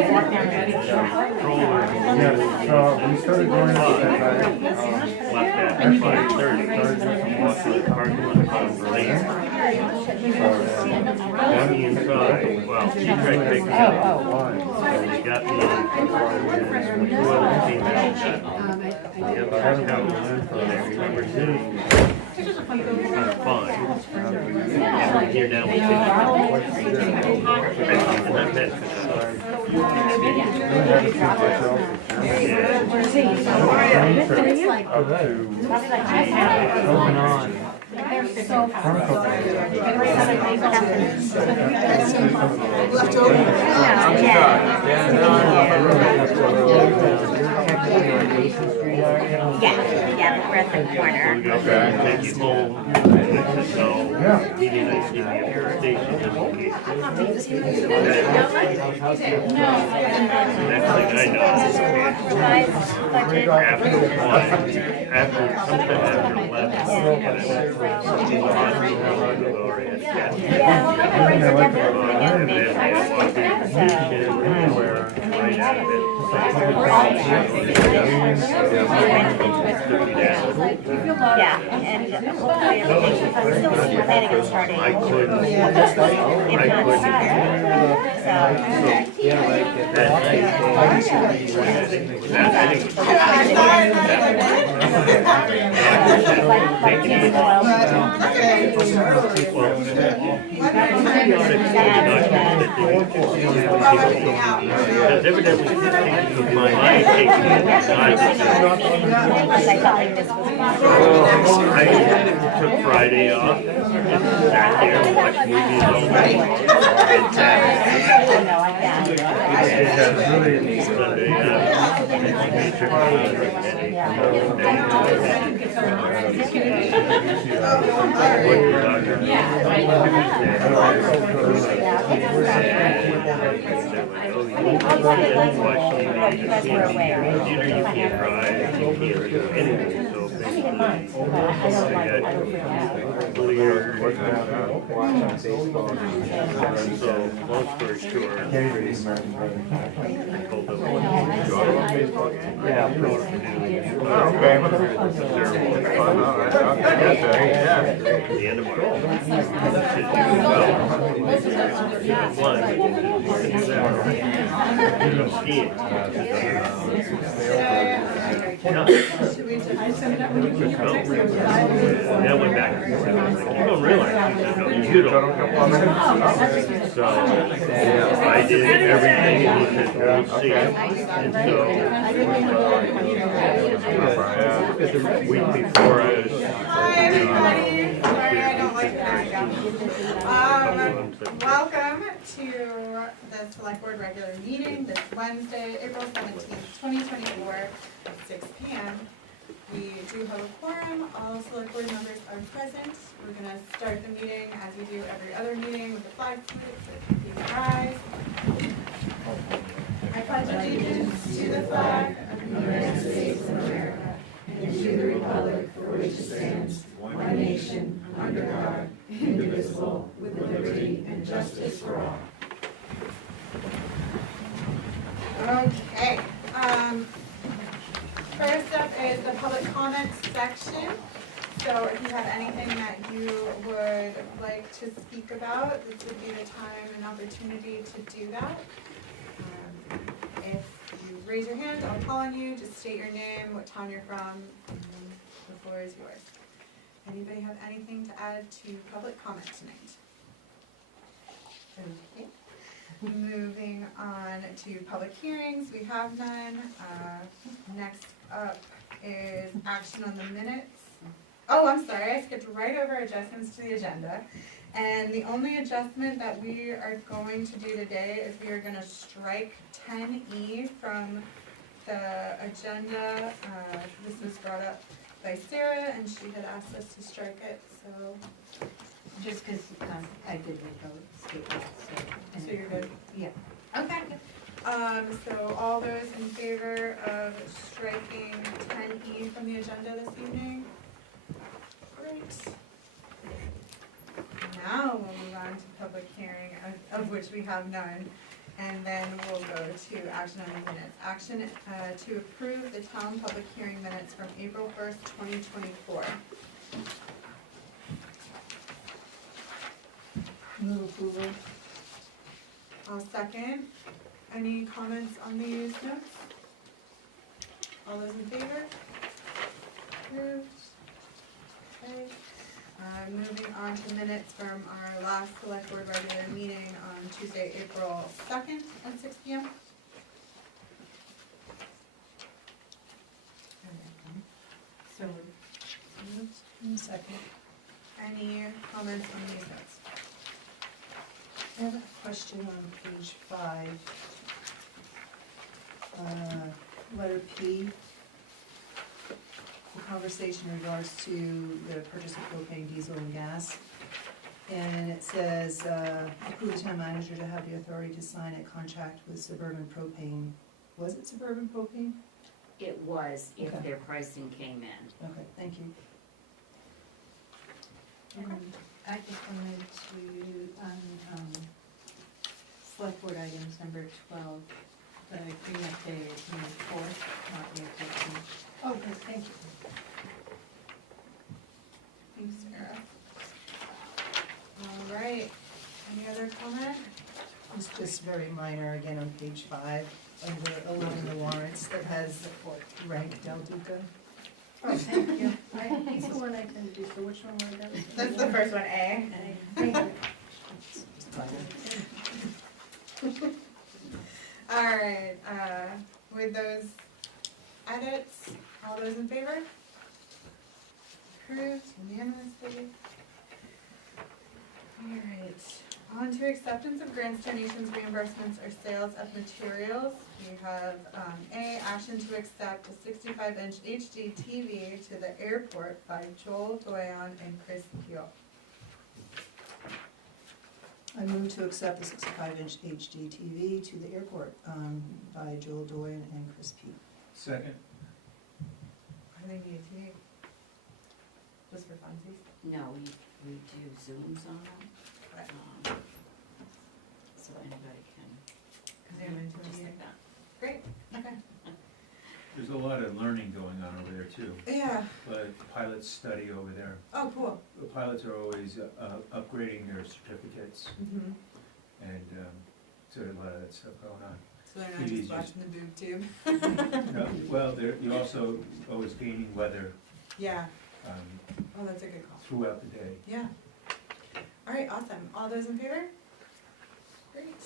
So we started going out that night. Left at 5:30. Walked to the parking lot for late. Got me inside. Well, she tried to take me out. So we got me in. Two other females got the other couch. And I remember sitting kind of fine. And here now we take Yeah, we're at the corner. Okay. Take you home. So, you need to give me a station just in case. Next thing I know, after sometime after 11, Yeah, and hopefully I'm still planning on starting. I couldn't. Because evidently my life taking I took Friday off, just sat there and watched movies all night. So, long story short, I told them, yeah, the end of March. Skiing. No. And I went back and said, like, you don't realize. He said, no, you don't. So I did everything and he said, we'll see. And so the week before I was welcome to the Select Board regular meeting this Wednesday, April 17th, 2024 at 6 p.m. We do have a quorum. All Select Board members are present. We're going to start the meeting as we do every other meeting with the flag salute. So please rise. I pledge allegiance to the flag of the United States of America and to the republic for which it stands, one nation, under God, indivisible, with liberty and justice for all. Okay. First up is the public comments section. So if you have anything that you would like to speak about, this would be the time and opportunity to do that. If you raise your hand, I'll call on you. Just state your name, what town you're from, and the floor is yours. Anybody have anything to add to public comment tonight? Okay. Moving on to public hearings, we have none. Next up is action on the minutes. Oh, I'm sorry, I skipped right over adjustments to the agenda. And the only adjustment that we are going to do today is we are going to strike 10E from the agenda. This was brought up by Sarah, and she had asked us to strike it, so. Just because I did make a statement, so you're good? Yeah. Okay. So all those in favor of striking 10E from the agenda this evening? Great. Now we'll move on to public hearing, of which we have none. And then we'll go to action on the minutes. Action to approve the town public hearing minutes from April 1st, 2024. Move approval. I'll second. Any comments on these notes? All those in favor? Approved. Okay. Moving on to minutes from our last select board regular meeting on Tuesday, April 2nd at 6 p.m. So moved. Second. Any comments on these notes? I have a question on page 5, letter P. The conversation in regards to the purchase of propane, diesel, and gas. And it says, approve the town manager to have the authority to sign a contract with Suburban Propane. Was it Suburban Propane? It was, if Okay. their pricing came in. Okay, thank you. And I just wanted to, on, select board items number 12, the cleanup day is May 4th, not May 13th. Oh, yes, thank you. Thanks, Sarah. All right, any other comment? It's just very minor, again, on page 5, under 11, the warrants, that has rank Del Duca. Oh, thank you. He's the one I tend to do, so which one was that? That's the first one, A. Thank you. Just minor. All right, with those edits, all those in favor? Approved unanimously. All right, on to acceptance of grants, donations, reimbursements, or sales of materials. We have, A, action to accept a 65-inch HD TV to the airport by Joel Doyon and Chris Peel. I move to accept the 65-inch HD TV to the airport by Joel Doyen and Chris Pete. Second. Why do they need a TV? Just for funsies? No, we do Zooms on them, Right. so anybody can, Zoom into a just meeting. like that. Great, okay. There's a lot of learning going on over there too. Yeah, But pilots study over there. oh, cool. The pilots are always upgrading their certificates, Mm-hmm. and so there's a lot of that stuff going on. So they're not TV's just watching the boob tube? You know, well, you're also always gaining weather Yeah, um, oh, that's a good call. throughout the day. Yeah. All right, awesome. All those in favor? Great.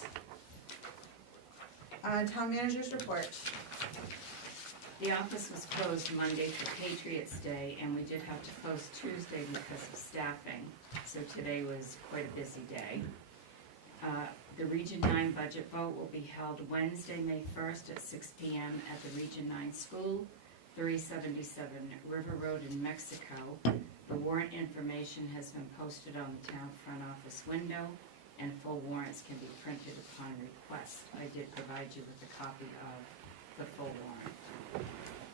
Town manager's report. The office was closed Monday for Patriots' Day, and we did have to close Tuesday because of staffing, so today was quite a busy day. The Region 9 budget vote will be held Wednesday, May 1st at 6 p.m. at the Region 9 School, 377 River Road in Mexico. The warrant information has been posted on the town front office window, and full warrants can be printed upon request. I did provide you with a copy of the full warrant.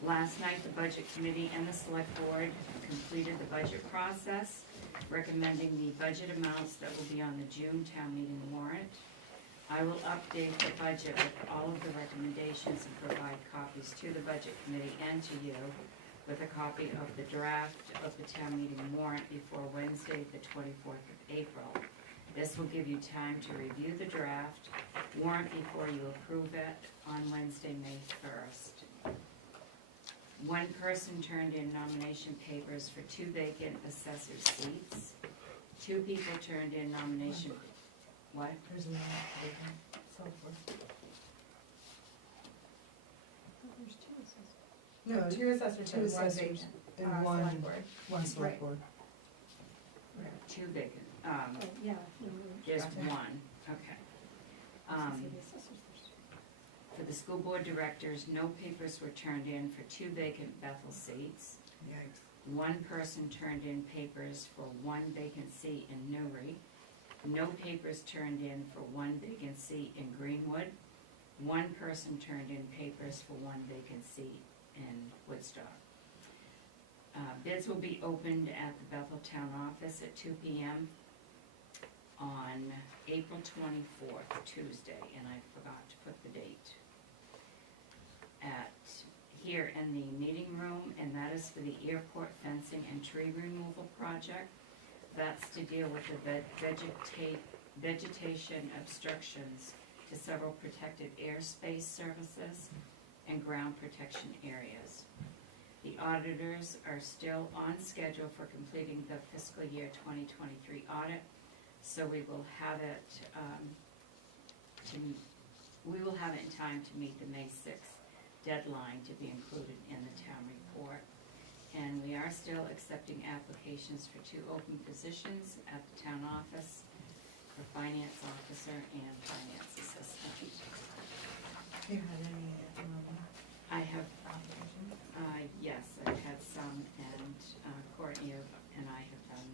Last night, the Budget Committee and the Select Board completed the budget process, recommending the budget amounts that will be on the June town meeting warrant. I will update the budget with all of the recommendations and provide copies to the Budget Committee and to you with a copy of the draft of the town meeting warrant before Wednesday, the 24th of April. This will give you time to review the draft warrant before you approve it on Wednesday, May 1st. One person turned in nomination papers for 2 vacant assessor seats. 2 people turned in nomination, what? There's no self-worth. No, No, 2 assessors two and 1 assessors vacant. and Select one- board. One select Right. board. 2 vacant, Oh, yeah. there's Gotcha. 1, okay. For the school board directors, no papers were turned in for 2 vacant Bethel seats. Yikes. 1 person turned in papers for 1 vacant seat in Newry. No papers turned in for 1 vacant seat in Greenwood. 1 person turned in papers for 1 vacant seat in Woodstock. Bids will be opened at the Bethel Town Office at 2 p.m. on April 24th, Tuesday, and I forgot to put the date, here in the meeting room, and that is for the airport fencing and tree removal project. That's to deal with the vegetation obstructions to several protected airspace services and ground protection areas. The auditors are still on schedule for completing the fiscal year 2023 audit, so we will have it in time to meet the May 6th deadline to be included in the town report. And we are still accepting applications for 2 open positions at the town office for finance officer and finance assistant. Do you have any, I have, yes, I've had some, and Courtney and I have done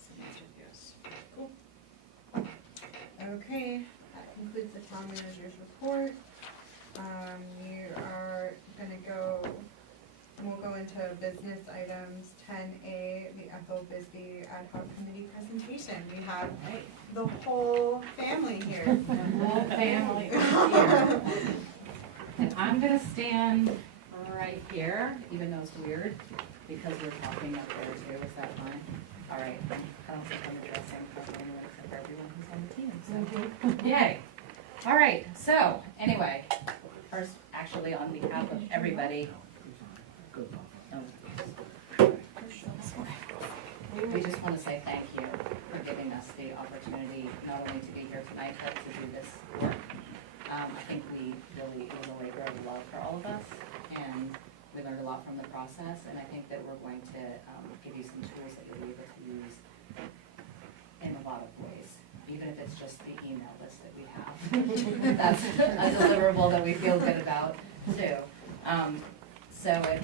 some interviews. okay, that concludes the town manager's report. We are gonna we'll go into business items. 10A, the Ethel Bisbee Ad Hoc Committee presentation. We have the whole family here. The whole family is here. And I'm gonna stand right here, even though it's weird, because we're talking up there too. Is that fine? All right. I don't think I'm addressing properly except for everyone who's on the team. So. Yay. All right. So anyway, first, actually, on behalf of everybody, we just want to say thank you for giving us the opportunity not only to be here tonight, but to do this work. I think it was a labor of love for all of us, and we learned a lot from the process, and I think that we're going to give you some tools that you'll be able to use in a lot of ways, even if it's just the email list that we have. That's a deliverable that we feel good about, too. And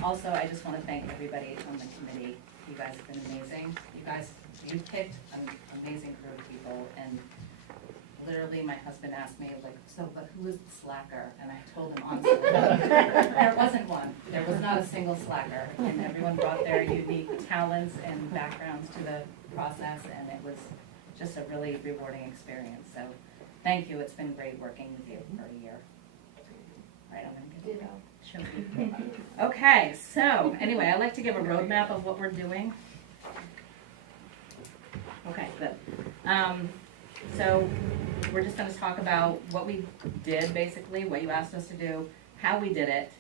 also, I just want to thank everybody on the committee. You guys have been amazing. You picked an amazing group of people, and literally my husband asked me, like, so, but who is the slacker? And I told him honestly, there wasn't one. There was not a single slacker, and everyone brought their unique talents and backgrounds to the process, and it was just a really rewarding experience. So thank you. It's been great working with you for a year. All right, I'm going to go. Okay, so anyway, I'd like to give a roadmap of what we're doing. Okay, good. So we're just going to talk about what we did, basically, what you asked us to do, how we did it,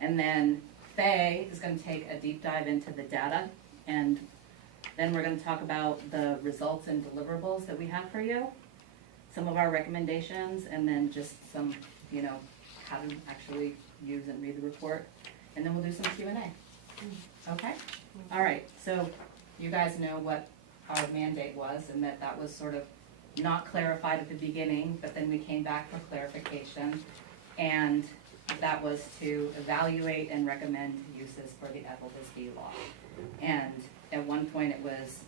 and then Faye is going to take a deep dive into the data, and then we're going to talk about the results and deliverables that we have for you, some of our recommendations, and then just some, how to actually use and read the report, and then we'll do some Q&A. Okay? All right, so you guys know what our mandate was, and that was sort of not clarified at the beginning, but then we came back for clarification, and that was to evaluate and recommend uses for the Ethel Bisbee law. And at one point it was,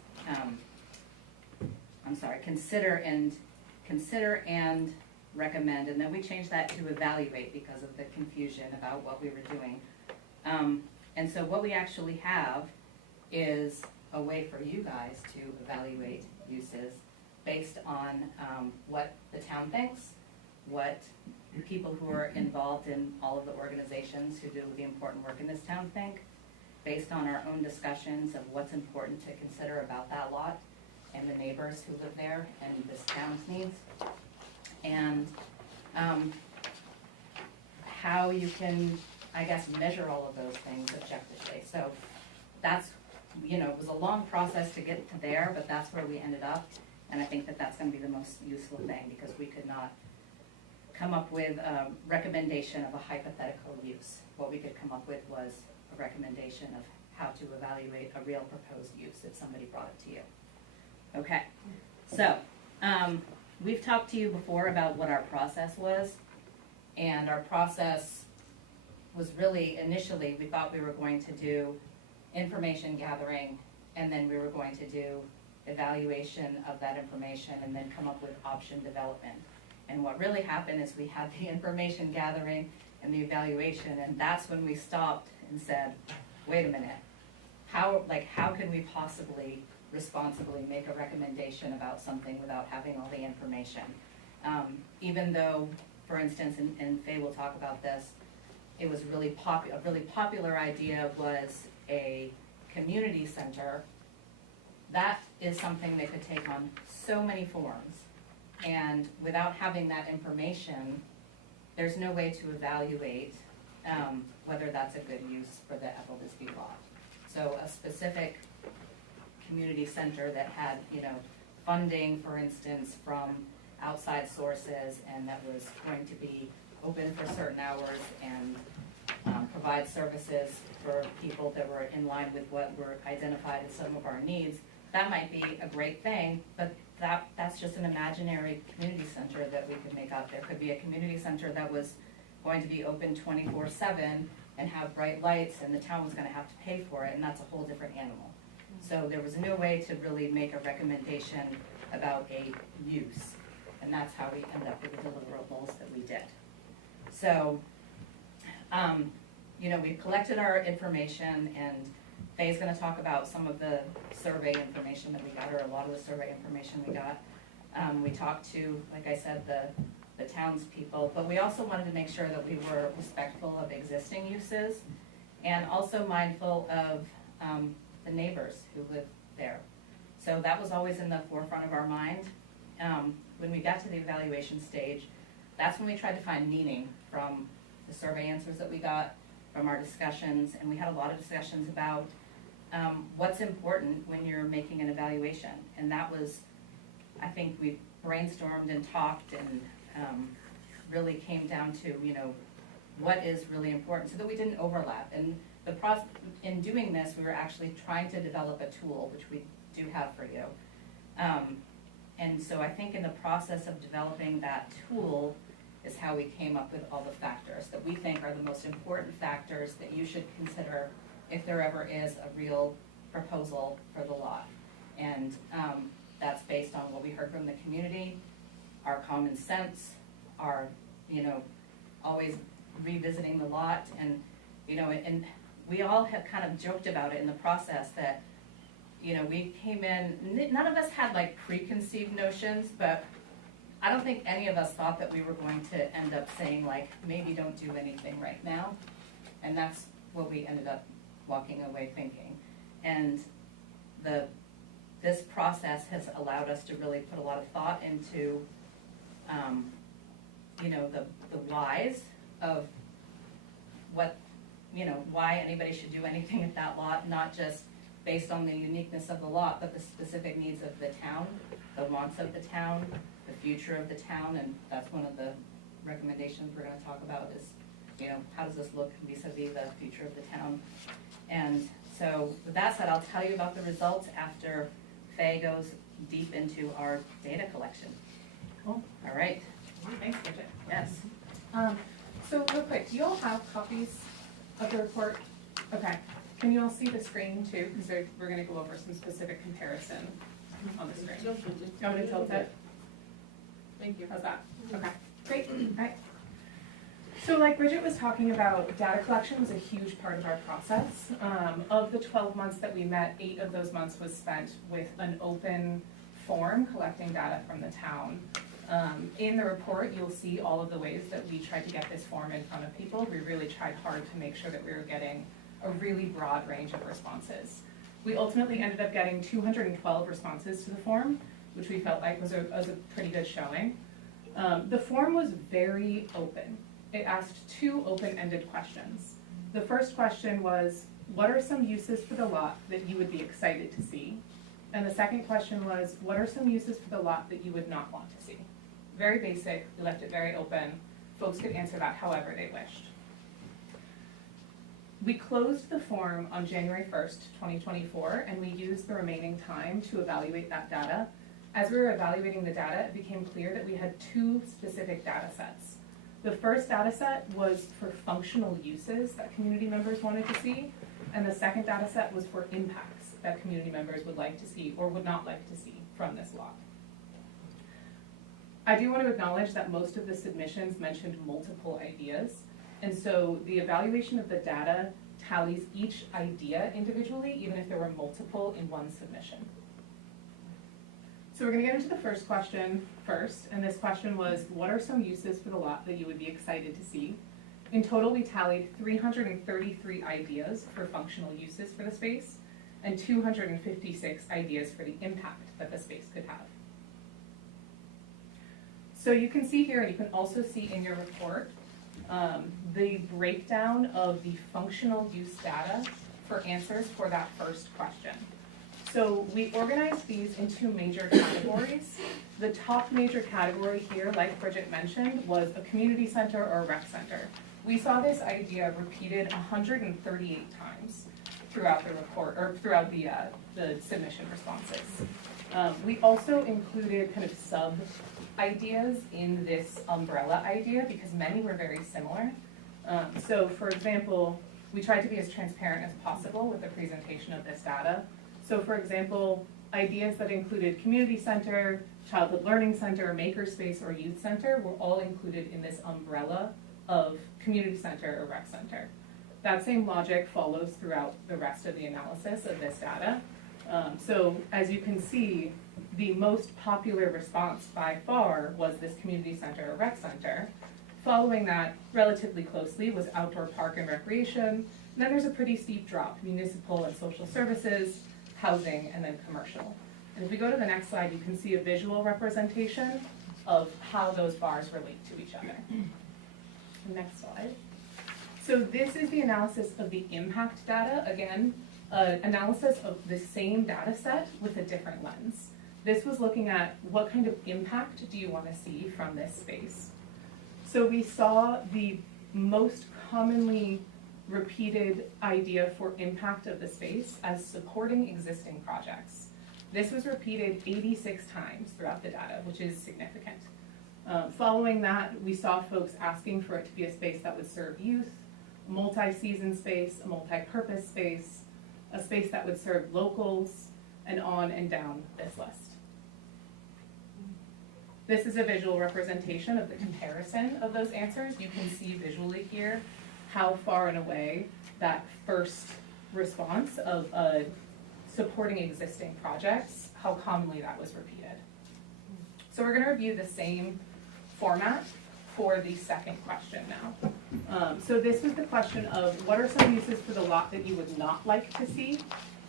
consider and recommend, and then we changed that to evaluate because of the confusion about what we were doing. And so what we actually have is a way for you guys to evaluate uses based on what the town thinks, what people who are involved in all of the organizations who do the important work in this town think, based on our own discussions of what's important to consider about that lot and the neighbors who live there and this town's needs, and how you can, I guess, measure all of those things objectively. So that's, it was a long process to get to there, but that's where we ended up. And I think that that's going to be the most useful thing, because we could not come up with a recommendation of a hypothetical use. What we could come up with was a recommendation of how to evaluate a real proposed use if somebody brought it to you. Okay, so we've talked to you before about what our process was, and our process was really, initially, we thought we were going to do information gathering, and then we were going to do evaluation of that information, and then come up with option development. And what really happened is we had the information gathering and the evaluation, and that's when we stopped and said, wait a minute, how can we possibly responsibly make a recommendation about something without having all the information. Even though, for instance, and Faye will talk about this, it was a really popular idea was a community center. That is something that could take on so many forms. And without having that information, there's no way to evaluate whether that's a good use for the Ethel Bisbee lot. So a specific community center that had, funding, for instance, from outside sources, and that was going to be open for certain hours and provide services for people that were in line with what were identified as some of our needs, that might be a great thing, but that's just an imaginary community center that we could make out there. Could be a community center that was going to be open 24/7 and have bright lights, and the town was gonna have to pay for it, and that's a whole different animal. So there was no way to really make a recommendation about a use, and that's how we ended up with the deliverables that we did. So, we've collected our information, and Faye's gonna talk about some of the survey information that we got, or a lot of the survey information we got. We talked to, like I said, the townspeople, but we also wanted to make sure that we were respectful of existing uses and also mindful of the neighbors who live there. So that was always in the forefront of our mind. When we got to the evaluation stage, that's when we tried to find meaning from the survey answers that we got, from our discussions, and we had a lot of discussions about what's important when you're making an evaluation. And that was, I think we brainstormed and talked and really came down to, what is really important so that we didn't overlap. And in doing this, we were actually trying to develop a tool, which we do have for you. And so I think in the process of developing that tool is how we came up with all the factors that we think are the most important factors that you should consider if there ever is a real proposal for the lot. And that's based on what we heard from the community, our common sense, our, always revisiting the lot, and, and we all have kind of joked about it in the process that, we came in, none of us had like preconceived notions, but I don't think any of us thought that we were going to end up saying like, maybe don't do anything right now. And that's what we ended up walking away thinking. And this process has allowed us to really put a lot of thought into, the whys of what, why anybody should do anything at that lot, not just based on the uniqueness of the lot, but the specific needs of the town, the wants of the town, the future of the town, and that's one of the recommendations we're gonna talk about is, how does this look vis-a-vis the future of the town? And so with that said, I'll tell you about the results after Faye goes deep into our data collection. Cool. All right. Thanks, Bridget. Yes. So real quick, do you all have copies of the report? Okay. Can you all see the screen too? Because we're going to go over some specific comparison on the screen. You want me to tilt it? Thank you. How's that? Okay. Great. All right. So like Bridget was talking about, data collection was a huge part of our process. Of the 12 months that we met, 8 of those months was spent with an open form collecting data from the town. In the report, you'll see all of the ways that we tried to get this form in front of people. We really tried hard to make sure that we were getting a really broad range of responses. We ultimately ended up getting 212 responses to the form, which we felt like was a pretty good showing. The form was very open. It asked 2 open-ended questions. The first question was, what are some uses for the lot that you would be excited to see? And the second question was, what are some uses for the lot that you would not want to see? Very basic, we left it very open. Folks could answer that however they wished. We closed the form on January 1st, 2024, and we used the remaining time to evaluate that data. As we were evaluating the data, it became clear that we had 2 specific data sets. The first data set was for functional uses that community members wanted to see, and the second data set was for impacts that community members would like to see or would not like to see from this lot. I do want to acknowledge that most of the submissions mentioned multiple ideas, and so the evaluation of the data tallies each idea individually, even if there were multiple in one submission. So we're gonna get into the first question first, and this question was, what are some uses for the lot that you would be excited to see? In total, we tallied 333 ideas for functional uses for the space, and 256 ideas for the impact that the space could have. So you can see here, and you can also see in your report, the breakdown of the functional use data for answers for that first question. So we organized these in two major categories. The top major category here, like Bridget mentioned, was a community center or a rec center. We saw this idea repeated 138 times throughout the report, or throughout the submission responses. We also included kind of sub-ideas in this umbrella idea because many were very similar. So for example, we tried to be as transparent as possible with the presentation of this data. So for example, ideas that included community center, childhood learning center, makerspace, or youth center were all included in this umbrella of community center or rec center. That same logic follows throughout the rest of the analysis of this data. So as you can see, the most popular response by far was this community center or rec center. Following that relatively closely was outdoor park and recreation. And then there's a pretty steep drop, municipal and social services, housing, and then commercial. And if we go to the next slide, you can see a visual representation of how those bars relate to each other. Next slide. So this is the analysis of the impact data. Again, analysis of the same data set with a different lens. This was looking at what kind of impact do you want to see from this space. So we saw the most commonly repeated idea for impact of the space as supporting existing projects. This was repeated 86 times throughout the data, which is significant. Following that, we saw folks asking for it to be a space that would serve youth, a multi-season space, a multi-purpose space, a space that would serve locals, and on and down this list. This is a visual representation of the comparison of those answers. You can see visually here how far and away that first response of supporting existing projects, how commonly that was repeated. So we're going to review the same format for the second question now. So this was the question of what are some uses for the lot that you would not like to see?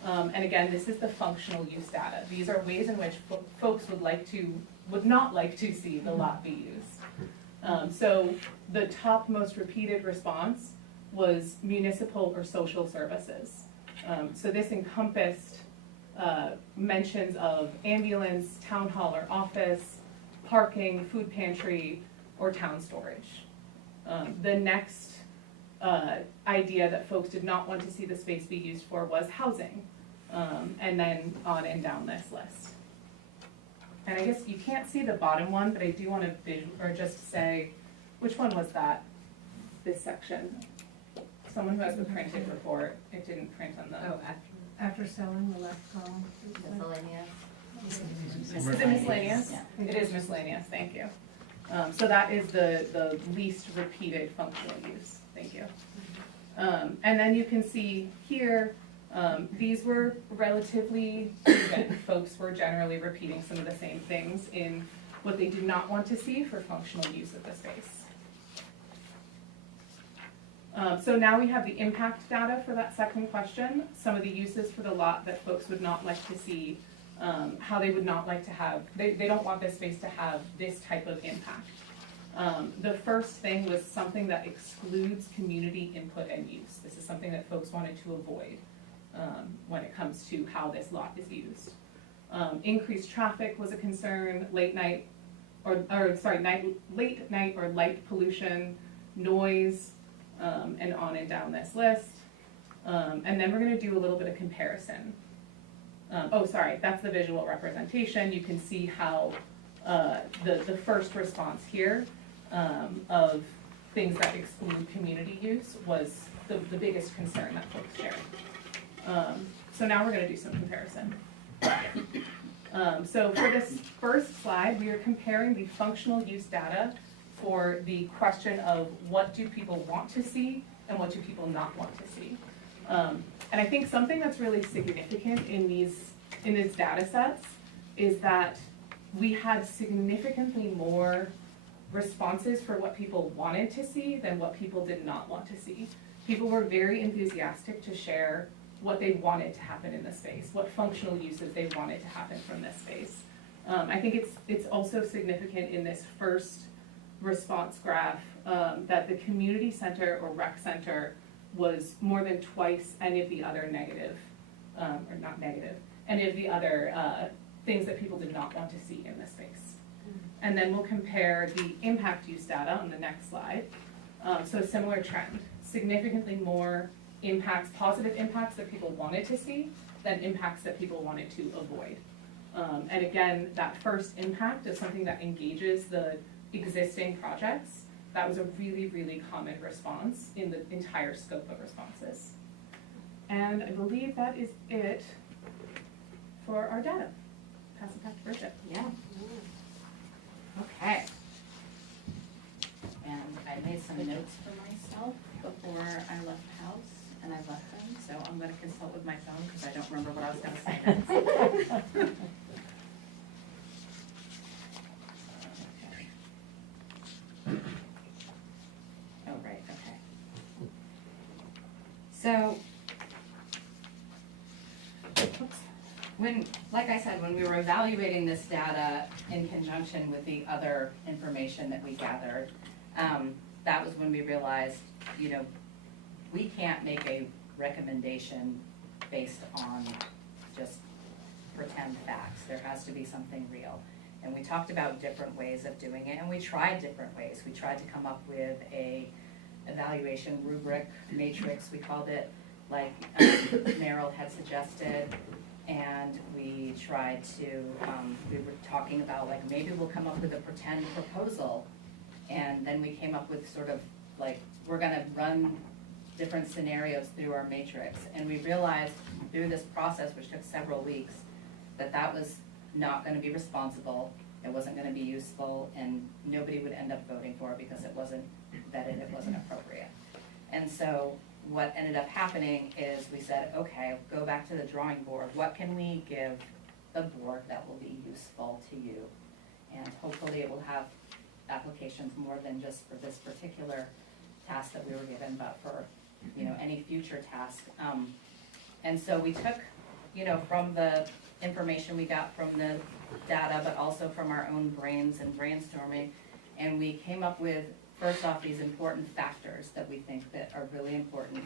And again, this is the functional use data. These are ways in which folks would not like to see the lot be used. So the top most repeated response was municipal or social services. So this encompassed mentions of ambulance, town hall or office, parking, food pantry, or town storage. The next idea that folks did not want to see the space be used for was housing, and then on and down this list. And I guess you can't see the bottom one, but I do want to just say, which one was that? This section. Someone who has the printed report, it didn't print on the. Oh, after selling the left column. Miscellaneous. Is it miscellaneous? Yeah. It is miscellaneous, thank you. So that is the least repeated functional use, thank you. And then you can see here, these were relatively even. Folks were generally repeating some of the same things in what they did not want to see for functional use of the space. So now we have the impact data for that second question, some of the uses for the lot that folks would not like to see, how they would not like to have, they don't want this space to have this type of impact. The first thing was something that excludes community input and use. This is something that folks wanted to avoid when it comes to how this lot is used. Increased traffic was a concern, late night or light pollution, noise, and on and down this list. And then we're going to do a little bit of comparison. That's the visual representation. You can see how the first response here of things that exclude community use was the biggest concern that folks shared. So now we're going to do some comparison. So for this first slide, we are comparing the functional use data for the question of what do people want to see and what do people not want to see. And I think something that's really significant in these data sets is that we had significantly more responses for what people wanted to see than what people did not want to see. People were very enthusiastic to share what they wanted to happen in the space, what functional uses they wanted to happen from this space. I think it's also significant in this first response graph that the community center or rec center was more than twice any of the other negative, or not negative, any of the other things that people did not want to see in this space. And then we'll compare the impact use data on the next slide. So a similar trend, significantly more impacts, positive impacts that people wanted to see than impacts that people wanted to avoid. And again, that first impact is something that engages the existing projects. That was a really, really common response in the entire scope of responses. And I believe that is it for our data. Pass it back to Bridget. Yeah. Okay. And I made some notes for myself before I left the house, and I left them, so I'm gonna consult with my phone because I don't remember what I was gonna say next. Oh, right, okay. So, like I said, when we were evaluating this data in conjunction with the other information that we gathered, that was when we realized, you know, we can't make a recommendation based on just pretend facts. There has to be something real. And we talked about different ways of doing it, and we tried different ways. We tried to come up with a evaluation rubric, matrix, we called it, like Merrill had suggested. And we tried to, we were talking about like, maybe we'll come up with a pretend proposal. And then we came up with sort of like, we're gonna run different scenarios through our matrix. And we realized through this process, which took several weeks, that that was not gonna be responsible, it wasn't gonna be useful, and nobody would end up voting for it because it wasn't vetted, it wasn't appropriate. And so what ended up happening is we said, okay, go back to the drawing board. What can we give the board that will be useful to you? And hopefully it will have applications more than just for this particular task that we were given, but for, you know, any future task. And so we took, you know, from the information we got from the data, but also from our own brains and brainstorming, and we came up with, first off, these important factors that we think that are really important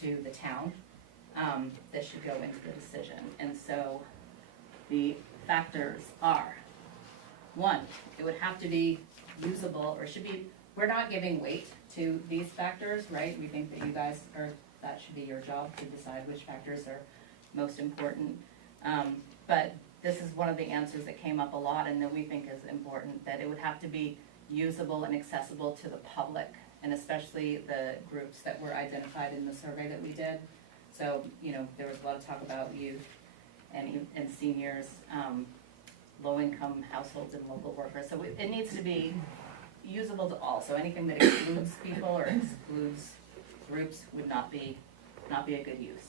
to the town that should go into the decision. And so the factors are, one, it would have to be usable, or should be, we're not giving weight to these factors, right? We think that you guys are, that should be your job to decide which factors are most important. But this is one of the answers that came up a lot and that we think is important, that it would have to be usable and accessible to the public, and especially the groups that were identified in the survey that we did. So, you know, there was a lot of talk about youth and seniors, low-income households and local workers. So it needs to be usable to all. So anything that excludes people or excludes groups would not be a good use.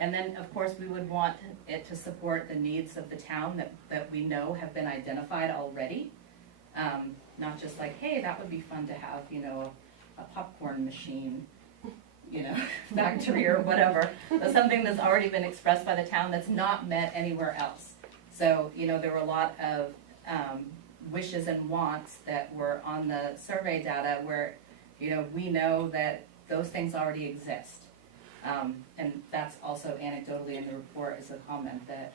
And then, of course, we would want it to support the needs of the town that we know have been identified already. Not just like, hey, that would be fun to have, you know, a popcorn machine, you know, factory or whatever, but something that's already been expressed by the town that's not met anywhere else. So, you know, there were a lot of wishes and wants that were on the survey data where, you know, we know that those things already exist. And that's also anecdotally in the report is a comment that,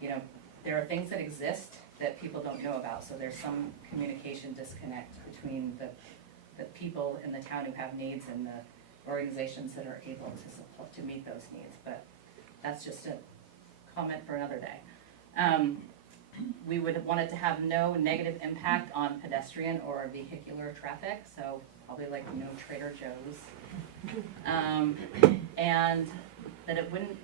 you know, there are things that exist that people don't know about. So there's some communication disconnect between the people in the town who have needs and the organizations that are able to support, to meet those needs. But that's just a comment for another day. We would want it to have no negative impact on pedestrian or vehicular traffic, so probably like no Trader Joe's. And that it wouldn't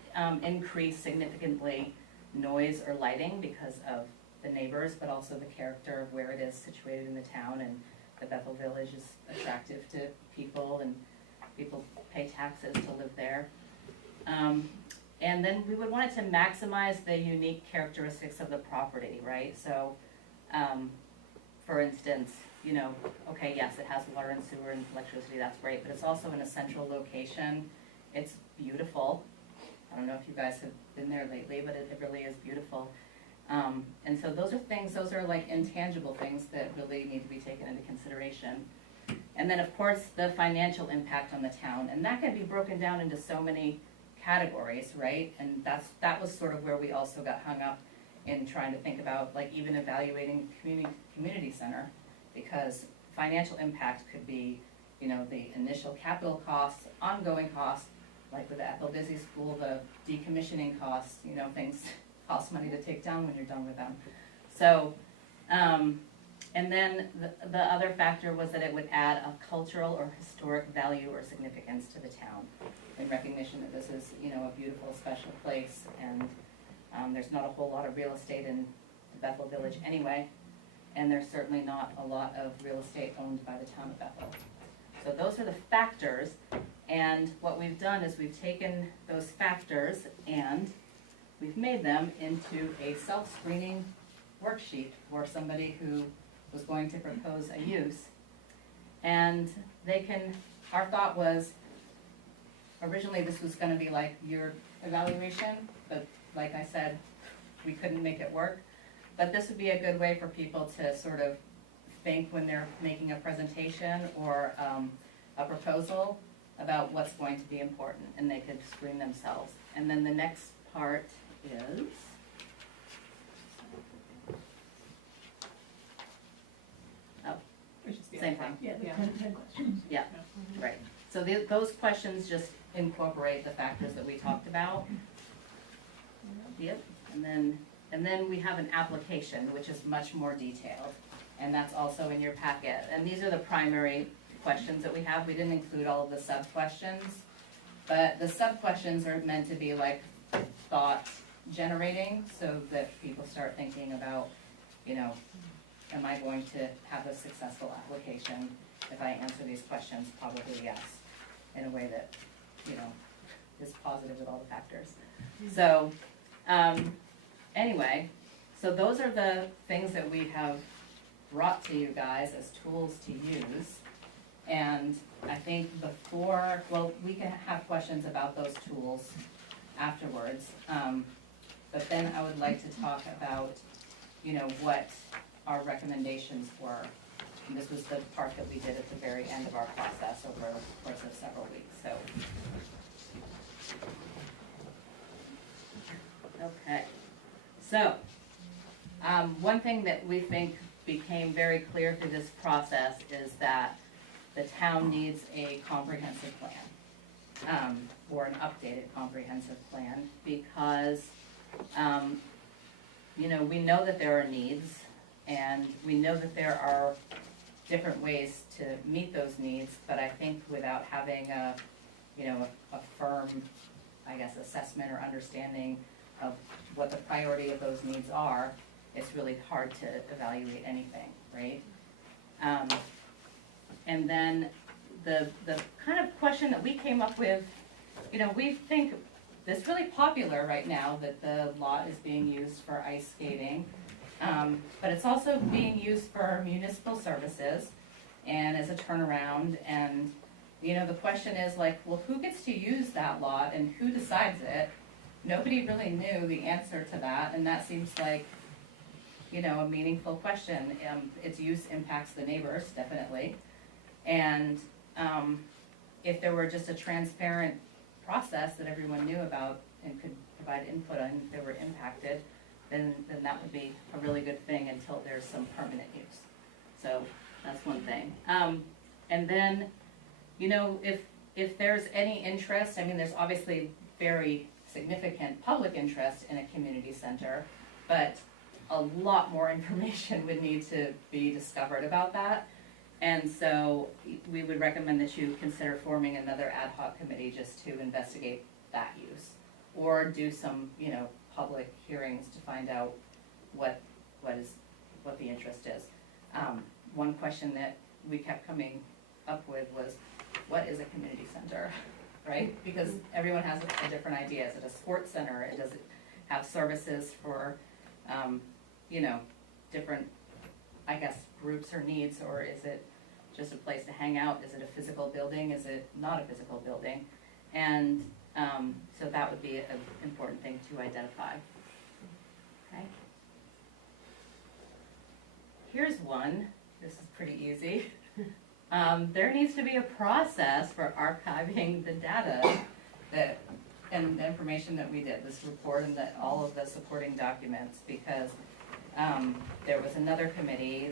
increase significantly noise or lighting because of the neighbors, but also the character of where it is situated in the town, and the Bethel Village is attractive to people and people pay taxes to live there. And then we would want it to maximize the unique characteristics of the property, right? So, for instance, you know, okay, yes, it has water and sewer and electricity, that's great, but it's also in a central location. It's beautiful. I don't know if you guys have been there lately, but it really is beautiful. And so those are like intangible things that really need to be taken into consideration. And then of course the financial impact on the town, and that can be broken down into so many categories, right? And that was sort of where we also got hung up in trying to think about like even evaluating community center, because financial impact could be, you know, the initial capital costs, ongoing costs, like with the Bethel Busy School, the decommissioning costs, you know, things cost money to take down when you're done with them. So, and then the other factor was that it would add a cultural or historic value or significance to the town, in recognition that this is, you know, a beautiful, special place, and there's not a whole lot of real estate in the Bethel Village anyway, and there's certainly not a lot of real estate owned by the town of Bethel. So those are the factors, and what we've done is we've taken those factors and we've made them into a self-screening worksheet for somebody who was going to propose a use. And they can, our thought was, originally this was gonna be like your evaluation, but like I said, we couldn't make it work. But this would be a good way for people to sort of think when they're making a presentation or a proposal about what's going to be important, and they could screen themselves. And then the next part is, same thing. Yeah. Yeah, right. So those questions just incorporate the factors that we talked about. Yep, and then we have an application, which is much more detailed, and that's also in your packet. And these are the primary questions that we have. We didn't include all of the sub-questions, but the sub-questions are meant to be like thought generating, so that people start thinking about, you know, am I going to have a successful application if I answer these questions? Probably yes, in a way that, you know, is positive with all the factors. So, anyway, so those are the things that we have brought to you guys as tools to use. And I think before, well, we can have questions about those tools afterwards. But then I would like to talk about, you know, what our recommendations were. And this was the part that we did at the very end of our process over the course of several weeks, so. Okay, so, one thing that we think became very clear through this process is that the town needs a comprehensive plan, or an updated comprehensive plan, because, you know, we know that there are needs, and we know that there are different ways to meet those needs, but I think without having a, you know, a firm, I guess, assessment or understanding of what the priority of those needs are, it's really hard to evaluate anything, right? And then the kind of question that we came up with, you know, we think it's really popular right now that the lot is being used for ice skating, but it's also being used for municipal services and as a turnaround. And, you know, the question is like, well, who gets to use that lot and who decides it? Nobody really knew the answer to that, and that seems like, you know, a meaningful question. Its use impacts the neighbors, definitely. And if there were just a transparent process that everyone knew about and could provide input on if they were impacted, then that would be a really good thing until there's some permanent use. So that's one thing. And then, you know, if there's any interest, I mean, there's obviously very significant public interest in a community center, but a lot more information would need to be discovered about that. And so we would recommend that you consider forming another ad hoc committee just to investigate that use, or do some, you know, public hearings to find out what the interest is. One question that we kept coming up with was, what is a community center? right? Because everyone has a different idea. Is it a sports center? Does it have services for, you know, different, I guess, groups or needs, or is it just a place to hang out? Is it a physical building? Is it not a physical building? And so that would be an important thing to identify. Okay. Here's one. This is pretty easy. There needs to be a process for archiving the data that and the information that we did, this report and all of the supporting documents, because there was another committee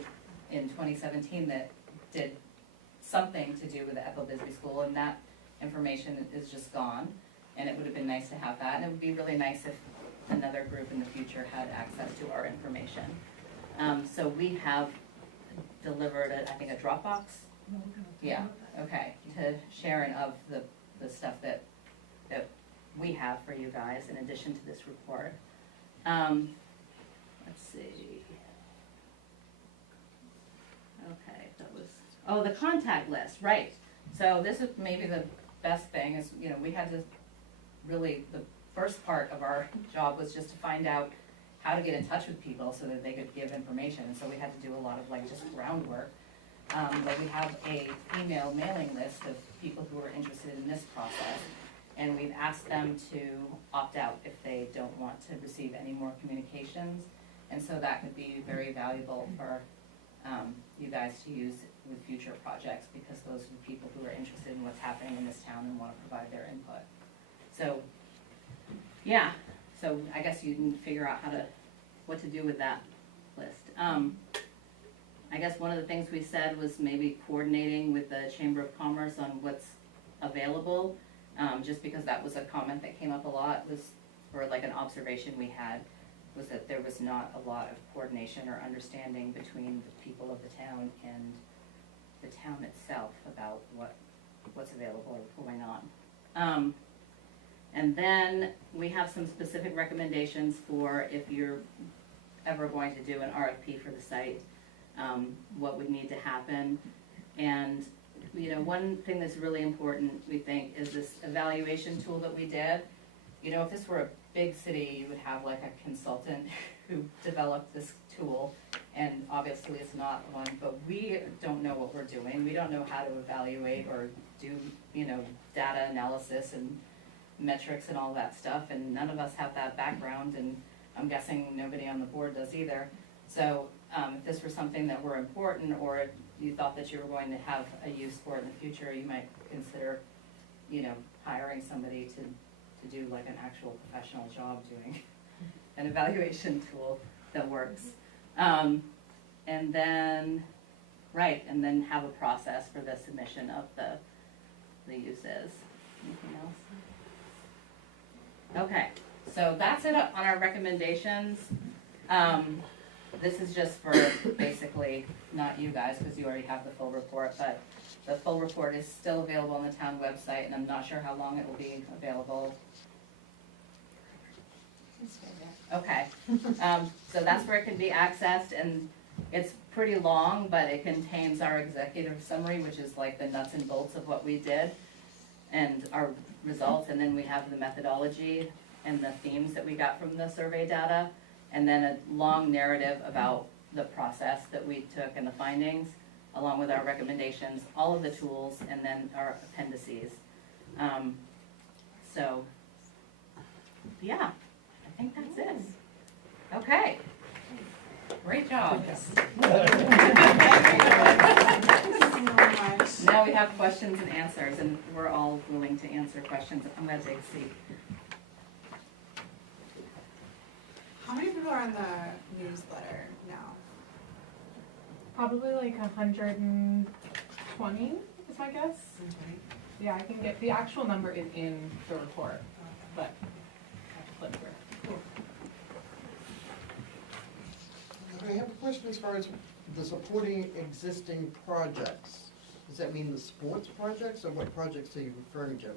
in 2017 that did something to do with the Bethel Bisbee School, and that information is just gone. And it would have been nice to have that, and it would be really nice if another group in the future had access to our information. So we have delivered, I think, a Dropbox. Yeah, okay, to Sharon of the stuff that we have for you guys in addition to this report. Let's see. Okay, that was, oh, the contact list, right. So this is maybe the best thing is, you know, we had to really, the first part of our job was just to find out how to get in touch with people so that they could give information. And so we had to do a lot of like just groundwork. But we have a email mailing list of people who are interested in this process. And we've asked them to opt out if they don't want to receive any more communications. And so that could be very valuable for you guys to use with future projects, because those are the people who are interested in what's happening in this town and want to provide their input. So, yeah, so I guess you can figure out what to do with that list. I guess one of the things we said was maybe coordinating with the Chamber of Commerce on what's available, just because that was a comment that came up a lot, or like an observation we had, was that there was not a lot of coordination or understanding between the people of the town and the town itself about what's available or going on. And then we have some specific recommendations for if you're ever going to do an RFP for the site, what would need to happen. And you know, one thing that's really important, we think, is this evaluation tool that we did. You know, if this were a big city, you would have like a consultant who developed this tool, and obviously it's not one, but we don't know what we're doing. We don't know how to evaluate or do, you know, data analysis and metrics and all that stuff, and none of us have that background, and I'm guessing nobody on the board does either. So if this were something that were important, or if you thought that you were going to have a use for it in the future, you might consider, you know, hiring somebody to do like an actual professional job doing an evaluation tool that works. And then, right, and then have a process for the submission of the uses. Anything else? Okay, so that's it on our recommendations. This is just for basically not you guys, because you already have the full report, but the full report is still available on the town website, and I'm not sure how long it will be available. Okay, so that's where it can be accessed, and it's pretty long, but it contains our executive summary, which is like the nuts and bolts of what we did, and our results, and then we have the methodology and the themes that we got from the survey data, and then a long narrative about the process that we took and the findings, along with our recommendations, all of the tools, and then our appendices. So, yeah, I think that's it. Okay. Great job. Now we have questions and answers, and we're all willing to answer questions. I'm going to take a seat. How many people are on the newsletter now? Probably like 120 is my guess. Yeah, I can get, the actual number is in the report, but I have to flip through. I have a question as far as the supporting existing projects. Does that mean the sports projects, or what projects are you referring to?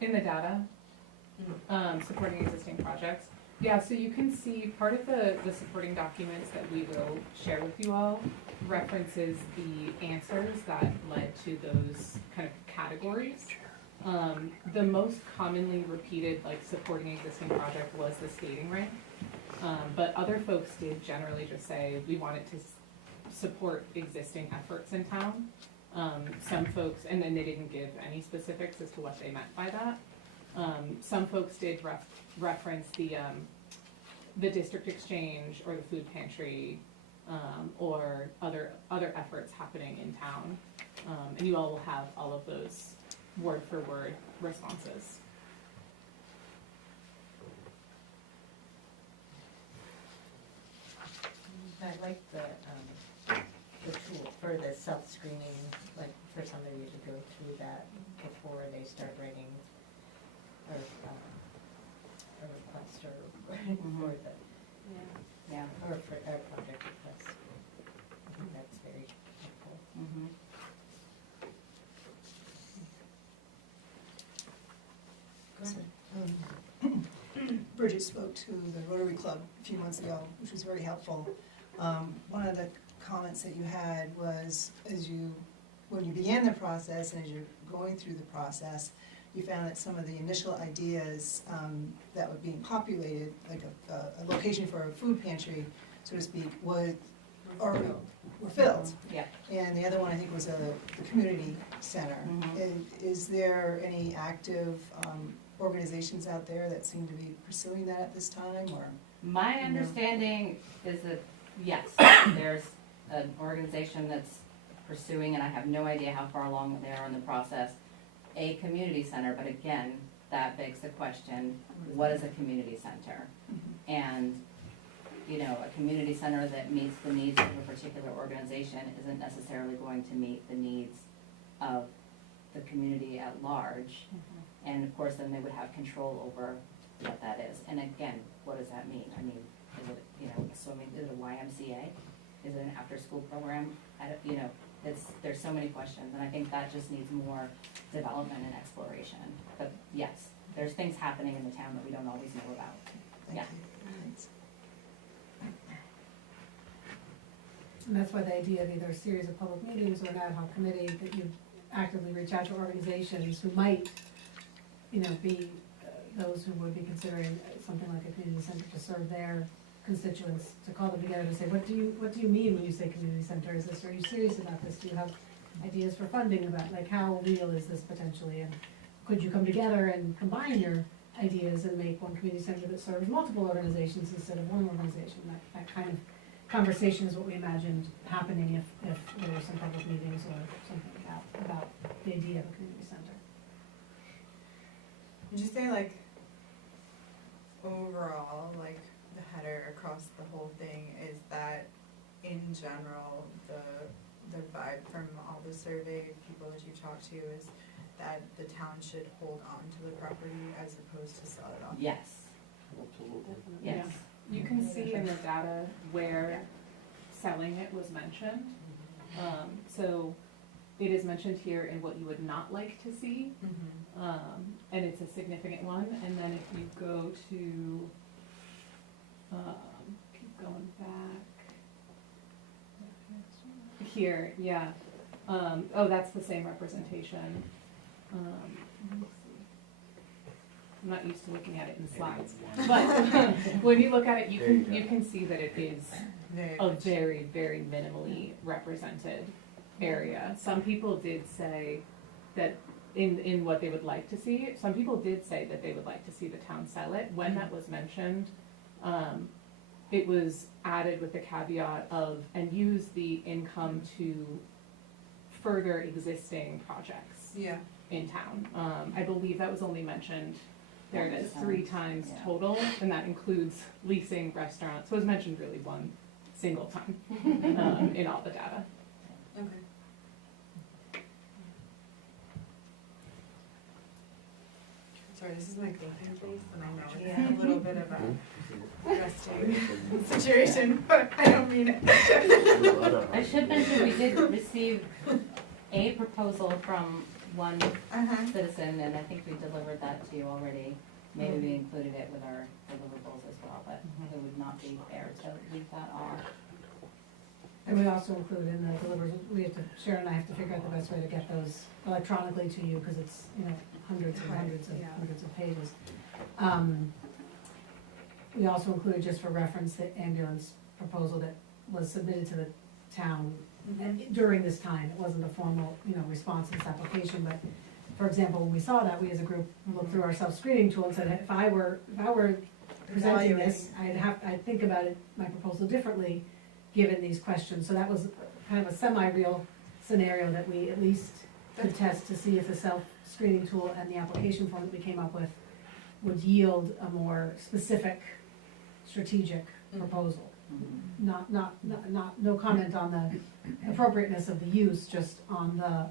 In the data, supporting existing projects. Yeah, so you can see part of the supporting documents that we will share with you all references the answers that led to those kind of categories. The most commonly repeated, like, supporting existing project was the skating rink. But other folks did generally just say, we wanted to support existing efforts in town. Some folks, and then they didn't give any specifics as to what they meant by that. Some folks did reference the district exchange or the food pantry, or other efforts happening in town. And you all will have all of those word for word responses. I like the tool for the self-screening, like for somebody to go through that before they start writing or a request or for the, Yeah. or for a project request. I think that's very helpful. Mm-hmm. Bridget spoke to the Rotary Club a few months ago, which was very helpful. One of the comments that you had was, when you began the process and as you're going through the process, you found that some of the initial ideas that were being populated, like a location for a food pantry, so to speak, were filled. Yeah. And the other one, I think, was the community center. Mhm. And is there any active organizations out there that seem to be pursuing that at this time, or? My understanding is that, yes, there's an organization that's pursuing, and I have no idea how far along they are in the process, a community center, but again, that begs the question, what is a community center? And, you know, a community center that meets the needs of a particular organization isn't necessarily going to meet the needs of the community at large. And of course, then they would have control over what that is. And again, what does that mean? I mean, is it, you know, swimming, is it a YMCA? Is it an after-school program? You know, there's so many questions, and I think that just needs more development and exploration. But yes, there's things happening in the town that we don't always know about. Thank Yeah. you. Thanks. And that's why the idea of either a series of public meetings or an ad hoc committee, that you actively reach out to organizations who might, you know, be those who would be considering something like a community center to serve their constituents, to call them together to say, what do you mean when you say community center? Is this, are you serious about this? Do you have ideas for funding about, like, how real is this potentially? And could you come together and combine your ideas and make one community center that serves multiple organizations instead of one organization? That kind of conversation is what we imagined happening if there were some public meetings or something like that about the idea of a community center. Would you say, like, overall, like, the header across the whole thing is that, in general, the vibe from all the survey people that you talked to is that the town should hold on to the property as opposed to sell it off? Yes. Yes. You can see in the data where selling it was mentioned. So it is mentioned here in what you would not like to see, and it's a significant one. And then if you go to, keep going back, here, yeah. Oh, that's the same representation. Let me see. I'm not used to looking at it in slides, but when you look at it, you can see that it is a very, very minimally represented area. Some people did say that in what they would like to see, some people did say that they would like to see the town sell it. When that was mentioned, it was added with the caveat of, and use the income to further existing projects in town. I believe that was only mentioned, there it is, 3 times total, and that includes leasing, restaurants. So it was mentioned really one single time in all the data. Okay. Sorry, this is my thinking place, and I know it's a little bit of a resting situation, but I don't mean it. I should mention, we did receive a proposal from one citizen, and I think we delivered that to you already. Maybe we included it with our deliverables as well, but it would not be fair to leave that off. And we also include in the deliverables, Sharon and I have to figure out the best way to get those electronically to you, because it's, hundreds and hundreds of pages. We also included, just for reference, the ambulance proposal that was submitted to the town during this time. It wasn't a formal, response to this application, but, for example, when we saw that, we as a group looked through our self-screening tool and said, if I were presenting this, I'd think about it, my proposal differently, given these questions. So that was kind of a semi-real scenario that we at least could test to see if the self-screening tool and the application form that we came up with would yield a more specific, strategic proposal. No comment on the appropriateness of the use, just on the,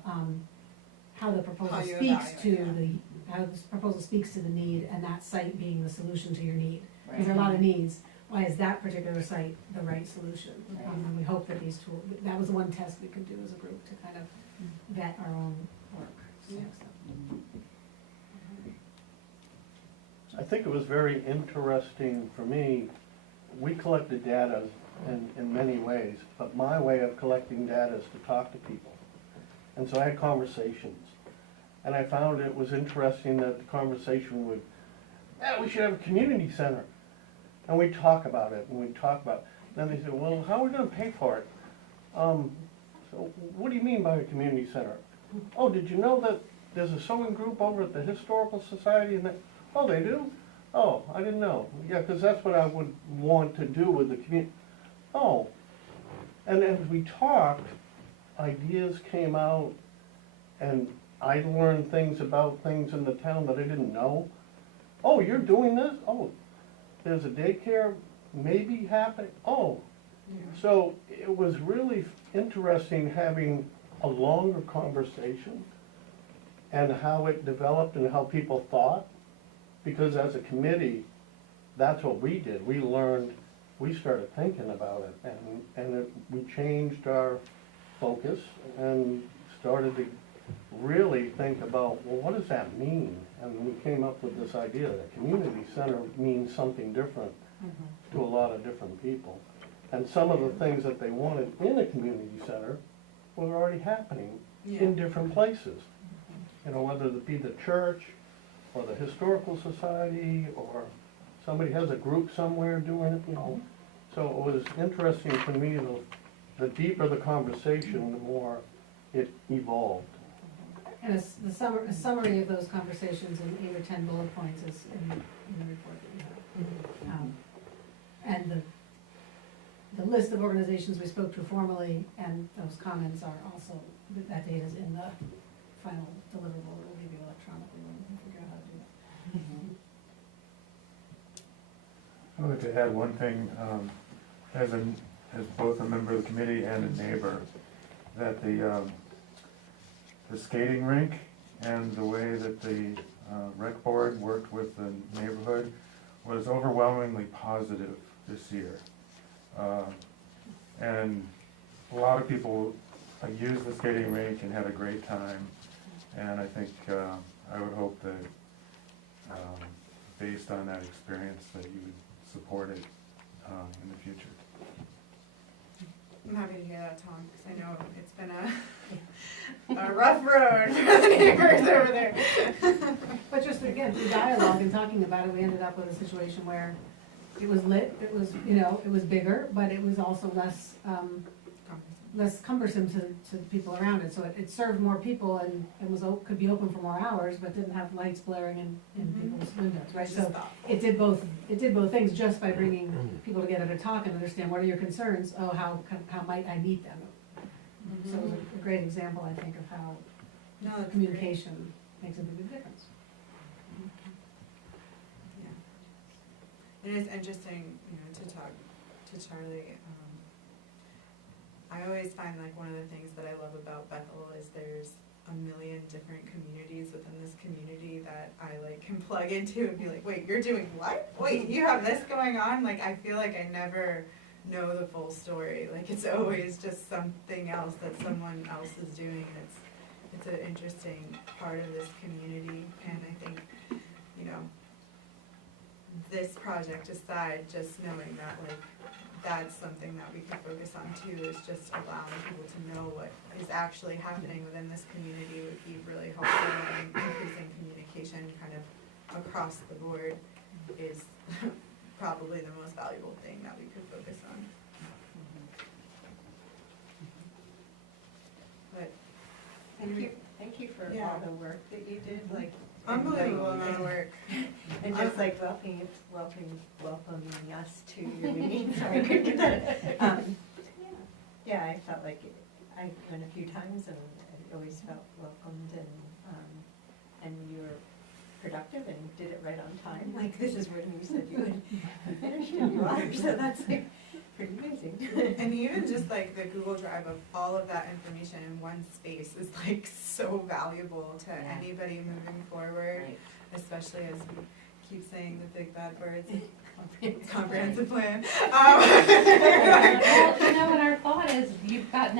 how the proposal speaks to how the proposal speaks to the need, and that site being the solution to your need. Because there are a lot of needs. Why is that particular site the right solution? And we hope that these tools, that was one test we could do as a group to kind of vet our own work. I think it was very interesting for me. We collected data in many ways, but my way of collecting data is to talk to people. And so I had conversations. And I found it was interesting that the conversation would, we should have a community center. And we'd talk about it, Then they said, well, how are we gonna pay for it? So what do you mean by a community center? Oh, did you know that there's a sewing group over at the Historical Society? And oh, they do? Oh, I didn't know. Yeah, because that's what I would want to do with the community. Oh, and as we talked, ideas came out, and I learned things about things in the town that I didn't know. Oh, you're doing this? Oh, there's a daycare maybe happening? Oh. So it was really interesting having a longer conversation and how it developed and how people thought. Because as a committee, that's what we did. We learned, we started thinking about it, and we changed our focus and started to really think about, well, what does that mean? And we came up with this idea that a community center means something different to a lot of different people. And some of the things that they wanted in a community center were already happening in different places. Whether it be the church, or the Historical Society, or somebody has a group somewhere doing it, So it was interesting for me, the deeper the conversation, the more it evolved. And a summary of those conversations in 8 or 10 bullet points is in the report that you have. And the list of organizations we spoke to formally, and those comments are also, that data is in the final deliverable that we'll give you electronically when we can figure out how to do that. I wanted to add one thing, as both a member of the committee and a neighbor, that the skating rink and the way that the rec board worked with the neighborhood was overwhelmingly positive this year. And a lot of people used the skating rink and had a great time. And I think I would hope that based on that experience that you would support it in the future. I'm happy to hear that, Tom, because I know it's been a rough road for the neighbors over there. But just again, through dialogue and talking about it, we ended up with a situation where it was lit, it was, it was bigger, but it was also less cumbersome to people around it. So it served more people and could be open for more hours, but didn't have lights blaring in people's windows, right? So it did both things just by bringing people together to talk and understand what are your concerns. Oh, how might I meet them? So it was a great example, I think, of how communication makes a big difference. Yeah. It is interesting, to talk to Charlie. I always find one of the things that I love about Bethel is there's a million different communities within this community that I can plug into and be like, wait, you're doing what? Wait, you have this going on? I feel like I never know the full story. It's always just something else that someone else is doing. It's an interesting part of this community, and I think, this project aside, just knowing that that's something that we could focus on too, is just allowing people to know what is actually happening within this community would be really helpful, and increasing communication kind of across the board is probably the most valuable thing that we could focus on. But Thank you for Yeah. all the work that you did, like. unbelievable amount of work. And just like welcoming us to your meeting, sorry, I couldn't get that. Yeah, I felt like I went a few times and I always felt welcomed and you were productive and did it right on time. Like, this is when you said you would be finished and you are, so that's like pretty amazing. And even just like the Google Drive of all of that information in one space is like so valuable to Yeah. anybody moving forward, Right. especially as we keep saying the big bad words, comprehensive plan. Well, and our thought is, you've got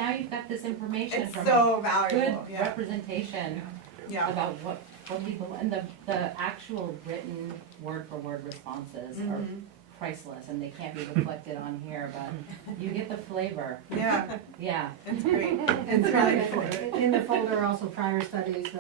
this information It's from so good valuable, yeah, representation yeah. about what people, and the actual written word for word responses are Mhm. priceless, and they can't be reflected on here, but you get the flavor. Yeah, Yeah. it's great. And It's really cool. in the folder also prior studies,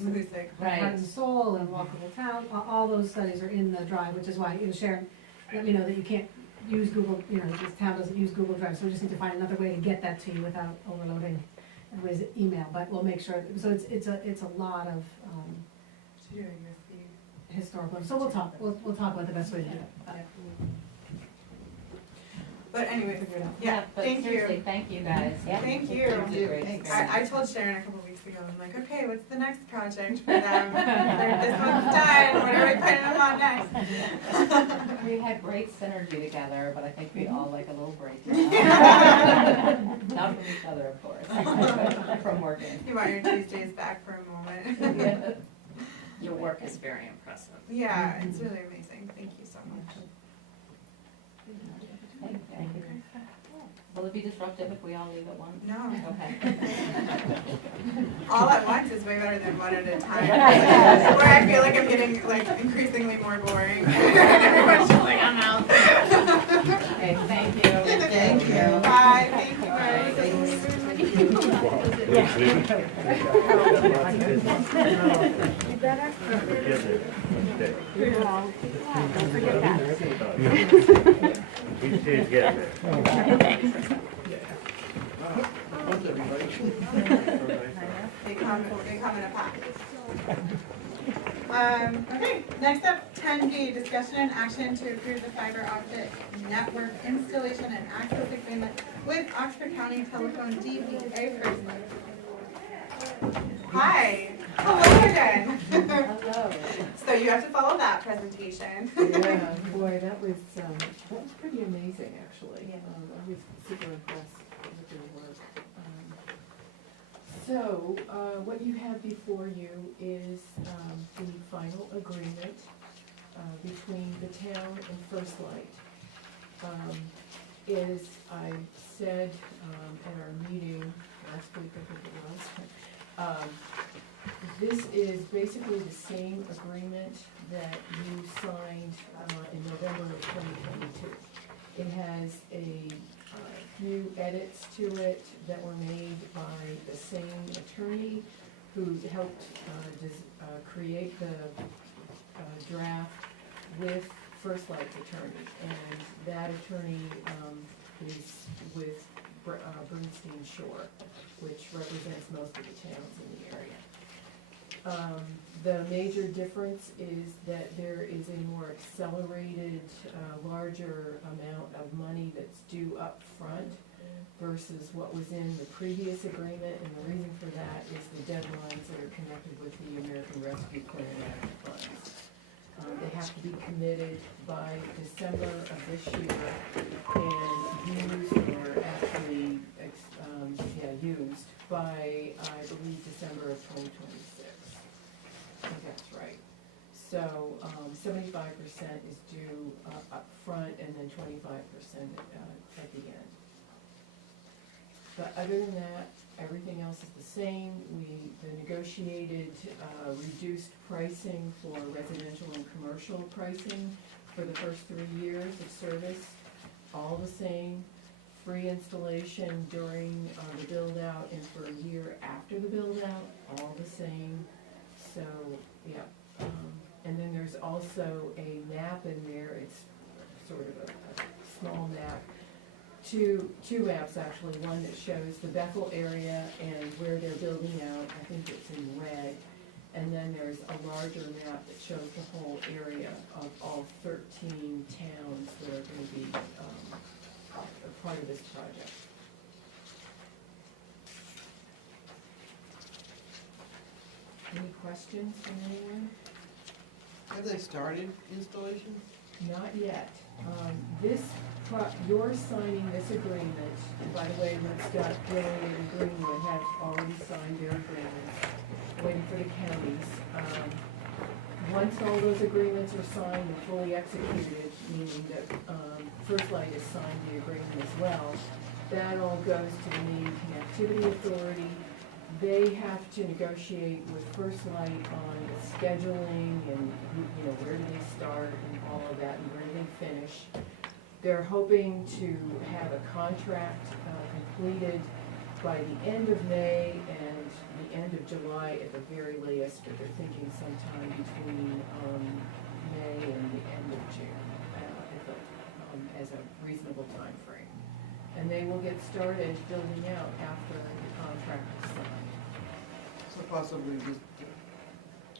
Music. Right. Heart and Soul and Walkable Town, all those studies are in the drive, which is why, Sharon, let me know that you can't use Google, this town doesn't use Google Drive, so we just need to find another way to get that to you without overloading everybody's email, but we'll make sure, so it's a lot of, historical, so we'll talk about the best way to do it. But anyways, Figure it out. yeah, But thank seriously, you. thank you guys. Thank you. It was a great Thanks. experience. I told Sharon a couple weeks ago, I'm like, okay, what's the next project for them? This one's done, what are we putting them on next? We had great synergy together, but I think we all like a little break now. Not from each other, of course, from working. You want your Tuesdays back for a moment? Your work is very impressive. Yeah, it's really amazing, thank you so much. Thank you. Will it be disruptive if we all leave at once? No, Okay. all at once is way better than one at a time. Where I feel like I'm getting like increasingly more boring. Everyone's just like, I'm out. Okay, thank you. Thank you. Bye, thank you guys. We did get there. They come in a pack. Okay, next up, 10B, discussion and action to approve the fiber optic network installation and access agreement with Oxford County Telephone DBA First. Hi, hello again. Hello. So you have to follow that presentation. Yeah, boy, that was pretty amazing, actually. I was super impressed with your work. So, what you have before you is the final agreement between the town and First Light. As I said at our meeting last week, I think it was, this is basically the same agreement that you signed in November of 2022. It has a few edits to it that were made by the same attorney who helped create the draft with First Light's attorney. And that attorney is with Bernstein Shore, which represents most of the towns in the area. The major difference is that there is a more accelerated, larger amount of money that's due up front versus what was in the previous agreement, and the reason for that is the deadlines that are connected with the American Rescue Plan Act funds. They have to be committed by December of this year and used, or actually, used by, I believe, December of 2026. I think that's right. So 75% is due up front and then 25% at the end. But other than that, everything else is the same. The negotiated reduced pricing for residential and commercial pricing for the first 3 years of service all the same, free installation during the build out and for a year after the build out, all the same. So, yeah, and then there's also a map in there, it's sort of a small map. Two maps actually, one that shows the Bethel area and where they're building out, I think it's in red. And then there's a larger map that shows the whole area of all 13 towns that are gonna be, a part of this project. Any questions from anyone? Have they started installation? Not yet. You're signing this agreement, and by the way, Woodstock, Gray, and Greenwood have already signed their agreements, waiting for the counties. Once all those agreements are signed and fully executed, meaning that First Light has signed the agreement as well, that all goes to the Maine Connectivity Authority. They have to negotiate with First Light on the scheduling and, where do they start and all of that, and where do they finish. They're hoping to have a contract completed by the end of May and the end of July at the very latest, but they're thinking sometime between May and the end of June as a reasonable time frame. And they will get started building out after the contract is signed. So possibly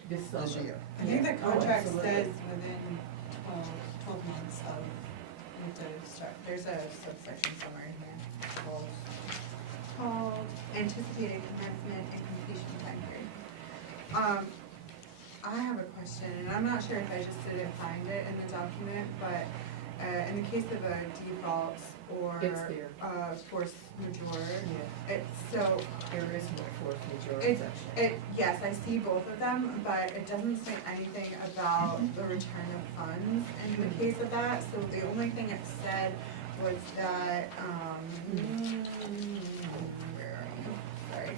This summer. this year? I think the Yeah. Oh, contract absolutely. says within 12 months of, we have to start, there's a subsection somewhere in here called anticipated commencement and completion time period. I have a question, and I'm not sure if I just didn't find it in the document, but in the case of a default or It's there. force majeure, Yeah, it's so, there is no force majeure section. yes, I see both of them, but it doesn't say anything about the return of funds in the case of that, so the only thing it said was that, where are you? Sorry.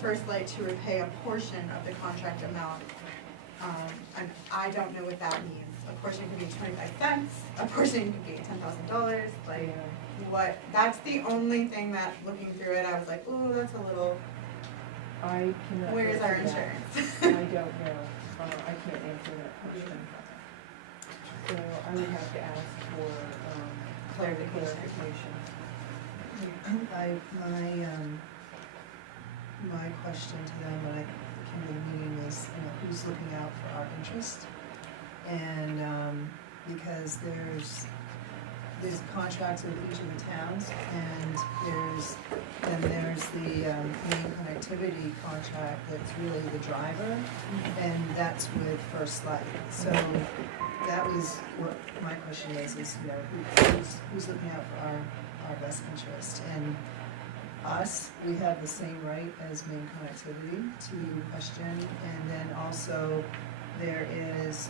First Light to repay a portion of the contract amount, and I don't know what that means. A portion could be 25 cents, a portion could be $10,000, like, what, that's the only thing that, looking through it, I was like, ooh, that's a little, I cannot. where's our answer that. insurance? I don't know, I can't answer that question. So I would have to ask for, clarification. My question to them when I came to the meeting was, who's looking out for our interest? And, because there's contracts with each of the towns, and there's the main connectivity contract that's really the driver, and that's with First Light. So that was what my question is, who's looking out for our best interest? And us, we have the same right as main connectivity to question, and then also there is,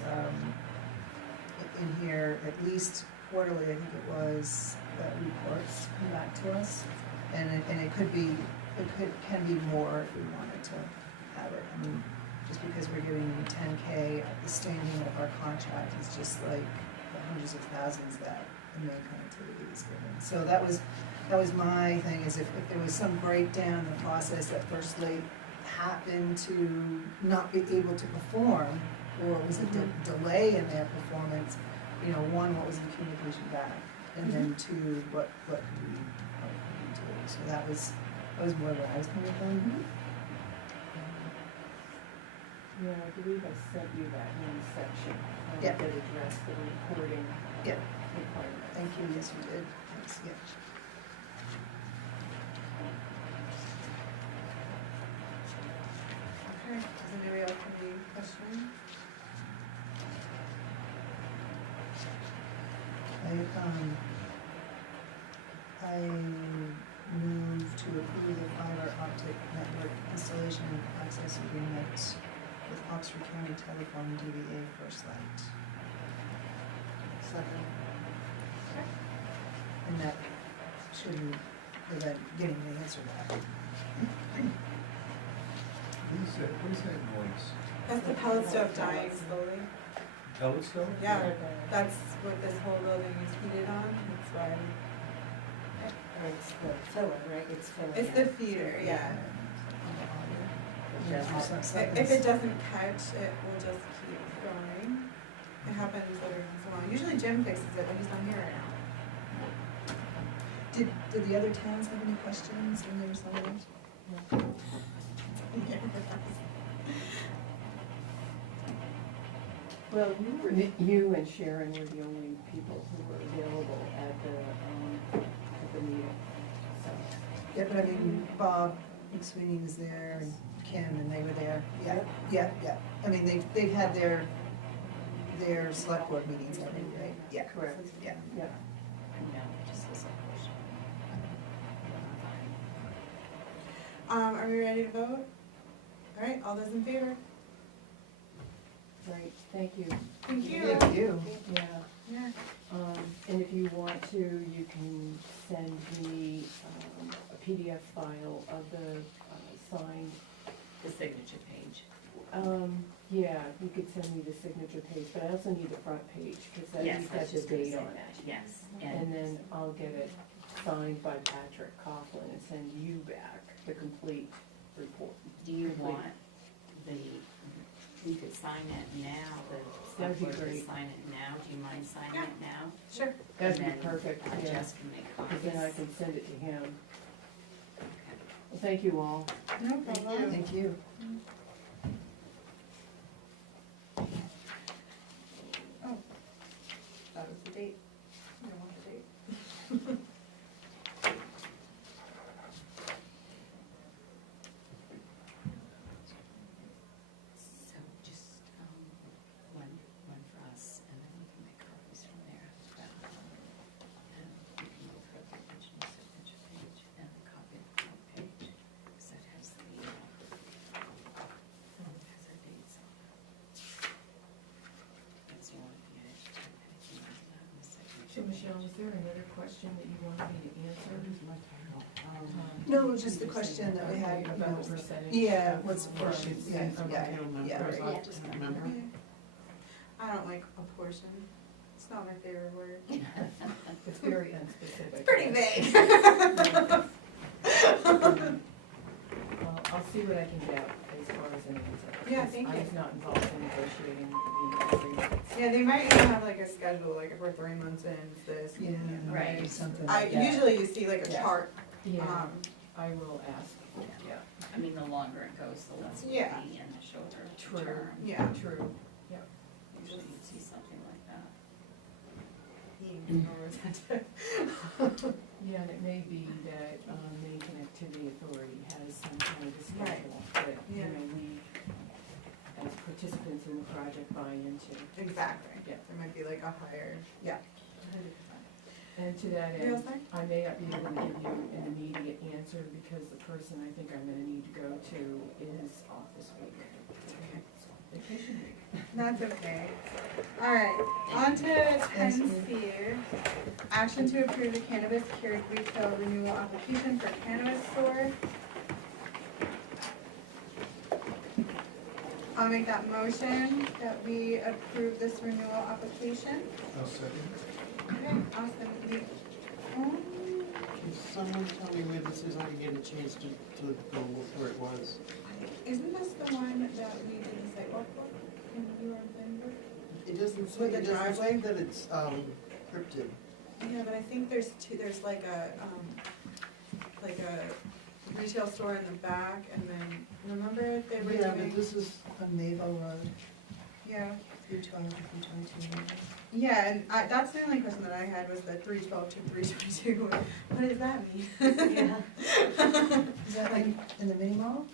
in here, at least quarterly, I think it was, reports come back to us, and it can be more if we wanted to have it. I mean, just because we're giving you 10K, the standing of our contract is just like the hundreds of thousands that the main connectivity is given. So that was my thing, is if there was some breakdown in the process that First Light happened to not be able to perform, or was a delay in their performance, one, what was the communication back, and then two, what could we do? So that was more where I was coming from. Yeah, I believe I sent you that one section, Yeah. that addressed the reporting Yeah. requirement. Thank you, yes, you did, thanks, yeah. Okay, does anybody else have any questions? I move to approve the fiber optic network installation and access agreement with Oxford County Telecom DBA First Light. Second. And that shouldn't prevent getting the answer back. What is that noise? That's the pellet stove dying slowly. pellet stove? Yeah, that's what this whole building is heated on, that's why. It's the filler, right? It's filling It's out. the feeder, yeah. If it doesn't catch, it will just keep going. It happens every once in a while. Usually Jim fixes it, but he's not here right now. Did the other towns have any questions when they were signing it? Well, you and Sharon were the only people who were available at the meeting, so. Yeah, but I mean, Bob McSweeney was there, and Kim, and they were there. Yeah. I mean, they've had their select board meetings already, right? Yeah. Correct. Yeah. Yeah. No, just as a Are we ready to vote? All right, all those in favor? Right, thank you. Thank you. Thank you. Yeah. Yeah. And if you want to, you can send me a PDF file of the signed. the signature page. Yeah, you could send me the signature page, but I also need the front page, because that Yes, needs I to was have the just gonna date say on that, it. yes. And then I'll get it signed by Patrick Coughlin and send you back the complete report. Do you Complete. want we could sign it now, the That'd select be board could great. sign it now, do you mind signing Yeah. it now? Sure. That'd be And then perfect, yeah, Jess can make copies. because then I can send it to him. Well, thank you all. No problem. Thank you. Oh, that was the date. I don't want the date. So just, one for us, and then we can make copies from there. And you can look for the original signature page and a copy of the front page, because that has the, has our dates on it. That's the only thing I should type anything like that in the signature. So Michelle, is there another question that you wanted me to answer? No, just the question that we had About the percentage? Yeah, what's the From- portion? Yeah, from yeah, town yeah, members. right. Yeah, just kind Remember? I don't like apportion. It's not my favorite word. It's very unspecific. It's pretty vague. Well, I'll see what I can get as far as an answer. Yeah, because thank I you. was not involved in negotiating the agreement. Yeah, they might even have like a schedule, like if we're 3 months in, it's this. Yeah, Right. something I, like that. usually you see like a Yeah. chart. Yeah, Um, I will ask, yeah. I mean, the longer it goes, the less it will Yeah. be, and the shorter the True. term. Yeah. True. Usually you'd see something like that. Yeah, and it may be that Maine Connectivity Authority has some kind of a schedule that, you Yeah. know, we, as participants in the project, buy into. Exactly. Yeah. There might be like a higher, yeah. And to that You all end, set? I may not be able to give you an immediate answer because the person I think I'm gonna need to go to is off this week. Vacation week. That's okay. All right, on to 10C. Action to approve the cannabis cured retail renewal application for cannabis store. I'll make that motion that we approve this renewal application. I'll second. Okay, awesome. Can someone tell me where this is? I didn't get a chance to go where it was. Isn't this the one that we did the sidewalk for? Can you were on the planning board? It doesn't say, With the it doesn't say driveway? that it's cryptid. Yeah, but I think there's two, there's like a retail store in the back, and then, remember they were Yeah, doing? but this is, On Mayville Road, Yeah, 312 to 322. yeah, and that's the only question that I had was the 312 to 322, what does that mean? Is that like in the mini mall?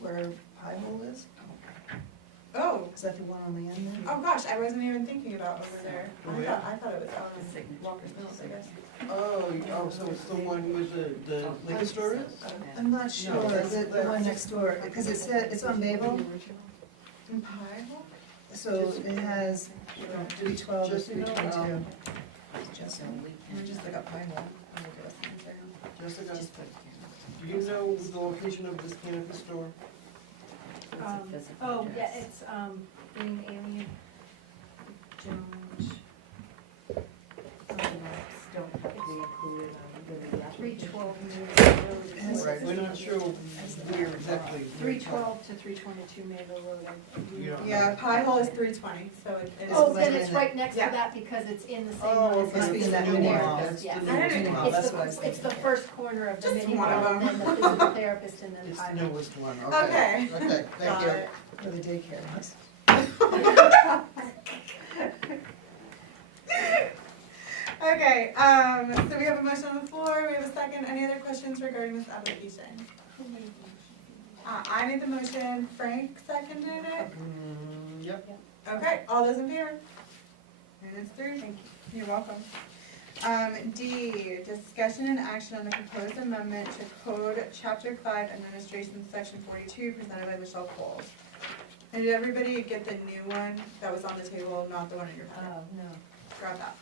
Where Pie Hole is? Oh, Is that the one on the end there? oh gosh, I wasn't even thinking about over there, Where? I thought it was out The in signature. Walker's Mills, I guess. oh, so it's the one where the liquor store is? I'm not sure, No, is it the one next door? Because it said, it's on Mayville, In Pie Hole? so it has 312 to Just, 322. So we Or can just like a Pie Hole? I'll look it up on Instagram. Jessica, just put it down. do you know the location of this cannabis store? What's a physical Oh, yeah, address? it's, Green Alien Jones. Don't have to be included on the. 312 Right, we're not sure where exactly. 312 to 322 Mayville Road. Yeah, Pie Hole is 320, so it is. Oh, then it's right next to Yeah. that because it's in the same Oh, one okay, as Must be the in that new mini one. mall. That's Yeah. the I don't newest know. one. It's That's what I was the, it's the thinking. first corner of the Just mini one of mall, and then the physical therapist, and then It's Pie the Hole. newest one, Okay. okay. Okay, thank Got you. it. For the daycare, yes. Okay, so we have a motion on the floor, we have a second, any other questions regarding this application? I made the motion, Frank seconded it, Yep. okay, all those in favor? And it's through. Thank you. You're welcome. D, discussion and action on the proposed amendment to Code Chapter 5 Administration Section 42 presented by Michelle Cole. And did everybody get the new one that was on the table, not the one in your packet? No. Grab that.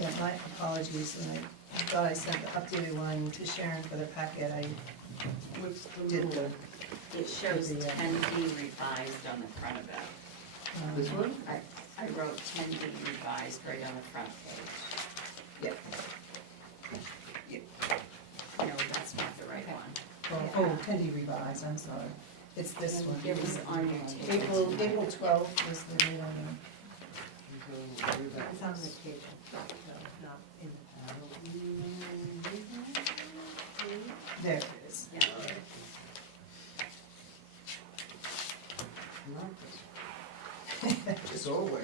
Yeah, my apologies, and I thought I sent the updated one to Sharon for the packet, I What's the did rule? the, It shows Yeah. 10D revised on the front of it. This one? I wrote 10D revised right on the front page. Yep. No, that's not the right one. Oh, Teddy revised, I'm sorry. It's this one. It was on your table. April 12th was the date on there. It's on the table, not in the There it is. Yeah. Not this. It's over.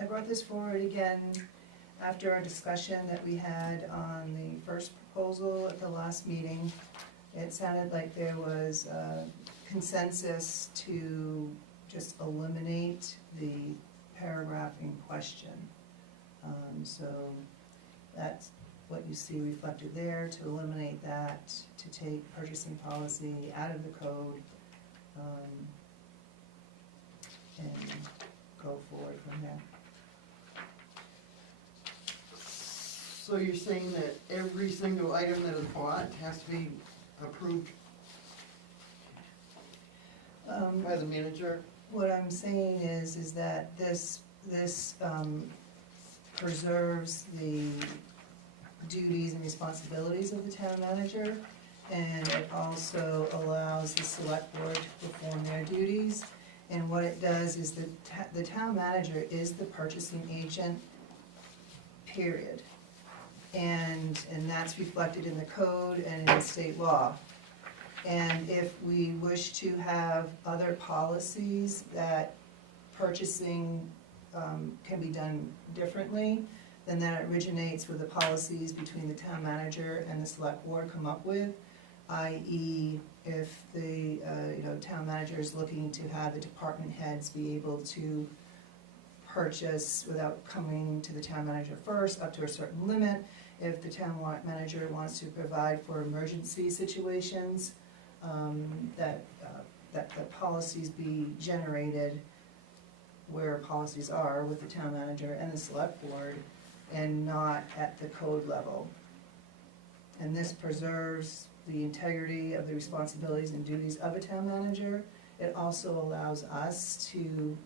I brought this forward again after our discussion that we had on the first proposal at the last meeting. It sounded like there was consensus to just eliminate the paragraph in question. So that's what you see reflected there, to eliminate that, to take purchasing policy out of the code, and go forward from there. So you're saying that every single item that is bought has to be approved by the manager? What I'm saying is that this preserves the duties and responsibilities of the town manager, and it also allows the select board to perform their duties. And what it does is the town manager is the purchasing agent, period. And that's reflected in the code and in state law. And if we wish to have other policies that purchasing can be done differently, then that originates with the policies between the town manager and the select board come up with, i.e. if the town manager is looking to have the department heads be able to purchase without coming to the town manager first, up to a certain limit. If the town manager wants to provide for emergency situations, that the policies be generated where policies are with the town manager and the select board, and not at the code level. And this preserves the integrity of the responsibilities and duties of a town manager. It also allows us to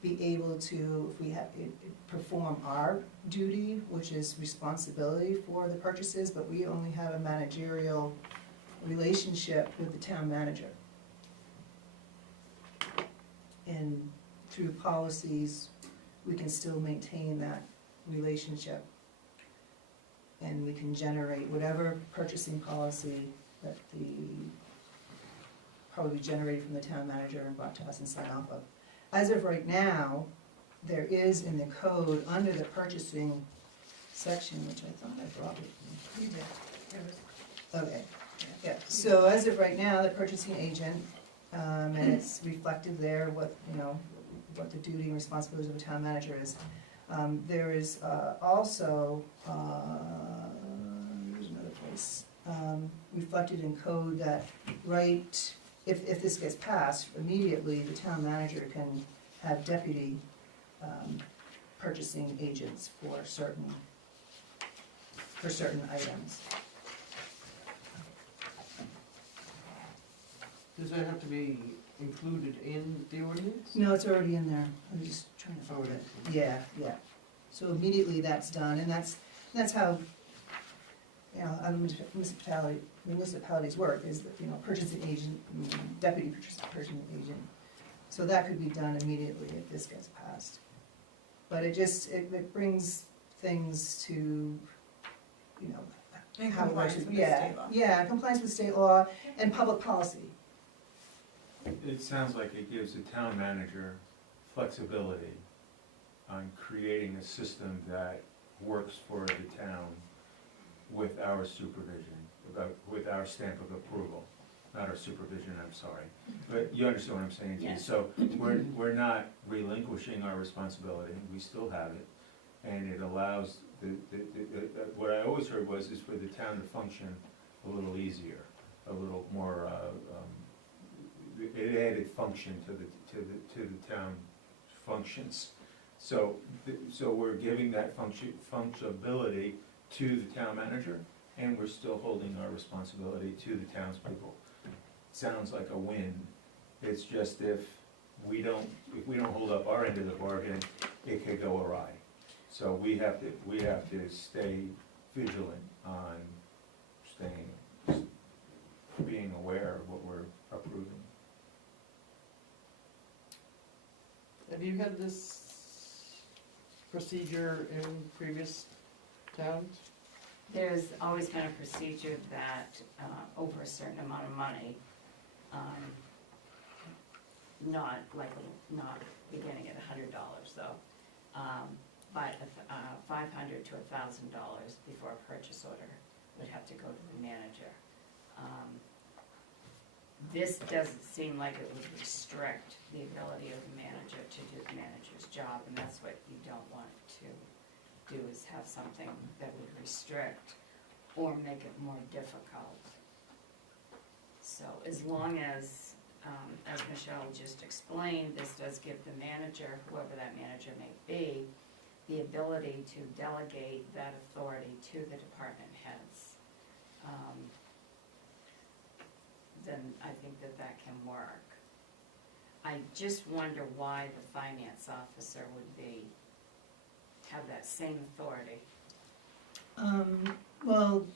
be able to, if we have, perform our duty, which is responsibility for the purchases, but we only have a managerial relationship with the town manager. And through policies, we can still maintain that relationship. And we can generate whatever purchasing policy that probably generated from the town manager and brought to us and signed off of. As of right now, there is in the code, under the purchasing section, which I thought I brought with me. You did. Okay, yeah, so as of right now, the purchasing agent, and it's reflected there what the duty and responsibilities of a town manager is. There is also, there's another place, reflected in code that if this gets passed, immediately the town manager can have deputy purchasing agents for certain for certain items. Does that have to be included in the ordinance? No, it's already in there, I'm just trying to find it. Yeah, yeah. So immediately that's done, and that's how, you know, other municipalities work, is that, you know, purchasing agent, deputy purchasing agent. So that could be done immediately if this gets passed. But it brings things to, you know, In how it compliance should- with the yeah, state law. yeah, compliance with state law and public policy. It sounds like it gives the town manager flexibility on creating a system that works for the town with our supervision, with our stamp of approval. Not our supervision, I'm sorry. But you understand what I'm saying to you? Yes. So we're not relinquishing our responsibility, we still have it. And it allows, what I always heard was, is for the town to function a little easier, a little more, it added function to the town functions. So we're giving that functionability to the town manager, and we're still holding our responsibility to the townspeople. Sounds like a win. It's just if we don't hold up our end of the bargain, it could go awry. So we have to stay vigilant on being aware of what we're approving. Have you had this procedure in previous towns? There's always been a procedure that, over a certain amount of money, not beginning at $100 though, but $500 to $1,000 before a purchase order would have to go to the manager. This doesn't seem like it would restrict the ability of the manager to do the manager's job, and that's what you don't want to do, is have something that would restrict or make it more difficult. So as long as Michelle just explained, this does give the manager, whoever that manager may be, the ability to delegate that authority to the department heads. Then I think that can work. I just wonder why the finance officer would have that same authority. Well,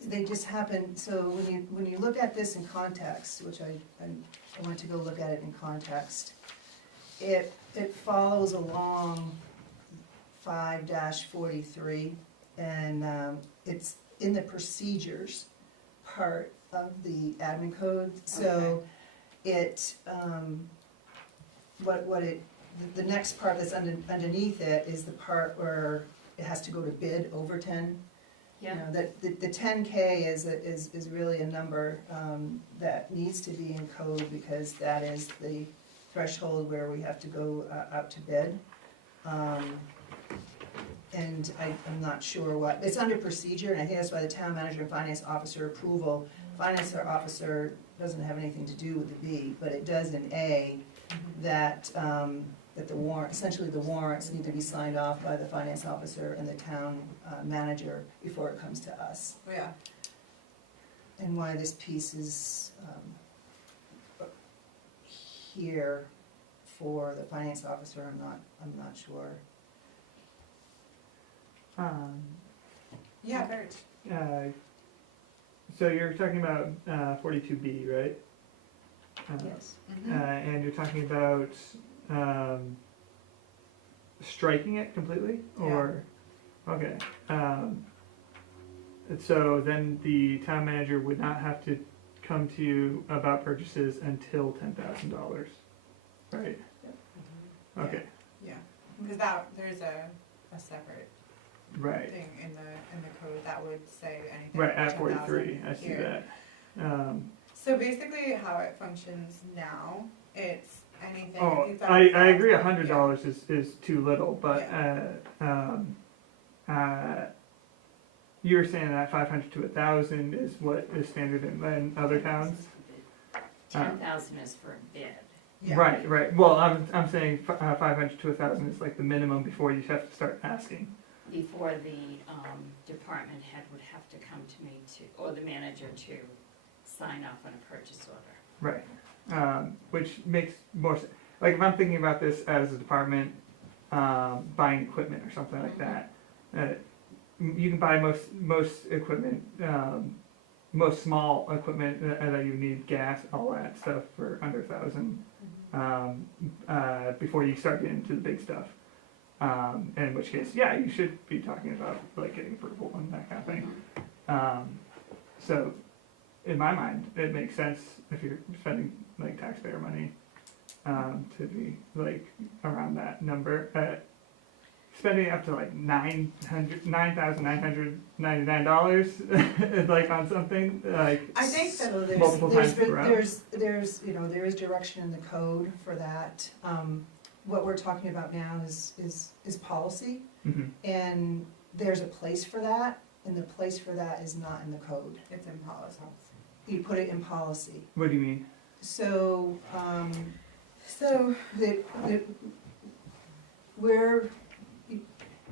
they just happen, so when you look at this in context, which I want to go look at it in context, it follows along 5-43, and it's in the procedures part of the admin code. So the next part that's underneath it is the part where it has to go to bid over 10. Yeah. You know, that the 10K is really a number that needs to be in code, because that is the threshold where we have to go out to bid. And I'm not sure what, it's under procedure, and I think that's why the town manager and finance officer approval. Finance officer doesn't have anything to do with the B, but it does in A, that the warrant, essentially the warrants need to be signed off by the finance officer and the town manager before it comes to us. Yeah. And why this piece is here for the finance officer, I'm not sure. Yeah, Bert. So you're talking about 42B, right? Yes. And you're talking about striking it completely, or okay. So then the town manager would not have to come to you about purchases until $10,000, right? Okay. Yeah, because there's a separate Right. thing in the code that would say anything. Right, over at 43, 10,000 I see here. that. So basically how it functions now, it's anything. Oh, if I it's agree, $1,000, $100 is too little, but you were saying that 500 to 1,000 is what is standard in other towns? 10,000 is for a bid. Yeah. Right. Well, I'm saying 500 to 1,000 is like the minimum before you have to start asking. before the, department head would have to come to me or the manager to sign off on a purchase order. Right. Which makes more sense. Like if I'm thinking about this as a department, buying equipment or something like that, you can buy most equipment, most small equipment that you need, gas, all that stuff for under $1,000, before you start getting into the big stuff. In which case, yeah, you should be talking about like getting approval and that kind of thing. So, in my mind, it makes sense if you're spending like taxpayer money, to be like around that number. Spending up to like $9,999 like on something like I think that multiple times throughout. there's there is direction in the code for that. What we're talking about now is policy, and there's a place for that, and the place for that is not in the code. It's in policy. You put it in policy. What do you mean? So,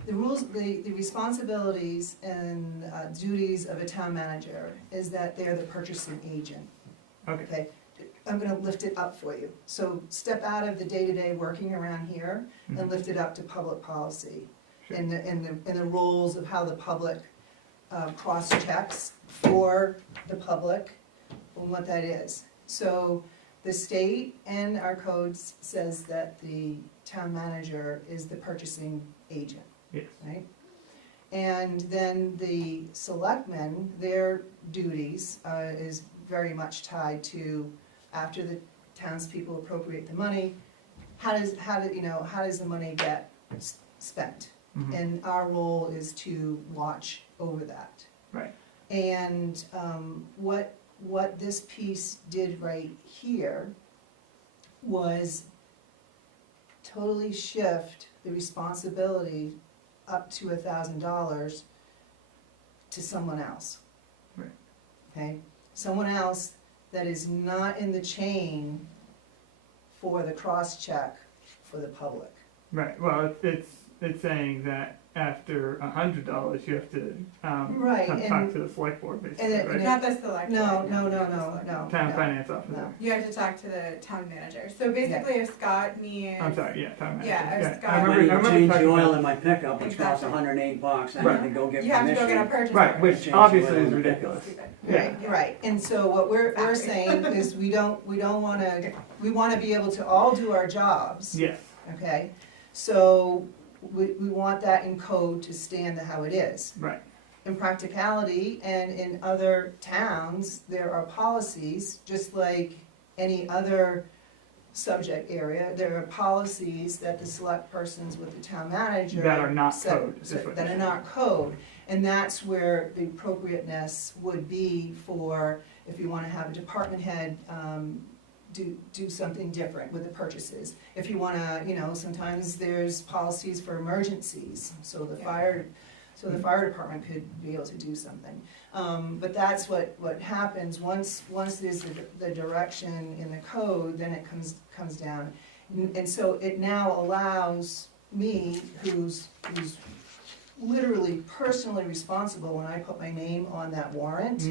the rules, the responsibilities and duties of a town manager is that they're the purchasing agent. Okay. I'm gonna lift it up for you. So step out of the day-to-day working around here and lift it up to public policy. Sure. And the rules of how the public cross-checks for the public and what that is. So the state and our codes says that the town manager is the purchasing agent. Yes. Right? And then the selectmen, their duties is very much tied to, after the townspeople appropriate the money, how does the money get spent? And our role is to watch over that. Right. And what this piece did right here was totally shift the responsibility up to $1,000 to someone else. Right. Okay? Someone else that is not in the chain for the cross-check for the public. Right. Well, it's saying that after $100, you have to Right, talk to the select board, basically, and right? Not the select. No, board, no, Town finance officer. no. You have to talk to the town manager. So basically, if Scott needs. I'm sorry, yeah, town manager. Yeah, if I Scott. remember- When you change the talking oil about- in my pickup, which costs Exactly. $108, I Right. had to go get You have to go get a permission. purchase Right, order. which Change obviously the oil is in the ridiculous. Stupid. Yeah. Right, and so what we're saying is we wanna be able to all do our jobs. Yes. Okay, so we want that in code to stand how it is. Right. In practicality and in other towns, there are policies, just like any other subject area, there are policies that the select persons with the town manager. That are not set- code, is what That you're are not code, and that's where the appropriateness would be for, if you wanna have a department head, do something different with the purchases. If you wanna, sometimes there's policies for emergencies, so the fire department could be able to do something. But that's what happens, once there's the direction in the code, then it comes down. And so it now allows me, who's literally personally responsible when I put my name on that warrant,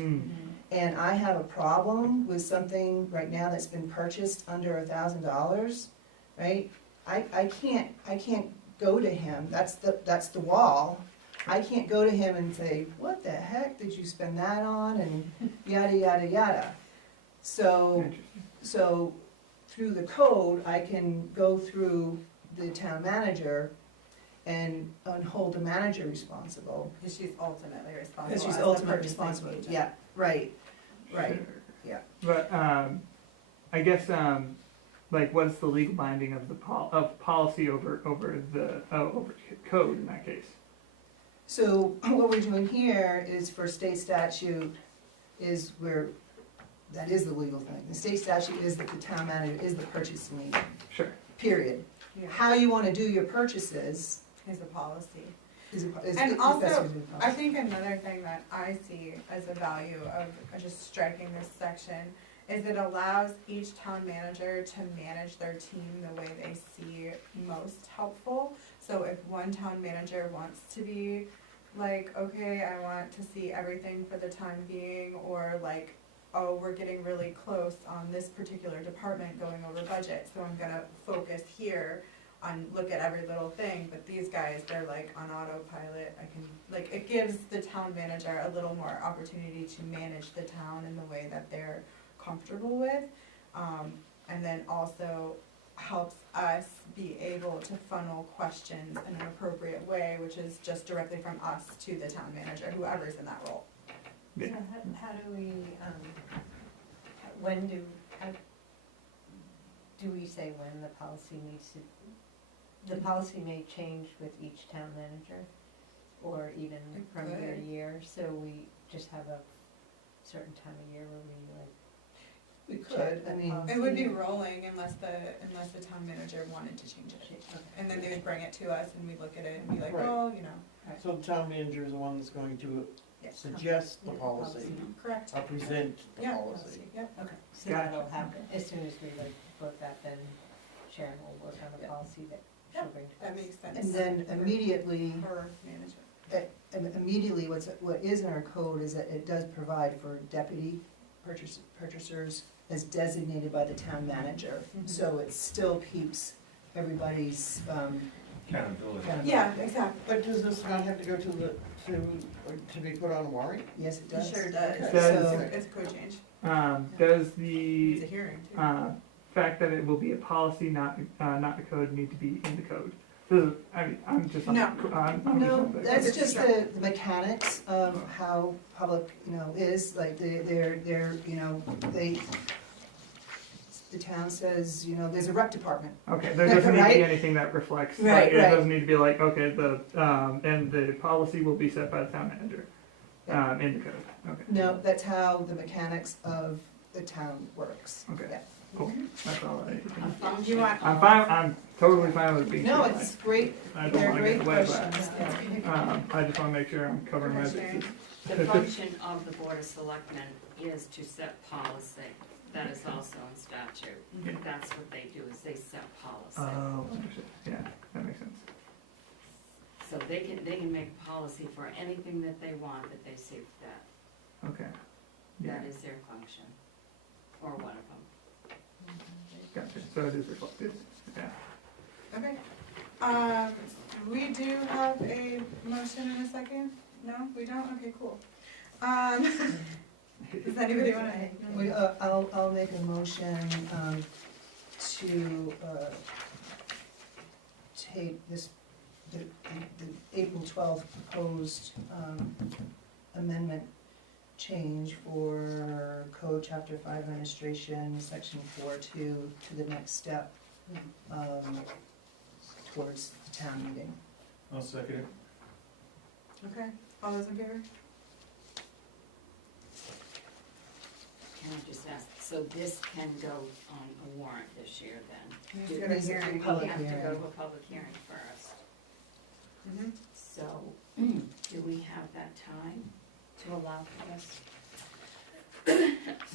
and I have a problem with something right now that's been purchased under $1,000, right? I can't go to him, that's the wall. I can't go to him and say, what the heck did you spend that on, and yada, yada, yada. So through the code, I can go through the town manager and hold the manager responsible. Because she's ultimately responsible. Because she's as the ultimately purchasing responsible, agent. yeah, right, Sure. yeah. But I guess like what's the legal binding of the policy over code in that case? So what we're doing here is for state statute is where, that is the legal thing. The state statute is that the town manager is the purchasing agent, Sure. period. Yeah. How you wanna do your purchases Is a policy. is And that's also, what we do. I think another thing that I see as a value of just striking this section is it allows each town manager to manage their team the way they see most helpful. So if one town manager wants to be like, okay, I want to see everything for the time being, or like, oh, we're getting really close on this particular department going over budget, so I'm gonna focus here on, look at every little thing, but these guys, they're like on autopilot, I can, like, it gives the town manager a little more opportunity to manage the town in the way that they're comfortable with. And then also helps us be able to funnel questions in an appropriate way, which is just directly from us to the town manager, whoever's in that role. So how do we, how do we say when the policy needs to, the policy may change with each town manager, or even from year to year, so we just have a certain time of year where we like. We could, I mean. It would be rolling unless the town manager wanted to change it. And then they would bring it to us and we'd look at it and be like, Right. oh, you know. So the town manager is the one that's going to Yes. suggest the policy, Correct. or present the Yeah. policy. Yep. Okay, so that'll happen, as soon as we like vote that, then Sharon will work on the policy that she'll bring to us. That makes sense. And then immediately, For management. immediately, what is in our code is that it does provide for deputy purchasers as designated by the town manager. Mhm. So it still keeps everybody's, Accountability. Yeah, exactly. But does this not have to go to be put on a warrant? yes, it It does. sure does. Okay, Does- so- It's a code change. Does It's the a hearing too. fact that it will be a policy, not the code, need to be in the code? This is, I mean, I'm just. No. I'm No, just- that's just the mechanics of how public, is, like, they're, the town says, there's a rec department. Okay, there doesn't need to Right? be anything that reflects, Right, like, it right. doesn't need to be like, okay, and the policy will be set by the town manager, in the code, okay. No, that's how the mechanics of the town works. Okay. Yeah. Cool, that's all I need to know. A function You want- I'm fine, I'm totally fine with it being. No, certified. it's great, I don't they're wanna great get away questions. with that. I just wanna make sure I'm covering my bases. The function of the Board of Selectmen is to set policy. That is also in statute. Yeah. That's what they do, is they set policy. Oh, understood. Yeah, that makes sense. So they can make policy for anything that they want that they see fit. Okay. Yeah, That is their function, or one of them. gotcha, so it is reflected, yeah. Okay. We do have a motion in a second? No, we don't? Okay, cool. Does anybody want to? I'll make a motion, to, take this, the April 12th proposed, amendment change for Code Chapter 5 Administration, Section 4.2, to the next step, towards the town meeting. I'll second it. Okay, all those in favor? Can I just ask, so this can go on a warrant this year then? We have to go to These are hearing. public We have to go hearing. to a public hearing first. Mhm. So, do we have that time to allow for this?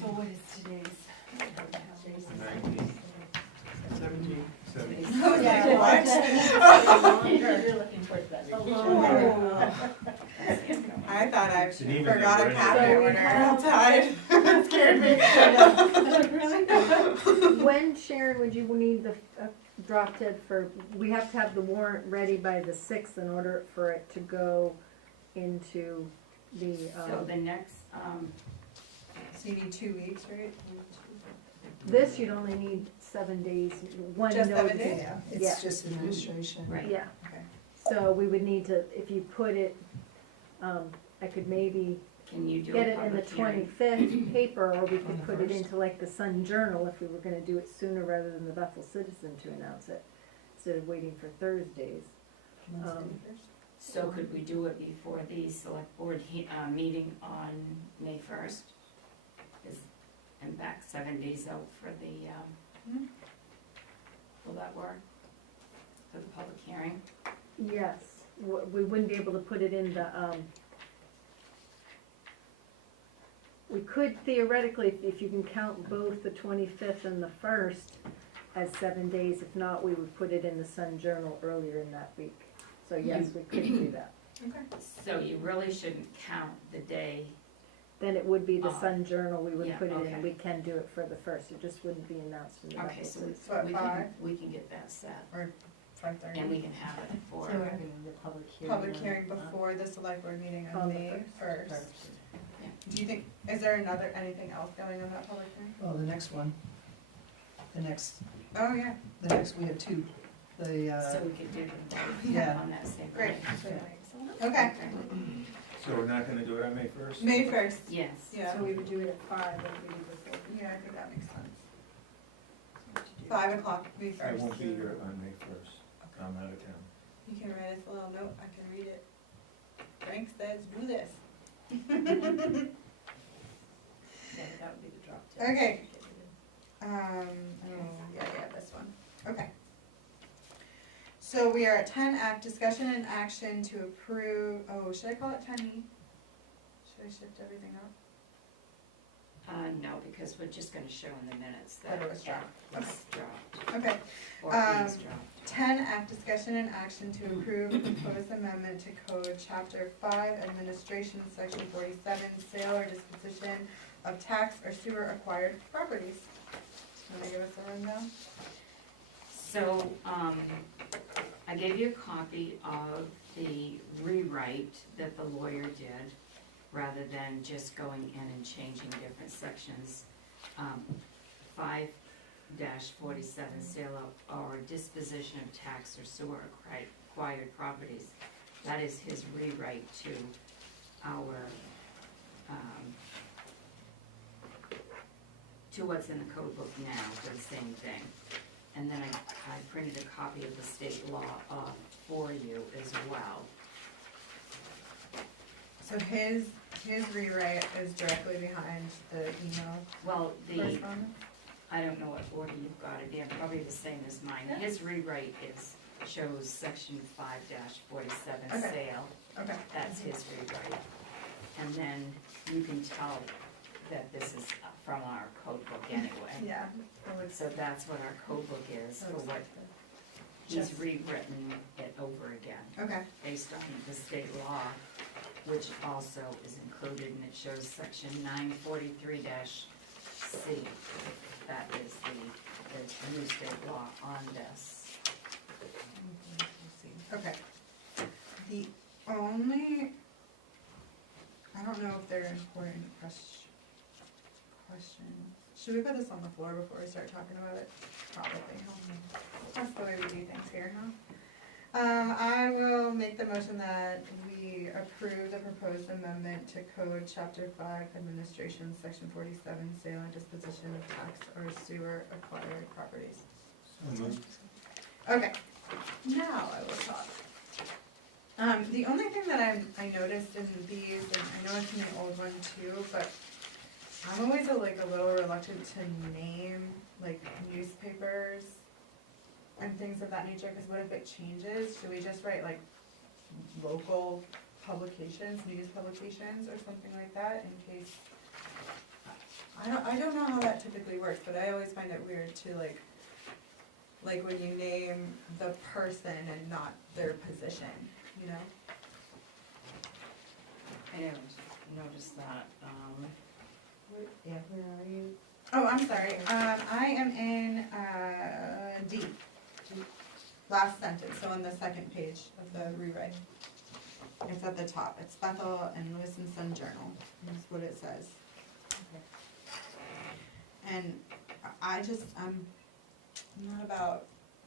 So what is today's? 19, 17. 17. Oh, yeah, what? You're looking towards that. Oh. I thought I Didn't even forgot a remember cabinet anything. order outside. That scared me. When, Sharon, would you need the drop dead for, we have to have the warrant ready by the 6th in order for it to go into the, So the next, So you need 2 weeks, right? this you'd only need 7 days, one notice. Just 7 days? Yeah, Yeah. it's just administration. right, Yeah, Okay. so we would need to, if you put it, I could maybe can you do get a it in the public hearing? 25th paper, or we On could the put it first. into like the Sun Journal if we were gonna do it sooner rather than the Bethel Citizen to announce it, instead of waiting for Thursdays. So could we do it before the select board meeting on May 1st? And back 7 days out for the, will that work? For the public hearing? Yes, we wouldn't be able to put it in the, we could theoretically, if you can count both the 25th and the 1st as 7 days, if not, we would put it in the Sun Journal earlier in that week. So yes, we could do that. Okay. So you really shouldn't count the day. Then it would be the Sun Journal, we would Yeah, put it okay. in, we can do it for the first, it just wouldn't be announced in the Okay, Bethel so Citizen. So at 5 we can get that set, or 5:30? and we can have it for. So we're having the public hearing. Public on- hearing before the select board meeting on On the May first. 1st. Do you think, is there anything else going on that public hearing? Well, the next one, Oh, yeah. the next, we have two. The, So we could do them Yeah. on that same Great. day. Okay, So we're not gonna do it on May first? May 1st. Yes. Yeah. So we would do it at 5, like we did before. Yeah, I think that makes sense. 5 o'clock, May 1st. I won't be here on May first. I'm out of town. You can write us a little note, I can read it. Frank says, do this. Yeah, that would be the drop dead. Okay. Yeah, this one. Okay. So we are at 10 act, discussion and action to approve, should I call it 10E? Should I shift everything up? No, because we're just gonna show in the minutes That that it was dropped. it's dropped, Okay. or is dropped. 10 act, discussion and action to approve a proposed amendment to code chapter 5, administration, section 47, sale or disposition of tax or sewer acquired properties. Want to give us a rundown? So, I gave you a copy of the rewrite that the lawyer did, rather than just going in and changing different sections. 5-47, sale or disposition of tax or sewer acquired properties. That is his rewrite to our, to what's in the code book now for the same thing. And then I printed a copy of the state law for you as well. So his rewrite is directly behind the email Well, correspondence? I don't know what order you've got it in, probably the same as mine. His rewrite shows section 5-47 Okay. sale. Okay. That's his rewrite. And then you can tell that this is from our code book anyway. Yeah. So that's what our code book is, for what he's rewritten it over again. Okay. Based on the state law, which also is included, and it shows section 943-C. That is the new state law on this. Okay. The only, I don't know if they're important questions. Should we put this on the floor before we start talking about it? Probably. That's the way we do things here, huh? I will make the motion that we approve the proposed amendment to code chapter 5, administration, section 47, sale and disposition of tax or sewer acquired properties. So moved. Okay, now I will talk. The only thing that I noticed in these, and I noticed in the old one too, but I'm always a little reluctant to name like newspapers and things of that nature, because what if it changes? Should we just write like local publications, news publications or something like that in case? I don't know how that typically works, but I always find it weird to like when you name the person and not their position, you know? I noticed that, Yeah, where are you? Oh, I'm sorry, I am in, D. Last sentence, so on the second page of the rewrite. It's at the top, it's Bethel and Lewis and Sun Journal, is what it says. And I'm not about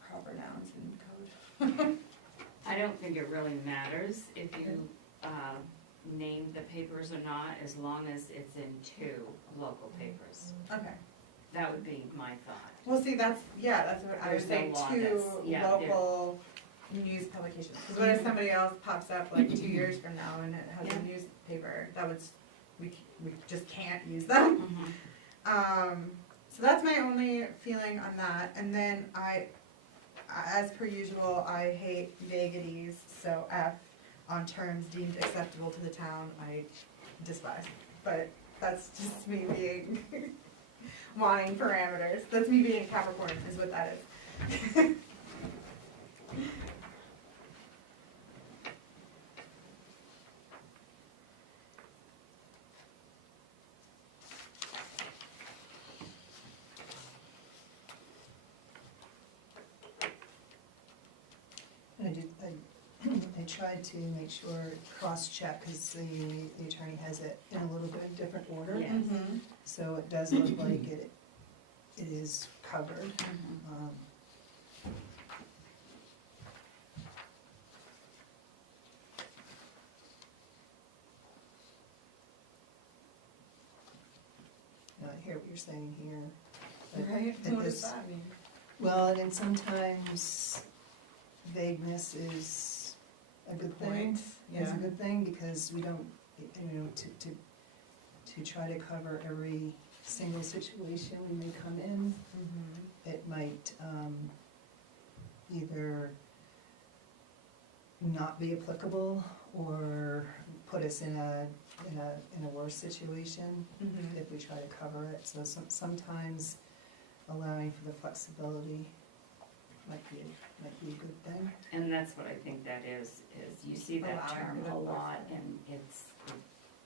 proper nouns in code. I don't think it really matters if you, name the papers or not, as long as it's in 2 local papers. Okay. That would be my thought. Well, see, that's what I was There's no saying, law 2 that's- yeah, local news publications. Because what if somebody else pops up like 2 years from now and it has a newspaper, we just can't use them. So that's my only feeling on that. And then as per usual, I hate vagaries, so F on terms deemed acceptable to the town, I despise. But that's just me being wanting parameters. That's me being Capricorn is what that is. I tried to make sure, cross-check, because the attorney has it in a little bit different order. Yes. Mhm. So it does look like it is covered. Now, I hear what you're saying here. but Right, at what does this- that mean? Well, and then sometimes vagueness is a good thing. Point, Is yeah. a good thing, because we don't, you know, to try to cover every single situation we may come in, it might, either not be applicable or put us in a worse situation Mhm. if we try to cover it. So sometimes allowing for the flexibility might be a good thing. And that's what I think that is you see that Allowing term for the a lot, and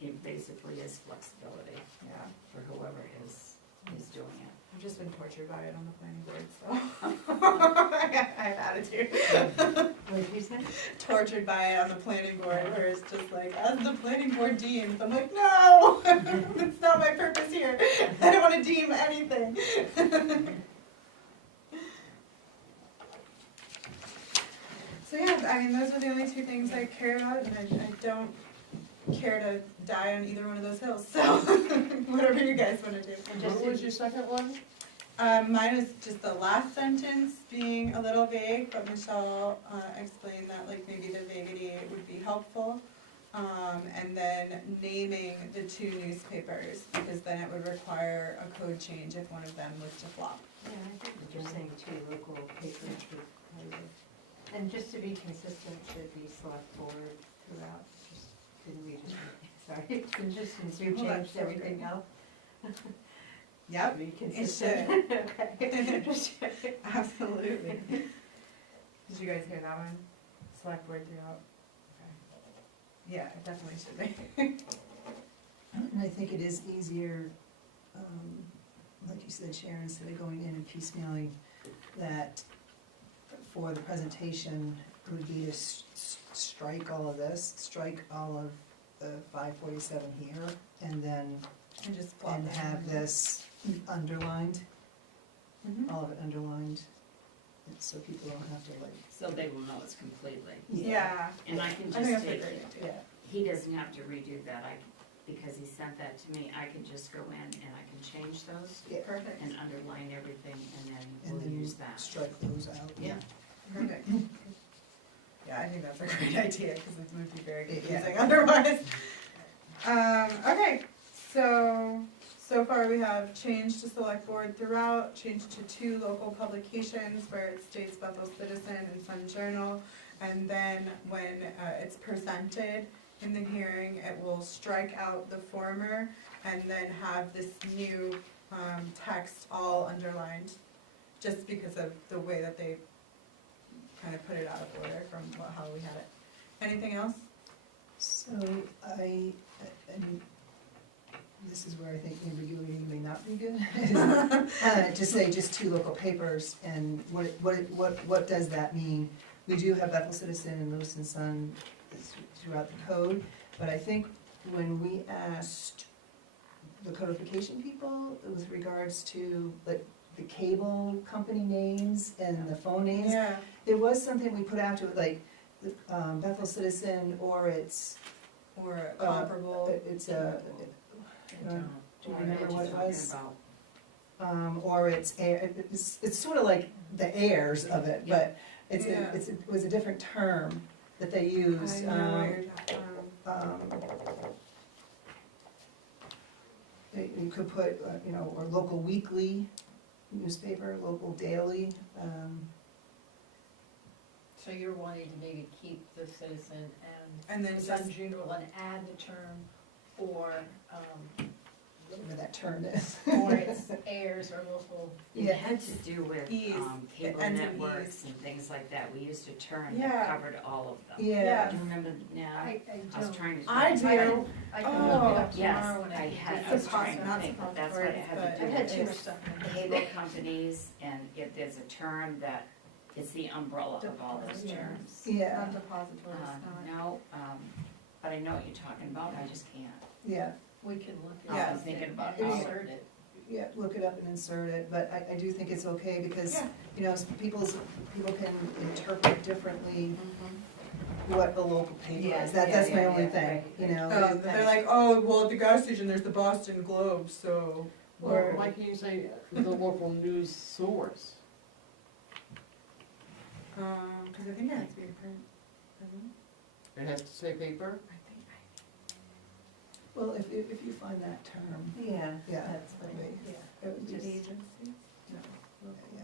it basically is flexibility Yeah. for whoever is doing it. I've just been tortured by it on the planning board, so I have attitude. What did you say? Tortured by it on the planning board, where it's just like, as the planning board deems, I'm like, no, that's not my purpose here. I don't want to deem anything. So yeah, I mean, those are the only two things I care about, and I don't care to die on either one of those hills, so whatever you guys want to do. What was your second one? Mine is just the last sentence being a little vague, but Michelle explained that like maybe the vaguity would be helpful. And then naming the two newspapers, because then it would require a code change if one of them was to flop. Yeah, I think what you're saying two local papers would probably, and just to be consistent, should be select board throughout, didn't we just, sorry, just since you Well, changed that's everything great. else. Yep, Be it consistent. should. Okay. Just checking. Absolutely. Did you guys hear that one? Select board throughout? Okay. Yeah, it definitely should be. And I think it is easier, like you said, Sharon, instead of going in and piecemealing, that for the presentation, it would be to strike all of this, strike all of the 547 here, and then, And just flop and it have in. this underlined, Mhm. all of it underlined, so people don't have to like. So they will know it's completely. Yeah. And I can I think just that's a take, great idea. Yeah. he doesn't have to redo that, because he sent that to me, I can just go in and I can change those Yeah. Perfect. and underline everything, and then And we'll then use that. strike those out. Yeah. Perfect. Yeah, I think that's a great idea, because it would be very Yeah. confusing otherwise. Okay, so far we have changed to select board throughout, changed to 2 local publications where it states Bethel Citizen and Sun Journal, and then when it's presented in the hearing, it will strike out the former and then have this new text all underlined, just because of the way that they kind of put it out of order from how we had it. Anything else? So I mean, this is where I think ambiguity may not be good. To say just 2 local papers, and what does that mean? We do have Bethel Citizen and Lewiston Sun throughout the code, but I think when we asked the codification people with regards to like the cable company names and the phone names, Yeah. there was something we put out to it, like Bethel Citizen, or it's Or comparable. it's a, I don't. do you What remember are what you it talking was? about? Or it's sort of like the heirs of it, but Yeah. it was a different term that they used. I know what you're talking about. You could put, you know, or local weekly newspaper, local daily, So you're wanting to maybe keep the Citizen And then the Sun just, Journal and add the term or, whatever that term is. or its heirs or local. It Yeah. had to do with Ease. cable It ends in networks ease. and things like that. We used a term Yeah. that covered all of them. Yeah. Do you remember now? I I was don't. trying to. I think. do. I can look it up Yes, tomorrow when I I get had, to I was the trying to Not think, but that's what it had to but do I've had with. too much stuff in my head. Cable companies, and if there's a term that it's the umbrella of all those terms. Yeah, Not depository, No, but I know what you're talking about, I just can't. yeah, We can look I at was thinking about Yeah. insert it. yeah, look it up and insert it, but I do think it's okay because, Yeah. you know, people can interpret differently what a local paper is. That's my only thing, you know. They're like, oh, well, at the gas station, there's the Boston Globe, so. Or why can't you say the local news source? Cause I think it has to be a print, doesn't it? It has to say paper? I think. Well, if you find that term, Yeah, yeah. that's what I mean, yeah. it would just, Agency? No. yeah.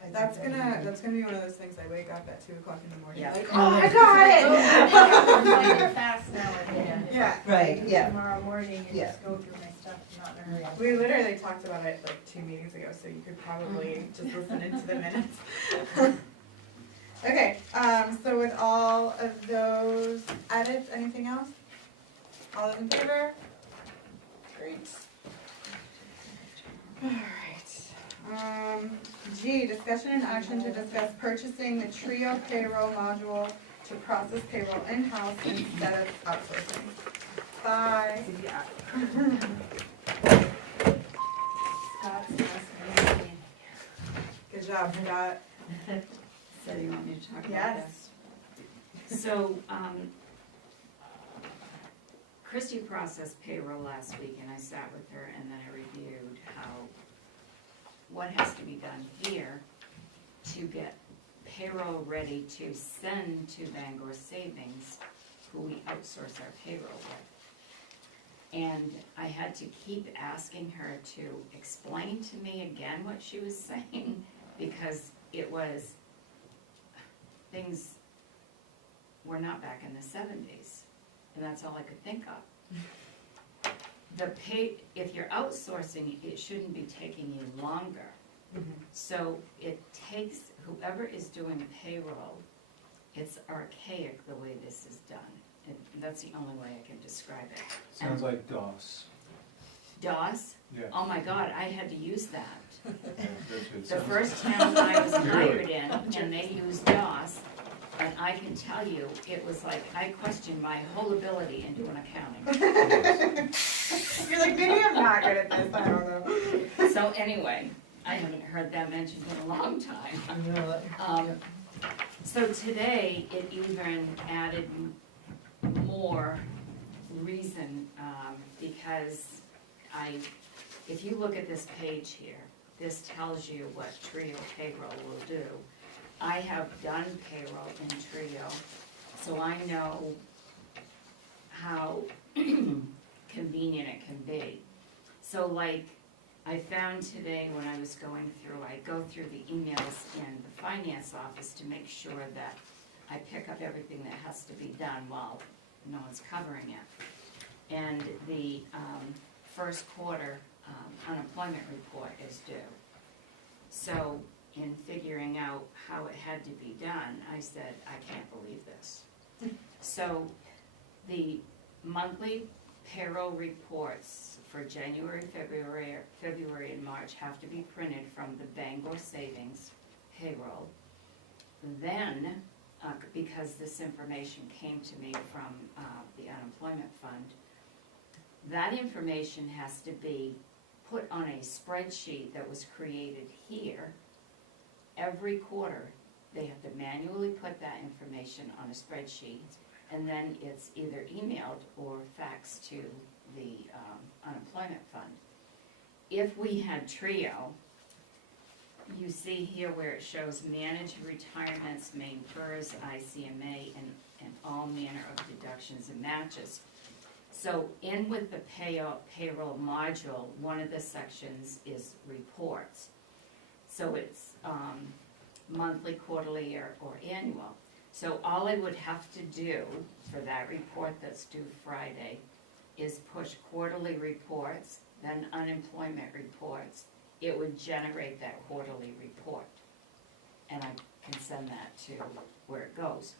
I think That's that would gonna be one of those things I wake up at 2 o'clock in the morning, Yeah. like, oh, I got it! Fast nowadays. Yeah. Right, yeah. Tomorrow morning, and Yeah. just go through my stuff, not in a hurry. We literally talked about it like 2 meetings ago, so you could probably just listen into the minutes. Okay, so with all of those edits, anything else? All those in favor? Great. Alright, G, discussion and action to discuss purchasing the Trio payroll module to process payroll in-house instead of outsourcing. Bye. Scott's last meeting. Good job, Scott. So you want me to talk about Yes. this? So, Christy processed payroll last week, and I sat with her, and then I reviewed what has to be done here to get payroll ready to send to Bangor Savings, who we outsource our payroll with. And I had to keep asking her to explain to me again what she was saying, because it was, things were not back in the 70s, and that's all I could think of. If you're outsourcing, it shouldn't be taking you longer. So it takes, whoever is doing payroll, it's archaic the way this is done. That's the only way I can describe it. Sounds like DOS. DOS? Yeah. Oh my God, I had to use that. That's what it The sounds first town I was hired in, and they used DOS, and I can tell you, it was like, I questioned my whole ability in doing accounting. You're like, maybe I'm not good at this, I don't know. So anyway, I haven't heard that mentioned in a long time. So today, it even added more reason, because if you look at this page here, this tells you what Trio payroll will do. I have done payroll in Trio, so I know how convenient it can be. So like, I found today when I was going through, I go through the emails in the finance office to make sure that I pick up everything that has to be done while no one's covering it. And the first quarter unemployment report is due. So in figuring out how it had to be done, I said, I can't believe this. So the monthly payroll reports for January, February, and March have to be printed from the Bangor Savings payroll. Then, because this information came to me from the unemployment fund, that information has to be put on a spreadsheet that was created here. Every quarter, they have to manually put that information on a spreadsheet, and then it's either emailed or faxed to the unemployment fund. If we had Trio, you see here where it shows managed retirements, main PERS, ICMA, and all manner of deductions and matches. So in with the payroll module, one of the sections is reports. So it's monthly, quarterly, or annual. So all I would have to do for that report that's due Friday is push quarterly reports, then unemployment reports. It would generate that quarterly report, and I can send that to where it goes.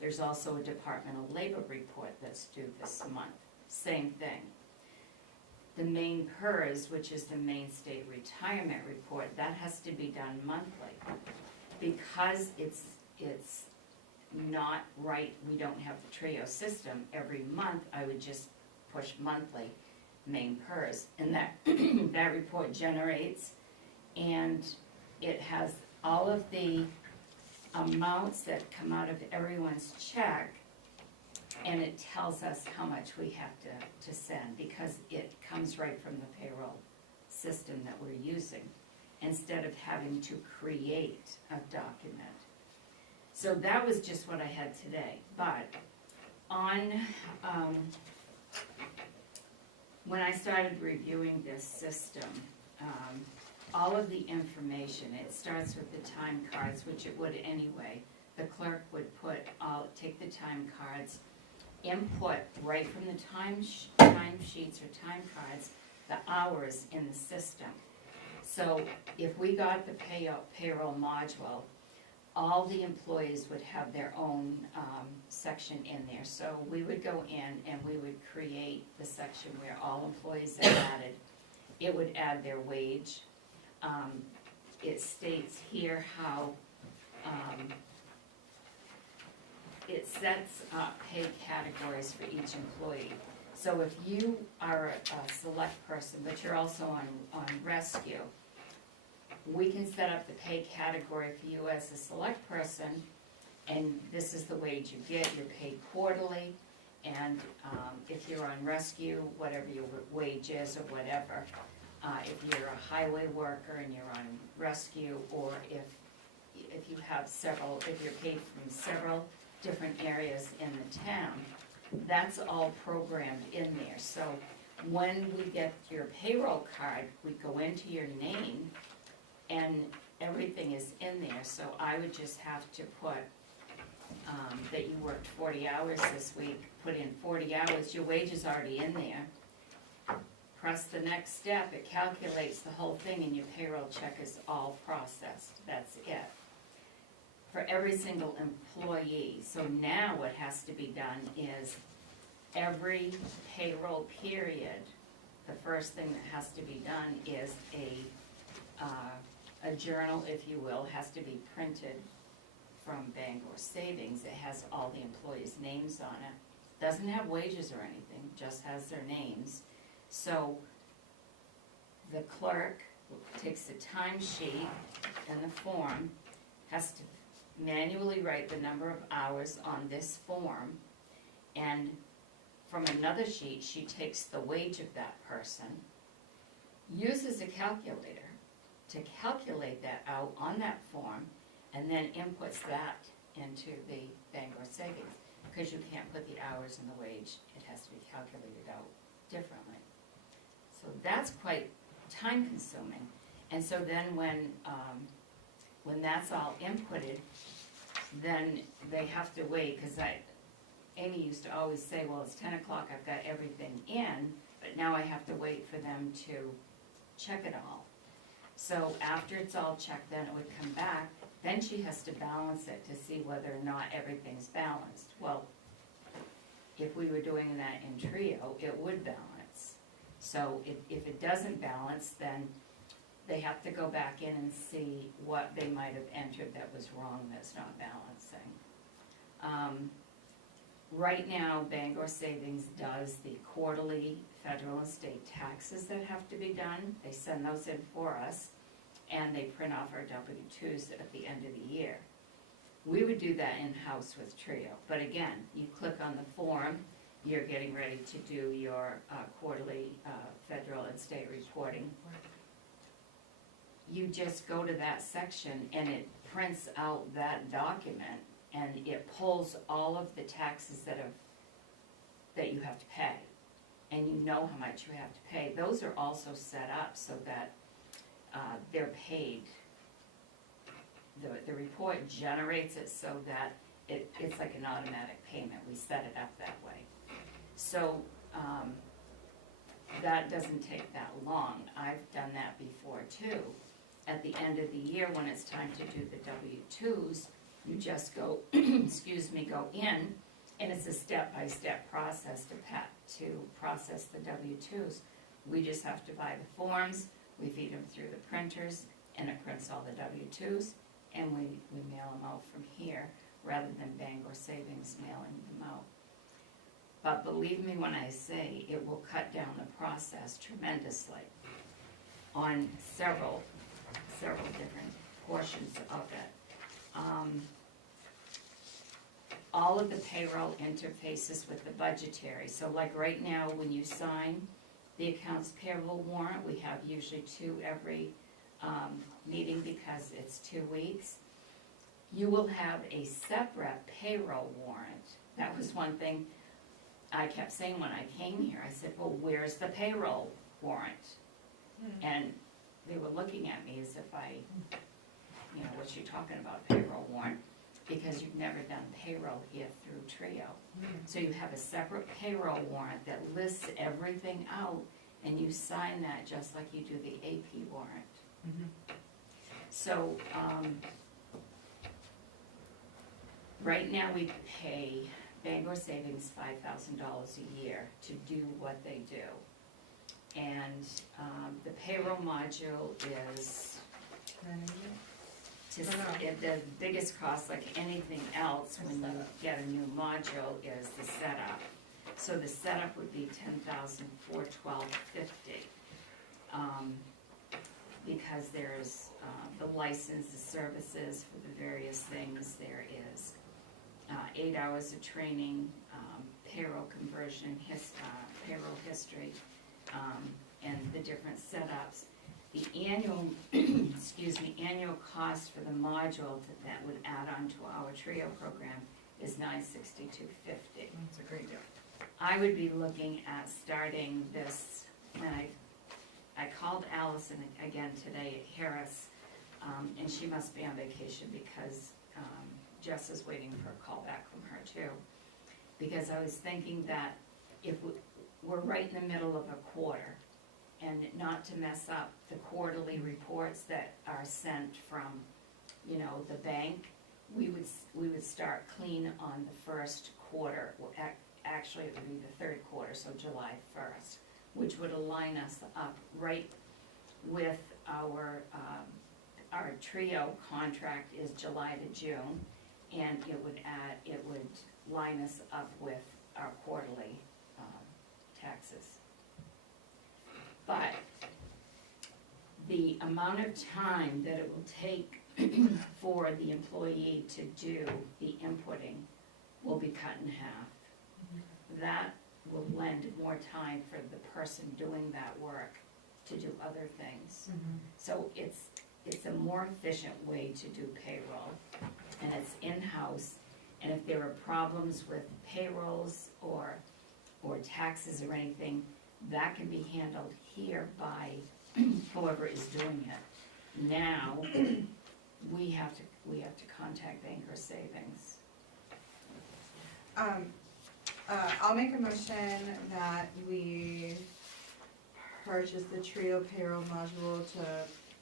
There's also a Department of Labor report that's due this month. Same thing. The main PERS, which is the main state retirement report, that has to be done monthly, because it's not right, we don't have the Trio system, every month I would just push monthly main PERS, and that, that report generates, and it has all of the amounts that come out of everyone's check, and it tells us how much we have to send, because it comes right from the payroll system that we're using, instead of having to create a document. So that was just what I had today, but on, when I started reviewing this system, all of the information, it starts with the time cards, which it would anyway. The clerk would take the time cards, input right from the time sheets or time cards, the hours in the system. So if we got the payroll module, all the employees would have their own section in there. So we would go in and we would create the section where all employees are added. It would add their wage. It states here how it sets up pay categories for each employee. So if you are a select person, but you're also on rescue, we can set up the pay category for you as a select person, and this is the wage you get. You're paid quarterly, and if you're on rescue, whatever your wage is or whatever. If you're a highway worker and you're on rescue, or if you have several, if you're paid from several different areas in the town, that's all programmed in there. So when we get your payroll card, we go into your name and everything is in there. So I would just have to put that you worked 40 hours this week, put in 40 hours, your wage is already in there. Press the next step, it calculates the whole thing, and your payroll check is all processed. That's it. For every single employee. So now what has to be done is every payroll period, the first thing that has to be done is a journal, if you will, has to be printed from Bangor Savings. It has all the employees' names on it. Doesn't have wages or anything, just has their names. So the clerk takes the timesheet and the form, has to manually write the number of hours on this form, and from another sheet, she takes the wage of that person, uses a calculator to calculate that out on that form, and then inputs that into the Bangor Savings, because you can't put the hours in the wage. It has to be calculated out differently. So that's quite time consuming. And so then when that's all inputted, then they have to wait, because Amy used to always say, well, it's 10 o'clock, I've got everything in, but now I have to wait for them to check it all. So after it's all checked, then it would come back, then she has to balance it to see whether or not everything's balanced. Well, if we were doing that in Trio, it would balance. So if it doesn't balance, then they have to go back in and see what they might have entered that was wrong, that's not balancing. Right now, Bangor Savings does the quarterly federal and state taxes that have to be done. They send those in for us, and they print off our W-2s at the end of the year. We would do that in-house with Trio, but again, you click on the form, you're getting ready to do your quarterly federal and state reporting. You just go to that section and it prints out that document, and it pulls all of the taxes that you have to pay, and you know how much you have to pay. Those are also set up so that they're paid. The report generates it so that it's like an automatic payment. We set it up that way. So that doesn't take that long. I've done that before too. At the end of the year, when it's time to do the W-2s, you just go, excuse me, go in, and it's a step-by-step process to process the W-2s. We just have to buy the forms, we feed them through the printers, and it prints all the W-2s, and we mail them out from here, rather than Bangor Savings mailing them out. But believe me when I say, it will cut down the process tremendously on several different portions of it. All of the payroll interfaces with the budgetary, so like right now, when you sign the accounts payable warrant, we have usually 2 every meeting because it's 2 weeks. You will have a separate payroll warrant. That was one thing I kept saying when I came here. I said, well, where's the payroll warrant? And they were looking at me as if what you talking about, payroll warrant? Because you've never done payroll here through Trio. So you have a separate payroll warrant that lists everything out, and you sign that just like you do the AP warrant. So, right now we pay Bangor Savings $5,000 a year to do what they do. And the payroll module is, the biggest cost, like anything else, when you get a new module, is the setup. So the setup would be $10,412.50. Because there's the license, the services for the various things. There is 8 hours of training, payroll conversion, payroll history, and the different setups. The annual, annual cost for the module that would add on to our Trio program is $962.50. That's a great deal. I would be looking at starting this, and I called Allison again today at Harris, and she must be on vacation because Jess is waiting for a call back from her too. Because I was thinking that if we're right in the middle of a quarter, and not to mess up the quarterly reports that are sent from, the bank, we would start clean on the first quarter. Well, actually, it would be the third quarter, so July 1st, which would align us up right with our Trio contract is July to June, and it would line us up with our quarterly taxes. But the amount of time that it will take for the employee to do the inputting will be cut in half. That will lend more time for the person doing that work to do other things. So it's a more efficient way to do payroll, and it's in-house. And if there are problems with payrolls or taxes or anything, that can be handled here by whoever is doing it. Now, we have to contact Bangor Savings. I'll make a motion that we purchase the Trio payroll module to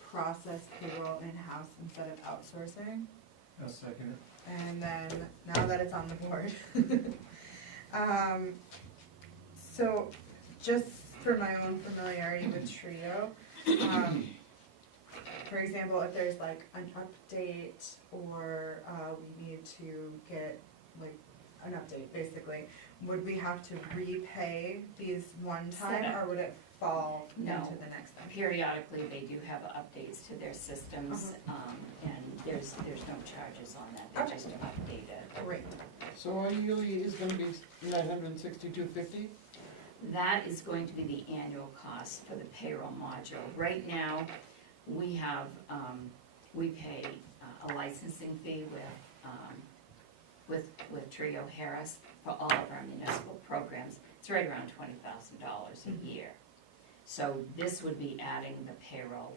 process payroll in-house instead of outsourcing. I'll second it. And then, now that it's on the board. So, just for my own familiarity with Trio, for example, if there's like an update or we need to get like an update basically, would we have to repay these one time or would it fall into the next one? Periodically, they do have updates to their systems, and there's no charges on that, they're just updated. Great. So our yearly is gonna be $962.50? That is going to be the annual cost for the payroll module. Right now, we have, we pay a licensing fee with Trio Harris for all of our municipal programs. It's right around $20,000 a year. So this would be adding the payroll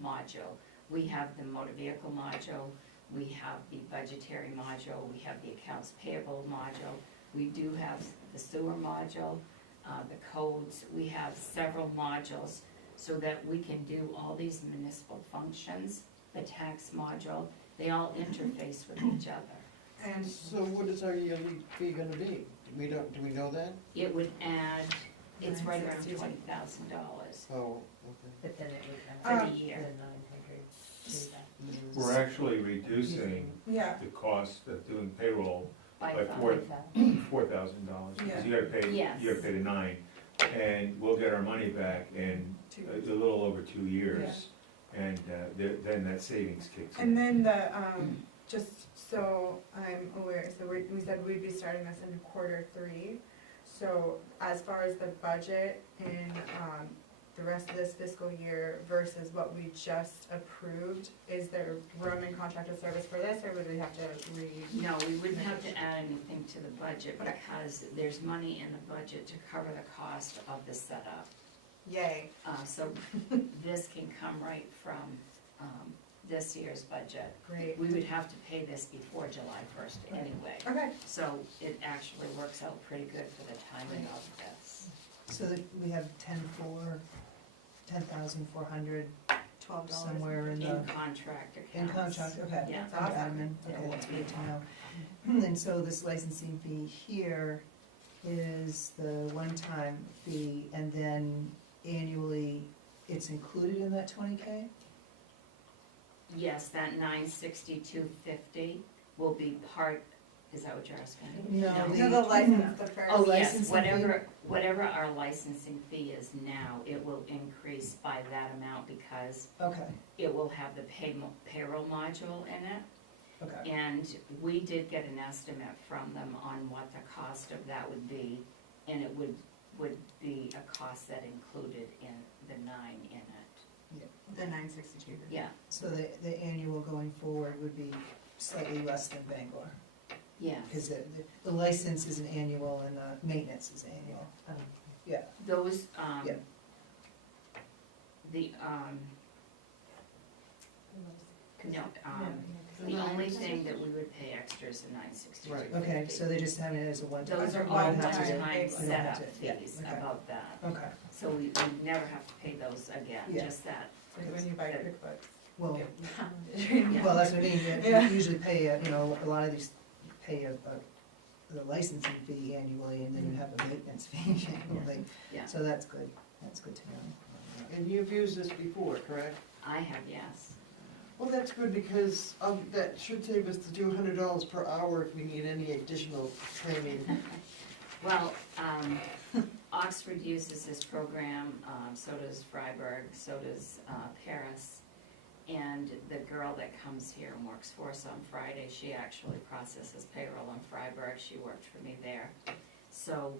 module. We have the motor vehicle module, we have the budgetary module, we have the accounts payable module, we do have the sewer module, the codes, we have several modules so that we can do all these municipal functions. The tax module, they all interface with each other. And so what is our yearly fee gonna be? Do we know that? It would add, it's right around $20,000 Oh, okay. But then it would for come the year. to 900. We're actually reducing Yeah, the cost of doing payroll By by $5,000. $4,000, because you Yeah. gotta pay, Yes. you gotta pay the 9, and we'll get our money back in 2 a years. little over 2 years, and then that savings kicks in. And then the, just so I'm aware, so we said we'd be starting this in Q3. So as far as the budget in, the rest of this fiscal year versus what we just approved, is there room in contracted service for this, or would we have to No, we wouldn't have to add anything to the budget because there's money in the budget to cover the cost of the setup. Yay. So this can come right from this year's budget. Great. We would have to pay this before July 1st anyway. Okay. So it actually works out pretty good for the timing of this. So that we have 10,400 $12. somewhere in In the, contract accounts. in contract, okay. Yeah. Under admin, okay, that's good to know. And so this licensing fee here is the one-time fee, and then annually, it's included in that 20K? Yes, that $962.50 will be part, is that what you're asking? No, No, the license, the first. Oh, Yes, licensing whatever our licensing fee is now, it will increase by that amount because Okay, it will have the payroll module in it. okay, And we did get an estimate from them on what the cost of that would be, and it would be a cost that included in the 9 in it. The 962. Yeah, so the annual going forward would be slightly less than Bangor, yeah. because the license is an annual and the maintenance is annual. Yeah, Those, Yeah. the, no, the only thing that we would pay extra is the $962. Right. okay, so they just have it as a one-time. Those are you all don't have to do it. one-time You don't have setup to- yeah, fees okay. about that. Okay, So we never have to pay those again, Yeah. just that. Like when you buy QuickBooks. well, Yeah. well, that's what I mean, Yeah. you usually pay, a lot of these pay the licensing fee annually, and then you have a maintenance fee annually. Yeah. So that's good to know. And you've used this before, correct? I have, yes. Well, that's good because that should save us the $200 per hour if we need any additional training. Well, Oxford uses this program, so does Freiburg, so does Paris. And the girl that comes here and works for us on Friday, she actually processes payroll in Freiburg. She worked for me there. So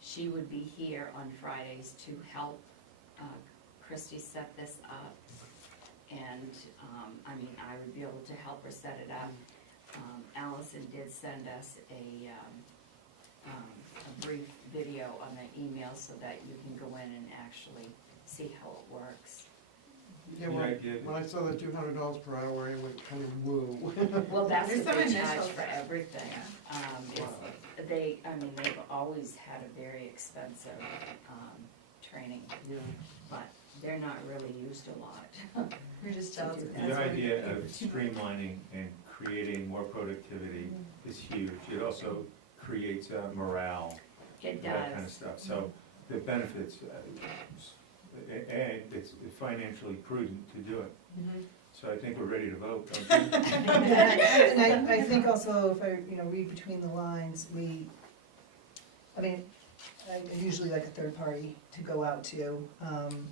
she would be here on Fridays to help Christy set this up. And, I would be able to help her set it up. Allison did send us a brief video on the email so that you can go in and actually see how it works. Yeah, Yeah, when I did. when I saw the $200 per hour, I went kind of woo. Well, that's There's what some they charge initial for stuff. everything. They've always had a very expensive, training, but they're not really used a lot. We're just jealous of The idea of streamlining and creating more productivity is huge. It also creates morale, It that kind of does. stuff. So the benefits, and it's financially prudent to do it. So I think we're ready to vote, don't you? And I think also, if I, read between the lines, I usually like a third party to go out to,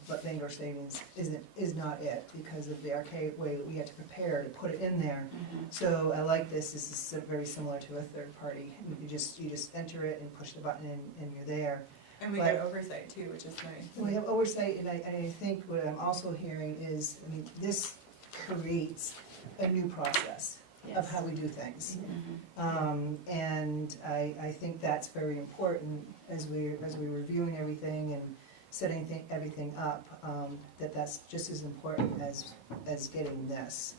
but Bangor Savings is not it, because of the archaic way that we had to prepare to put it in there. So I like this is very similar to a third party. You just enter it and push the button and you're there. And we But- get oversight too, which is nice. We have oversight, and I think what I'm also hearing is, this creates a new process of Yes. how we do things. Mhm. And I think that's very important as we're reviewing everything and setting everything up, that's just as important as getting this.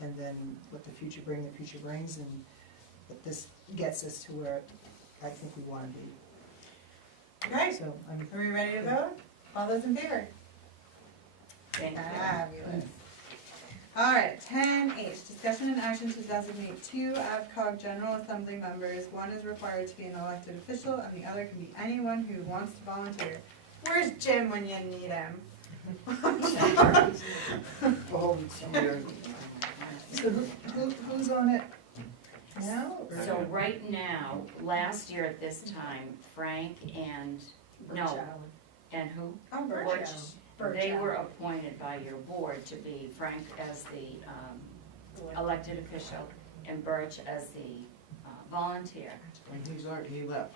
And then what the future brings, and that this gets us to where I think we wanna be. Okay, So I'm are we ready to vote? All those in favor? Thank you. Fabulous. All right, 10H, discussion and action to designate 2 AvCog General Assembly members. One is required to be an elected official, and the other can be anyone who wants to volunteer. Where's Jim when you need him? Oh, somebody- So who's on it now? or- So right now, last year at this time, Frank and, no, and who? Oh, Butch. Butch. Butch They Allen. were appointed by your board to be Frank as the elected official and Birch as the volunteer. And he left.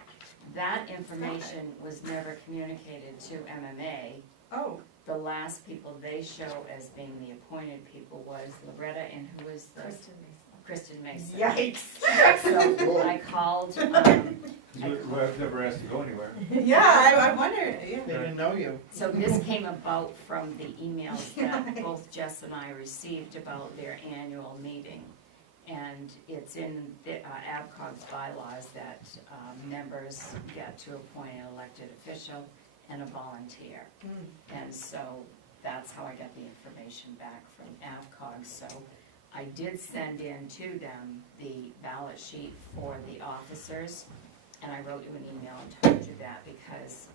That information was never communicated to MMA. Oh, The last people they show as being the appointed people was Loretta and who was the? Kristen Mason. yikes. So I called, We've never asked to go anywhere. Yeah, I wondered, yeah. They didn't know you. so this came about from the emails that both Jess and I received about their annual meeting. And it's in the ABCOG's bylaws that members get to appoint an elected official and a volunteer. And so that's how I got the information back from ABCOG. So I did send in to them the ballot sheet for the officers, and I wrote you an email and told you that because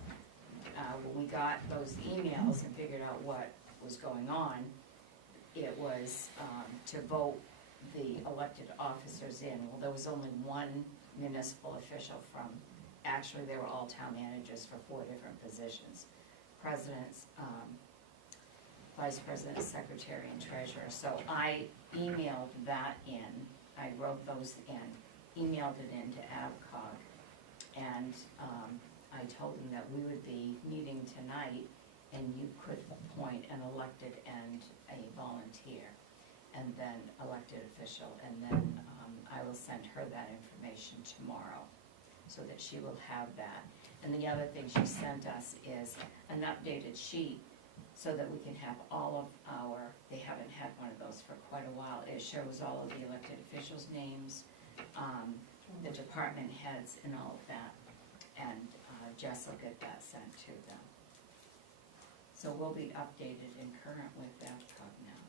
when we got those emails and figured out what was going on, it was to vote the elected officers in. Well, there was only one municipal official from, actually they were all town managers for 4 different positions. Presidents, vice president, secretary, and treasurer. So I emailed that in, I wrote those in, emailed it into ABCOG, and I told them that we would be meeting tonight and you could appoint an elected and a volunteer, and then elected official, and then I will send her that information tomorrow so that she will have that. And the other thing she sent us is an updated sheet so that we can have all of our, they haven't had one of those for quite a while. It shows all of the elected officials' names, the department heads and all of that. And Jess will get that sent to them. So we'll be updated and current with ABCOG now.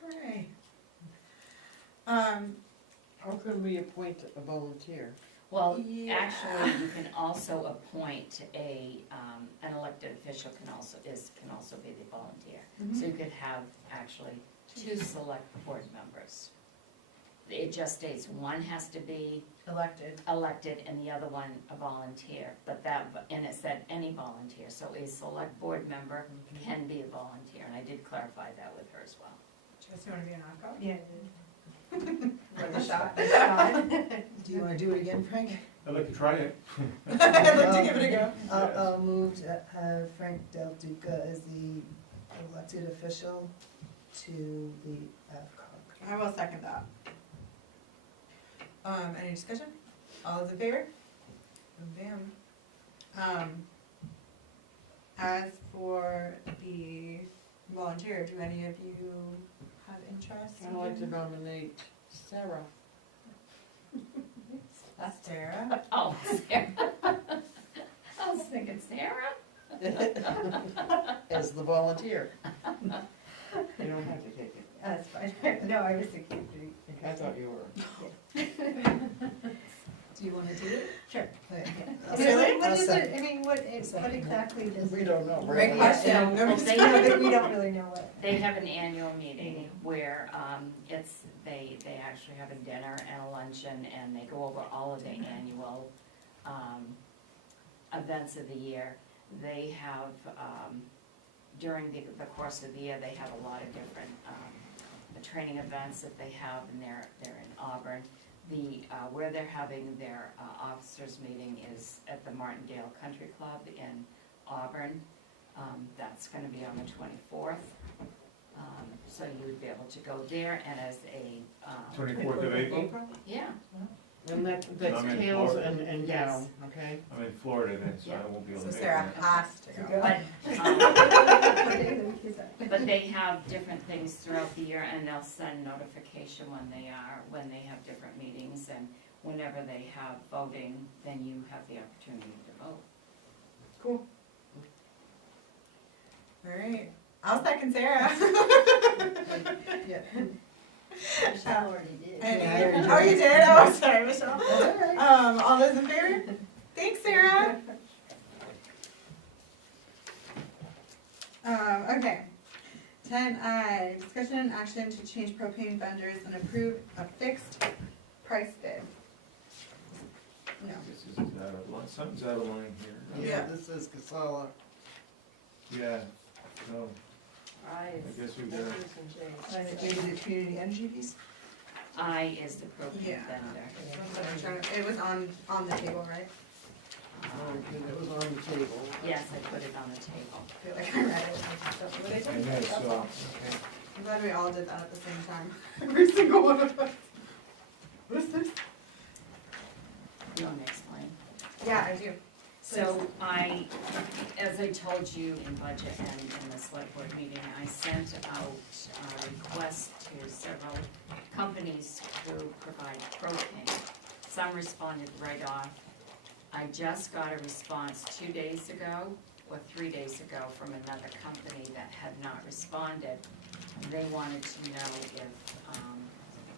Hooray. How can we appoint a volunteer? Well, Yeah. actually, you can also appoint an elected official can also be the volunteer. So you could have actually 2 select board members. It just states one has to be Elected. elected and the other one a volunteer, and it said any volunteer, so a select board member can be a volunteer, and I did clarify that with her as well. Just want to be an ABCOG? Yeah. Worth a shot. Do you wanna do it again, Frank? I'd like to try it. I'd like to give it a go. I'll move to have Frank Del Duca as the elected official to the AVCOG. I will second that. Any discussion? All those in favor? Bam. As for the volunteer, do any of you have interest? I'd like to nominate Sarah. Sarah. Oh, Sarah. I was thinking Sarah. As the volunteer. You don't have to take it. That's fine. No, I was thinking. I thought you were. Do you wanna do it? Sure. Okay. Really? What I'll is it, second. I mean, what exactly does? We don't know. Great question. Well, they No, have, but we don't really know what. they have an annual meeting where they actually have a dinner and a luncheon, and they go over all of the annual events of the year. They have, during the course of the year, they have a lot of different training events that they have, and they're in Auburn. Where they're having their officers meeting is at the Martindale Country Club in Auburn. That's gonna be on the 24th. So you would be able to go there, and as a, 24th of April? yeah, And that's I'm in tails Florida. and Yes. gown, okay? I'm in Florida then, so Yeah. I won't be able So to make Sarah that. has to go. But they have different things throughout the year, and they'll send notification when they have different meetings, and whenever they have voting, then you have the opportunity to vote. Cool. All right. I'll second Sarah. Yeah. Michelle already did. Oh, you did? Oh, sorry, Michelle. That's all right. All those in favor? Thanks, Sarah. Okay, 10I, discussion and action to change propane vendors and approve a fixed price bid. No. This is out of line, something's out of line here. Yeah, this is Casala. Yeah, no, I I guess we gotta, And it gave you the community energy piece? I is the propane Yeah. vendor. That's what I'm trying to- It was on the table, right? It was on the table. Yes, I put it on the table. I feel like I read it. I just don't know what I did. and then, That's so, all. okay. I'm glad we all did that at the same time. Every single one of us. What's this? You want me to explain? Yeah, I do. So as I told you in budget and in the select board meeting, I sent out a request to several companies who provide propane. Some responded right off. I just got a response 2 days ago or 3 days ago from another company that had not responded. They wanted to know if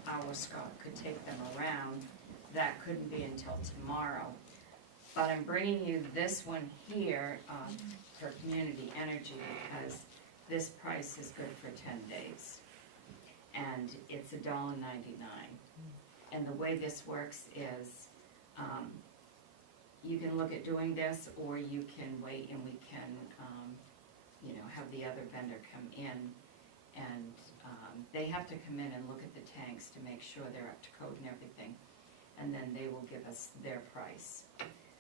our Scott could take them around. That couldn't be until tomorrow. But I'm bringing you this one here for community energy because this price is good for 10 days. And it's $1.99. And the way this works is you can look at doing this or you can wait and we can, have the other vendor come in and they have to come in and look at the tanks to make sure they're up to code and everything. And then they will give us their price.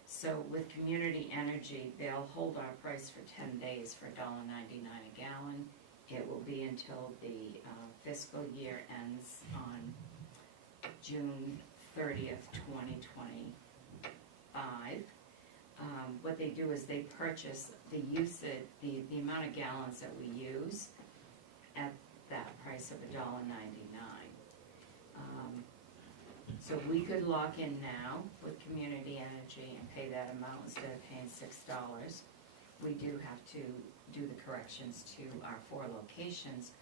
So with community energy, they'll hold our price for 10 days for $1.99 a gallon. It will be until the fiscal year ends on June 30th, 2025. What they do is they purchase the usage, the amount of gallons that we use at that price of $1.99. So we could lock in now with community energy and pay that amount instead of paying $6. We do have to do the corrections to our 4 locations,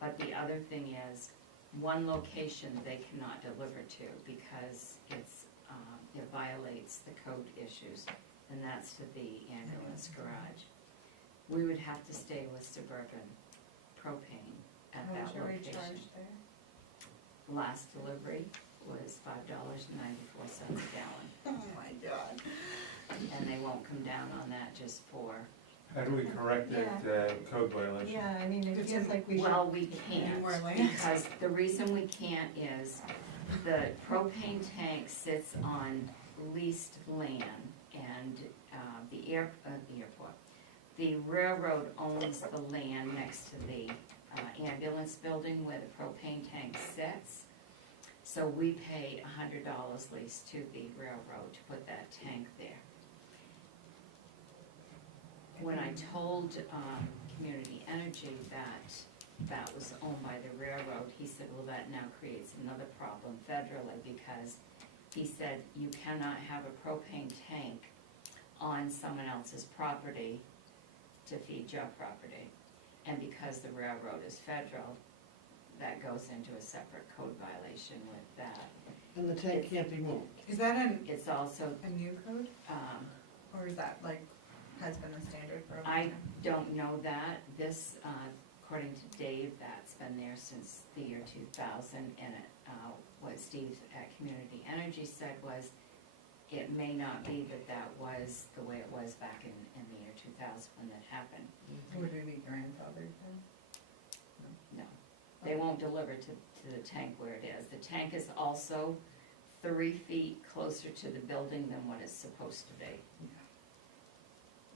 but the other thing is, one location they cannot deliver to because it violates the code issues, and that's to the ambulance garage. We would have to stay with Suburban Propane at that location. Last delivery was $5.94 a gallon. Oh my God. And they won't come down on that just for, How do we correct that code violation? Yeah, I mean, it feels like we should. well, we can't. More land. Because the reason we can't is the propane tank sits on leased land and the airport. The railroad owns the land next to the ambulance building where the propane tank sits. So we pay $100 lease to the railroad to put that tank there. When I told Community Energy that was owned by the railroad, he said, well, that now creates another problem federally because he said you cannot have a propane tank on someone else's property to feed your property. And because the railroad is federal, that goes into a separate code violation with that. And the tank can't be moved. Is that It's also, a new code? Or is that has been the standard for a long I time? don't know that. This, according to Dave, that's been there since the year 2000, and what Steve at Community Energy said was, it may not be that was the way it was back in the year 2000 when that happened. Would we be grandfathered then? No, they won't deliver to the tank where it is. The tank is also 3 feet closer to the building than what it's supposed to be.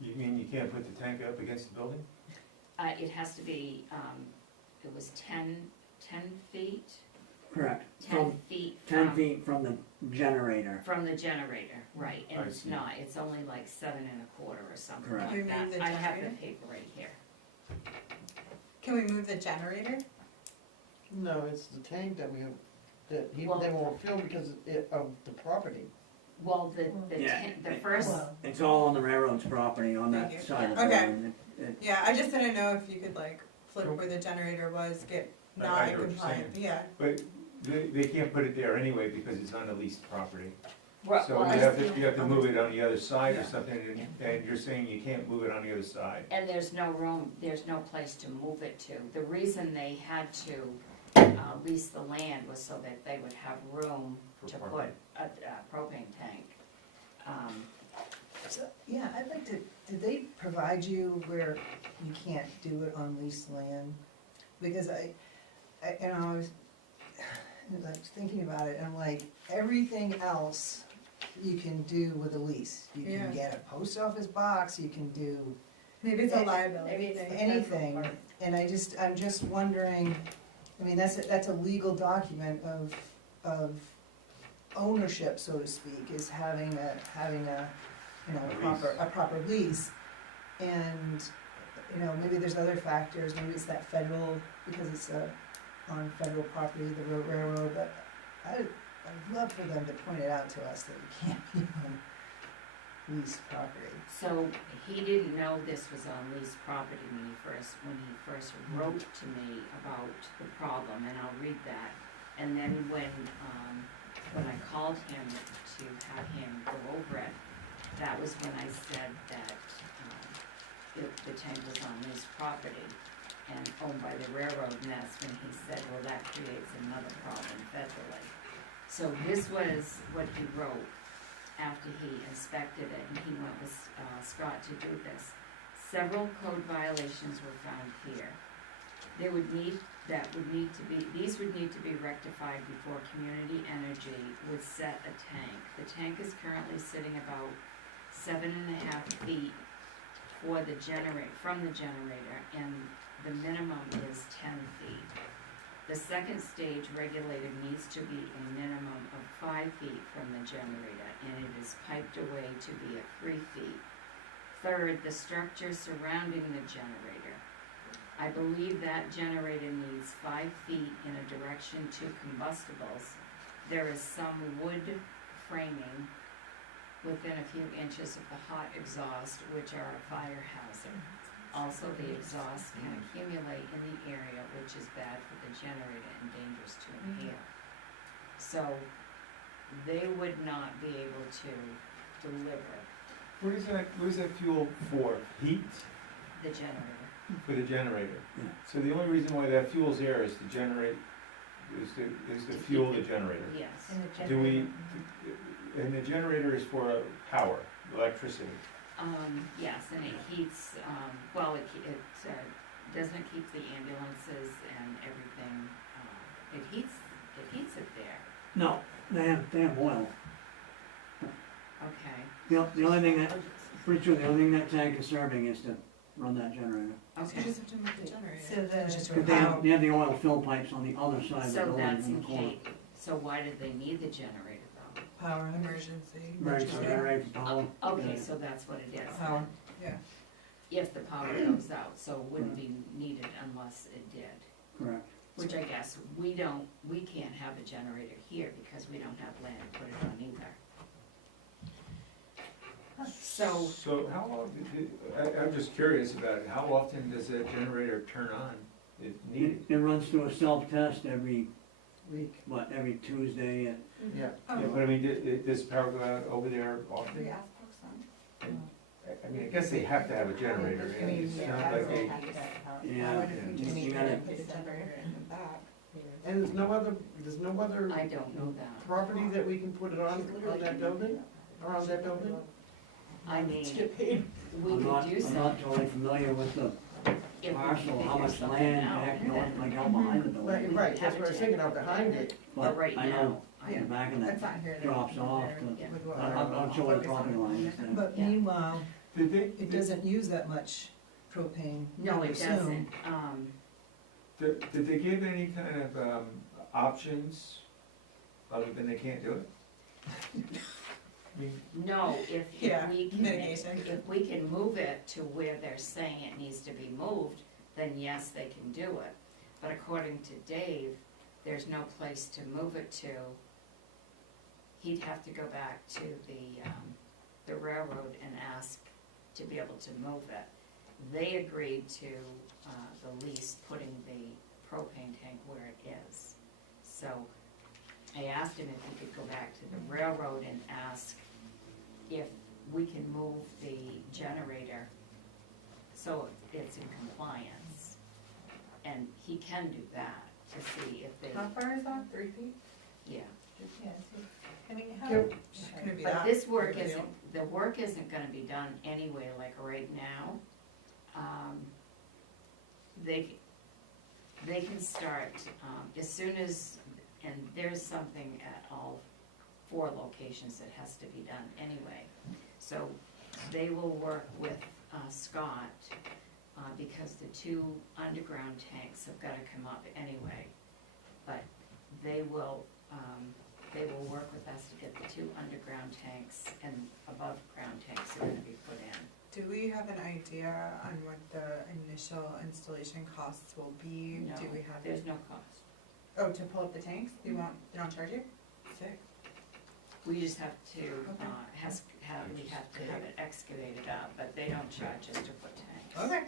You mean you can't put the tank up against the building? It has to be, it was 10 feet? Correct. 10 feet 10 from, feet from the generator. from the generator, right, and I it's see. not, it's only like 7 1/4 or something Correct. Can we like move that. the I have the generator? paper right here. Can we move the generator? No, it's the tank that we have, that Well- they won't fill because of the property. Well, Yeah. the first, It's all on the railroad's property on Thank that you. side of the Okay. building. Yeah, I just didn't know if you could flip where the generator was, get I not hear what you're compliant, saying. yeah. But they can't put it there anyway because it's on the leased property. Well, So well, you have to move it on the other side or something, and you're saying you can't move it on the other side. And there's no room, there's no place to move it to. The reason they had to lease the land was so that they would have room For to parking. put a propane tank. So, yeah, I'd like to, did they provide you where you can't do it on leased land? Because I was like thinking about it, and I'm like, everything else you can do with a lease. You Yeah. can get a post office box, you can do Maybe it's a liability thing. anything. And I'm just wondering, I mean, that's a legal document of ownership, so to speak, is having a proper lease. And, maybe there's other factors, maybe it's that federal, because it's on federal property, the railroad, but I'd love for them to point it out to us that we can't be on leased property. So he didn't know this was on leased property when he first wrote to me about the problem, and I'll read that. And then when I called him to have him go over it, that was when I said that the tank was on leased property and owned by the railroad, and that's when he said, well, that creates another problem federally. So this was what he wrote after he inspected it, and he went with Scott to do this. Several code violations were found here. These would need to be rectified before Community Energy would set a tank. The tank is currently sitting about 7.5 feet from the generator, and the minimum is 10 feet. The second stage regulator needs to be a minimum of 5 feet from the generator, and it is piped away to be at 3 feet. Third, the structure surrounding the generator. I believe that generator needs 5 feet in a direction to combustibles. There is some wood framing within a few inches of the hot exhaust, which are a fire hazard. Also, the exhaust can accumulate in the area, which is bad for the generator and dangerous to inhale. So they would not be able to deliver What is that fuel for? Heat? the generator. For the generator? Yeah. So the only reason why that fuel's there is to generate, is to fuel the generator? Yes. And the Do we, generator. and the generator is for power, electricity? Yes, and it heats, it doesn't keep the ambulances and everything, it heats it there, No, they have oil. okay, The only thing pretty sure the only thing that tank is serving is to run that generator. okay. You just have to move the generator. So then just Cause they have the oil fill pipes on the other side of the So building that's in in the corner. case, so why did they need the generator though? Power. Emergency. Emergency generator for power. Okay, Yeah. so that's what it is. Power. Yeah. If the power goes out, so it wouldn't be needed unless it did. Correct. Which I guess we can't have a generator here because we don't have land to put it on either. So, So how often, I'm just curious about it, how often does that generator turn on if needed? It runs through a self-test every Week. Tuesday at, Yeah. Yeah, but I mean, does power go out over there often? We asked folks on. I mean, I guess they have to have a generator, and it's not like they, yeah, you gotta, Put the generator in the back. And there's no other I don't know that. property that we can put it on that building, around that building? I mean, we I'm could not, do I'm some. not totally familiar with the if we parcel, how figure much something land out, back north, then- like out behind the building. Right, that's what I was thinking of behind it. But right I now, know, I the back of That's that not here. drops off, Yeah. I'm not sure what the property line is there. But Yeah. meanwhile, did it doesn't use that much propane. No, I would it assume. doesn't. did they give any kind of, options, other than they can't do it? I mean, No, if Yeah, we can, mitigation. if we can move it to where they're saying it needs to be moved, then yes, they can do it. But according to Dave, there's no place to move it to. He'd have to go back to the railroad and ask to be able to move it. They agreed to, the lease putting the propane tank where it is. So, I asked him if he could go back to the railroad and ask if we can move the generator so it's in compliance. And he can do that to see if they, How far is that, 3 feet? yeah. I mean, how, Can it be But that this work big of a deal? isn't, the work isn't gonna be done anyway, like right now. They can start, as soon as, and there's something at all 4 locations that has to be done anyway. So they will work with Scott, because the 2 underground tanks have gotta come up anyway. But they will work with us to get the 2 underground tanks and above ground tanks are gonna be put in. Do we have an idea on what the initial installation costs will be? No, Do we have? there's no cost. Oh, to pull up the tanks? They don't charge you? Sick. We just have to, Okay. we have to have it excavated up, but they don't charge us to put tanks. Okay.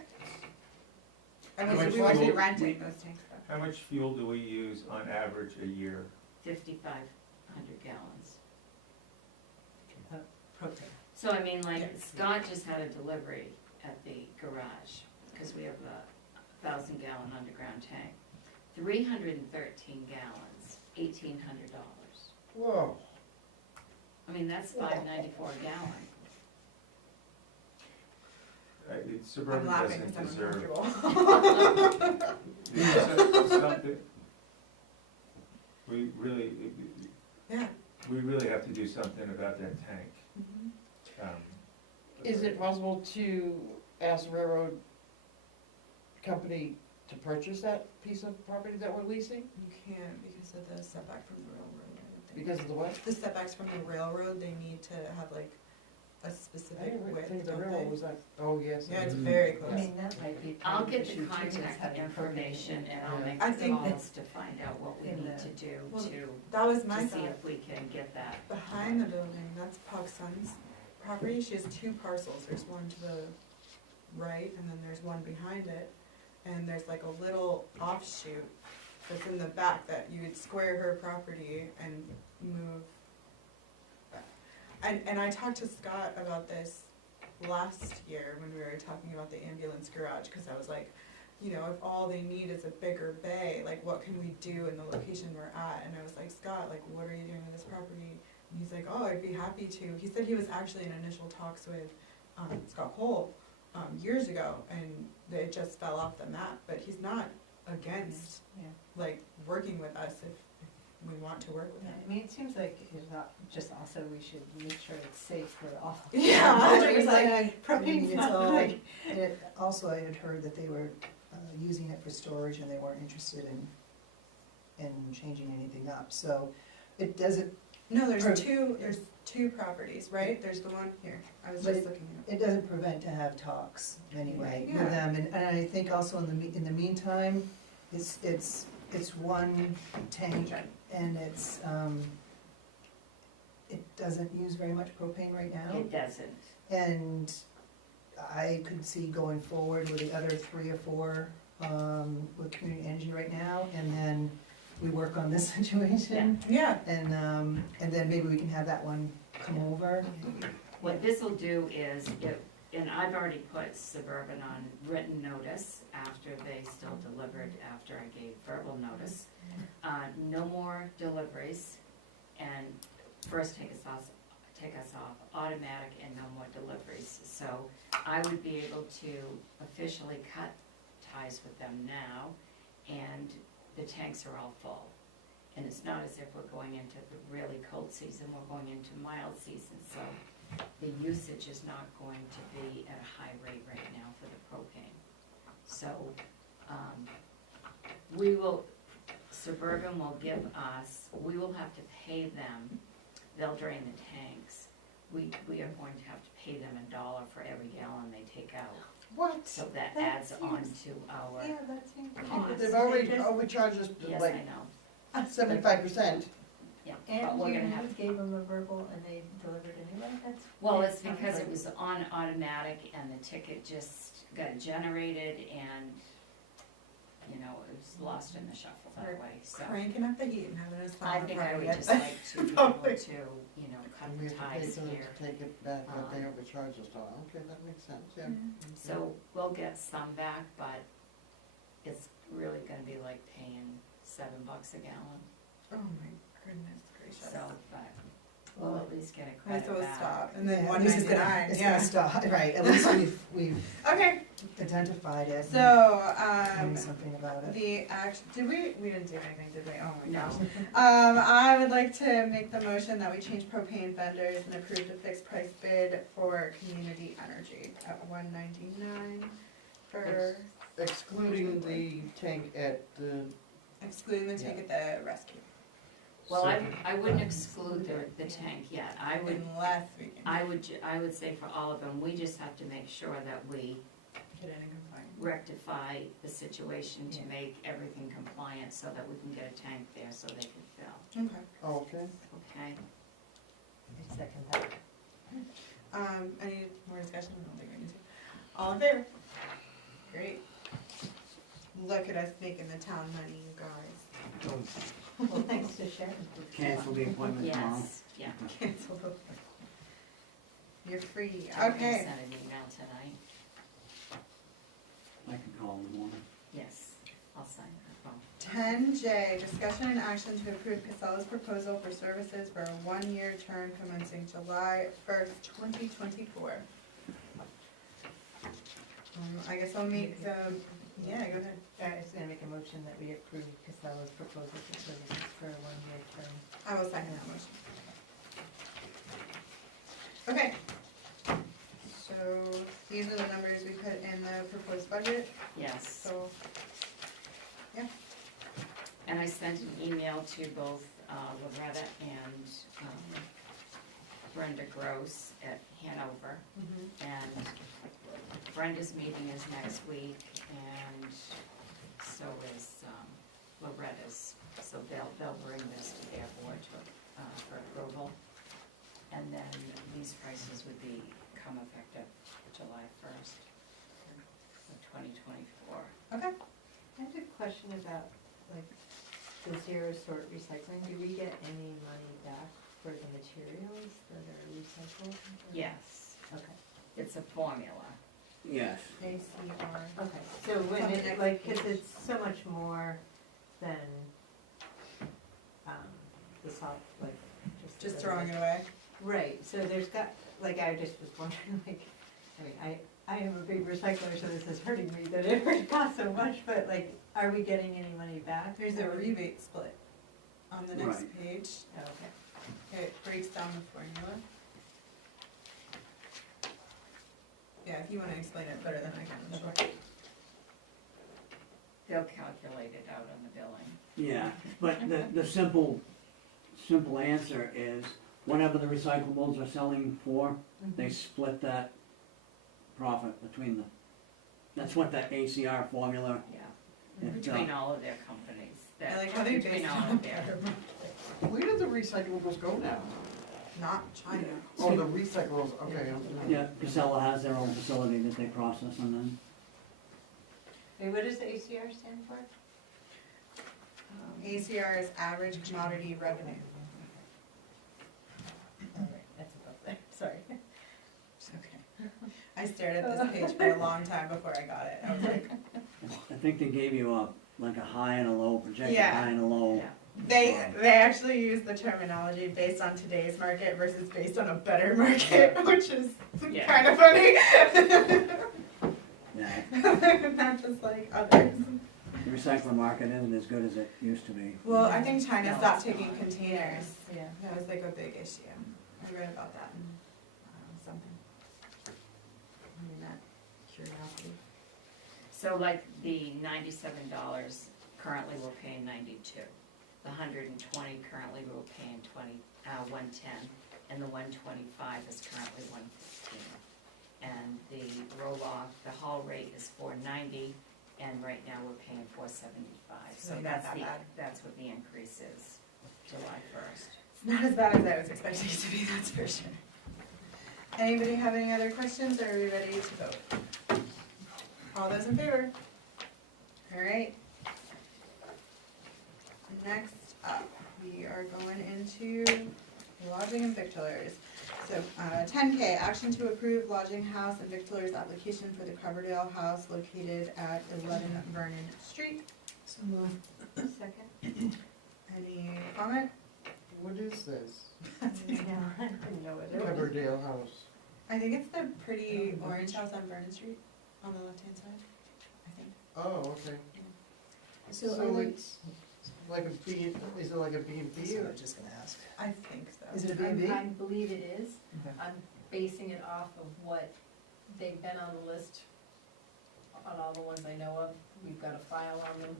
How And much we would be fuel- renting those tanks though. How much fuel do we use on average a year? 5,500 gallons. propane. So I mean, like, Yeah. Scott just had a delivery at the garage, because we have a 1,000-gallon underground tank. 313 gallons, $1,800. Whoa. I mean, that's $5.94 a gallon. Suburban I'm laughing doesn't because I'm deserve. uncomfortable. Something, Yeah. we really have to do something about that tank. Is it possible to ask the railroad company to purchase that piece of property that we're leasing? You can't because of the setback from the railroad. I don't think. Because of the what? The setbacks from the railroad, they need to have like a I specific didn't width, think the don't railroad they? was like, oh, yes. Yeah, it's very I close. mean, that might be I'll part of the get the issue too, is contact having information propane and I'll in make I think calls to find out what we in need the- to do Well, to That was my see thought. if we can get that. Behind the building, that's Pug Son's property. She has 2 parcels. There's one to the right and then there's one behind it. And there's like a little offshoot that's in the back that you would square her property and move. And I talked to Scott about this last year when we were talking about the ambulance garage, because I was like, you know, if all they need is a bigger bay, like what can we do in the location we're at? And I was like, Scott, like what are you doing with this property? And he's like, oh, I'd be happy to. He said he was actually in initial talks with Scott Cole years ago, and it just fell off the map, but he's not against Yeah. like working with us if we want to work with Yeah, him. I mean, it seems like it's not, just also we should make sure it's safe for all. Yeah, I 100%. mean, Propane's it's not all- like, and it, also I had heard that they were using it for storage and they weren't interested in changing anything up, so it doesn't, No, there's Per- two properties, right? There's the one here. I was But just looking at. it doesn't prevent to have talks anyway Yeah. with them, and I think also in the meantime, it's one tank, and it doesn't use very much propane right now. It doesn't. And I could see going forward with the other 3 or 4, with community energy right now, and then we work on this situation. Yeah. And then maybe we can have that one come over. What this will do is, and I've already put Suburban on written notice after they still delivered, after I gave verbal notice. No more deliveries, and first take us off automatic and no more deliveries. So I would be able to officially cut ties with them now, and the tanks are all full. And it's not as if we're going into the really cold season, we're going into mild season, so the usage is not going to be at a high rate right now for the propane. So, Suburban will give us, we will have to pay them, they'll drain the tanks. We are going to have to pay them $1 for every gallon they take out. What? So that That adds seems- on to our yeah, that seems. cost. They've already overcharged us Yes, like I know, 75%. yeah, And but we're you gonna have, gave them a verbal and they delivered anyway, that's. well, that it's sounds because like- it was on automatic and the ticket just got generated and you know, it was lost in the shuffle that way, so. Cranking up the heat and having us I file think I Friday would at just the like to be able public. to, you know, cut And we the have to pay ties them here. to take it back that they Um, overcharged us on. Okay, that makes sense, yeah. So we'll get some back, but it's really gonna be like paying $7 a gallon, Oh my goodness gracious. so, but we'll at least get a Might as credit well back. stop, and then Yeah, at one least it's gonna- ninety-nine, It's yeah. gonna stop, right, at least we've Okay, identified it and so, doing something about it. the act, we didn't do anything, did we? Oh my No. gosh. I would like to make the motion that we change propane vendors and approve the fixed price bid for community energy at $199 for, Excluding the tank at the, excluding the tank at the rescue. Well, I wouldn't exclude the tank yet, I would, Unless we can I would say for all of them, we just have to make sure that we get in and compliant. rectify the situation to Yeah. make everything compliant so that we can get a tank there so they can fill, Okay. oh, okay. okay? I second that. Any more discussion? I don't think we need to. All in favor? Great. Look at us making the town money, you guys. Well, thanks to Sharon. Cancel the appointment tomorrow. Yes, yeah. Cancel the. You're free, I'm gonna okay. send an email tonight, I can call in the morning. yes, I'll sign the phone. 10J, discussion and action to approve Casella's proposal for services for a one-year term commencing July 1st, 2024. I guess I'll make the, yeah, go ahead. I was gonna make a motion that we approve Casella's proposal for services for a one-year term. I will second that motion. Okay. So these are the numbers we put in the proposed budget, Yes, so, yeah. and I sent an email to both Loretta and Brenda Gross at Hanover. And Brenda's meeting is next week, and so is Loretta's, so they'll bring this to their board for approval. And then these prices would become effective July 1st of 2024. Okay. I have a question about, like, the zero sort recycling. Do we get any money back for the materials that are recycled? Yes, Okay. it's a formula. Yes. ACR. Okay, so when On the it, next like, cause page. it's so much more than, the soft, like, Just the- throwing it away. Right, so there's got, like, I just was wondering, like, I mean, I am a big recycler, so this is hurting me that it would cost so much, but like, are we getting any money back? There's a rebate split on the next Right. page. Oh, okay. It breaks down the formula. Yeah, if you wanna explain it better than I can, sure. They'll calculate it out on the billing. Yeah, but the simple answer is, whatever the recyclables are selling for, they split that profit between the, that's what that ACR formula, Yeah, It, between all of their companies, I like how they between based all on of their, Where do the recyclables go now? Not China. Oh, the recyclables, okay. yeah, Casella has their own facility that they process and then, Wait, what does the ACR stand for? ACR is average commodity revenue. Oh, right, that's above there, sorry. It's okay. I stared at this page for a long time before I got it. I was like, I think they gave you like a high and a low, projected Yeah. high and a low. yeah. they actually use the terminology based on today's market versus based on a better market, which is Yeah. kind of funny. Yeah, Not just like others. the recycling market isn't as good as it used to be. Well, I think China No, stopped it's taking not. containers. Yeah. That was like a big issue. I read about that in something. I mean, that curiosity. So like the $97 currently we're paying 92. The 120 currently we're paying 110, and the 125 is currently 115. And the roll-off, the haul rate is $490, and right now we're paying $475. So Really not that's that the, bad. that's what the increase is, July 1st. It's not as bad as I was expecting it to be, that's for sure. Anybody have any other questions, or are we ready to vote? All those in favor? All right, next up, we are going into lodging and victualers. So, 10K, action to approve lodging house and victualers application for the Coverdale House located at 11 Vernon Street. So moved. Second? Any comment? What is this? No, I didn't know what it was. Coverdale House. I think it's the pretty orange house on Vernon Street, on the left-hand side, I think. Oh, okay. So So are they- it's like a B, is it like a B and That's B what I or? was just gonna ask. I think so. Is it a B&B? I believe it is. Okay. I'm basing it off of what they've been on the list, on all the ones I know of. We've got a file on them.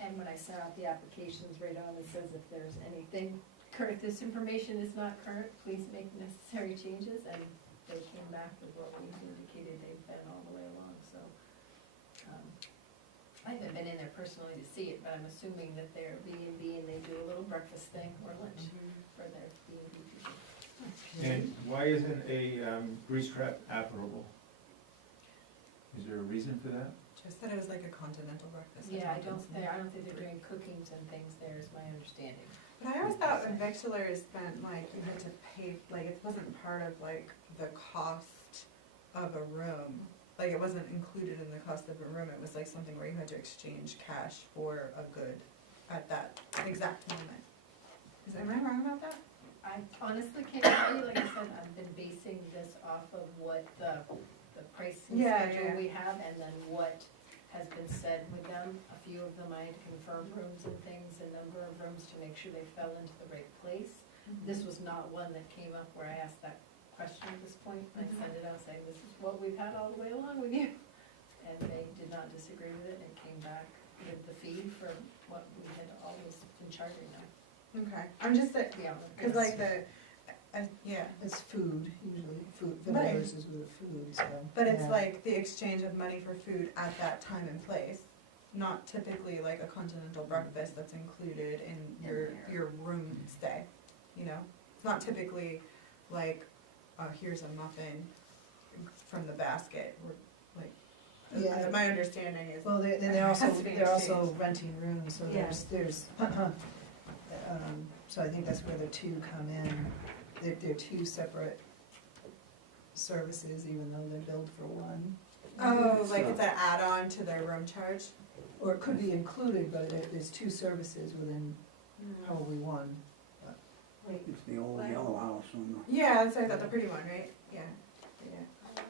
And when I sent out the applications, right on it says if there's anything current, this information is not current, please make necessary changes. And they came back with what we've indicated they've been all the way along, so. I haven't been in there personally to see it, but I'm assuming that they're B&B and they do a little breakfast thing or lunch for their B&B people. And why isn't a grease trap applicable? Is there a reason for that? Just that it was like a continental breakfast. Yeah, I don't think they're doing cookings and things there is my understanding. But I always thought when victualers meant like you had to pay, like it wasn't part of like the cost of a room. Like it wasn't included in the cost of a room, it was like something where you had to exchange cash for a good at that exact moment. Am I wrong about that? I honestly can't tell you, like I said, I've been basing this off of what the pricing schedule we have and then what has been said with them. A few of them I had to confirm rooms and things, a number of rooms to make sure they fell into the right place. This was not one that came up where I asked that question at this point. I sent it out saying, this is what we've had all the way along with you. And they did not disagree with it and came back with the fee for what we had always been charging them. Okay, I'm just, Yeah. cause like the, yeah. It's food, usually, food, Right. vendors is with food, so. But it's yeah. like the exchange of money for food at that time and place, not typically like a continental breakfast that's included in your room stay, you know? It's not typically like, here's a muffin from the basket, or like, Yeah. my understanding is. Well, they're also renting rooms, so Yeah. there's, so I think that's where the two come in. They're two separate services, even though they're billed for one. Oh, like it's an add-on to their room charge? Or it could be included, but there's two services within probably one. It's the old yellow house on the. Yeah, that's what I thought, the pretty one, right? Yeah, yeah.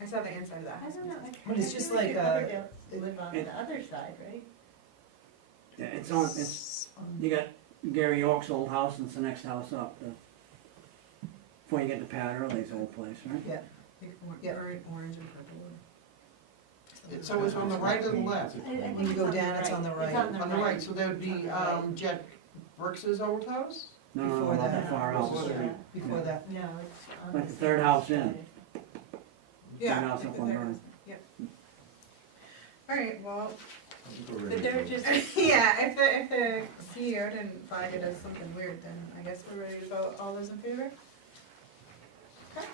I saw the inside of that I house. don't know. But it's just like, Live on the other side, right? Yeah, it's, you got Gary York's old house and it's the next house up. Before you get to Pat Early's old place, right? Yeah. Orange and purple. So it's on the right or the left? When you go down, it's on the right. On the right, so that would be Jet Brooks's old house? No, Before not that. that far out. Before Before that. No, it's on Like the the third house in. Yeah. Third house I up think on there- Vine. Yep. Alright, well, But they're just, yeah, if the CEO didn't flag it as something weird, then I guess we're ready to vote. All those in favor? Okay.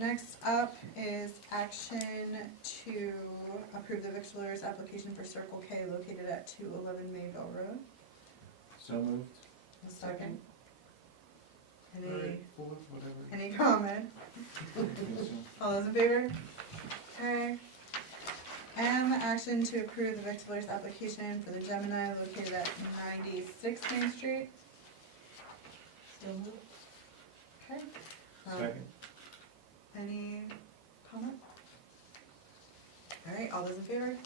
Next up is action to approve the victualler's application for Circle K located at 211 Mayville Road. So moved. A second. Any, Alright, whatever. any comment? All those in favor? Okay. M, action to approve the victualler's application for the Gemini located at 96 Main Street. so moved. Okay. Second. Any comment? Alright, all those in favor?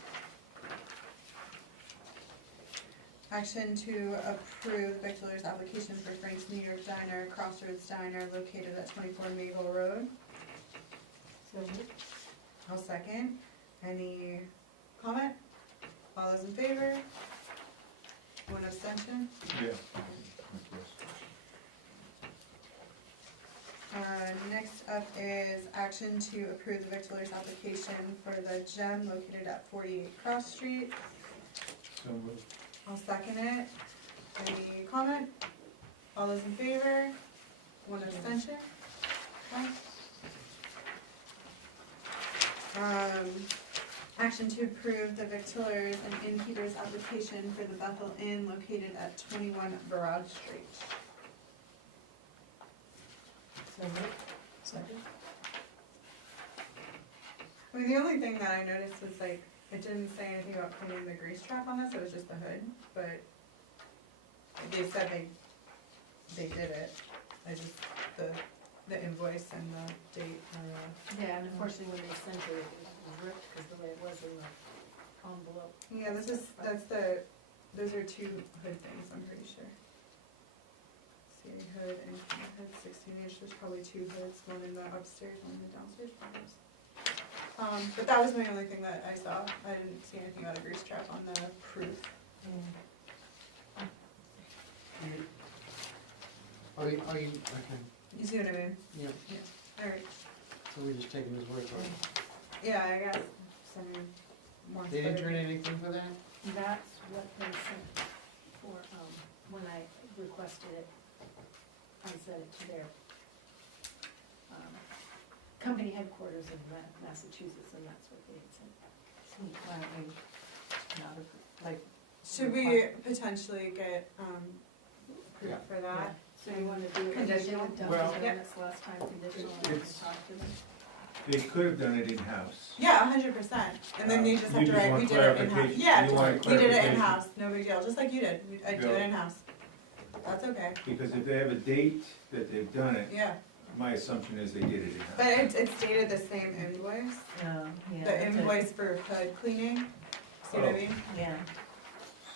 Action to approve the victualler's application for Frank's New York Diner, Crossroads Diner located at 24 Maple Road. So moved. I'll second. Any comment? All those in favor? One abstention? Yeah. Next up is action to approve the victualler's application for the Gem located at 48 Cross Street. So moved. I'll second it. Any comment? All those in favor? One abstention? Okay. Action to approve the victualers and innkeepers application for the Bethel Inn located at 21 Broad Street. Second? I mean, the only thing that I noticed was like, it didn't say anything about cleaning the grease trap on this, it was just the hood, but they said they did it. I just, the invoice and the date are, Yeah, and unfortunately when they sent it, it was ripped because the way it was in the envelope. yeah, those are two hood things, I'm pretty sure. See, hood and hood 16-inch, there's probably two hoods, one in the upstairs, one in the downstairs bedrooms. But that was the only thing that I saw. I didn't see anything about a grease trap on the proof. Are you, okay, You see what I mean? yeah, Alright. so we're just taking his word for it. Yeah, I got some more. They didn't turn clarity. anything for that? That's what they sent for, when I requested it, I sent it to their, company headquarters in Massachusetts, and that's what they had sent. Why don't we not, like, Should we potentially get, proof Yeah. for that? So you wanna do it Conditional? Well, this last time, conditional, and it's- talk to them? They could have done it in-house. Yeah, 100%. And then you just have You to just write, want we did it in-house. clarification. Yeah, You want we did it clarification. in-house, no big deal, just like you did. I did it Yeah. in-house. That's okay, Because if they have a date that they've done it, yeah. my assumption is they did it in-house. But it's dated the same invoice, no, yeah. the that's it. invoice for hood cleaning. See what I Oh. mean? Yeah,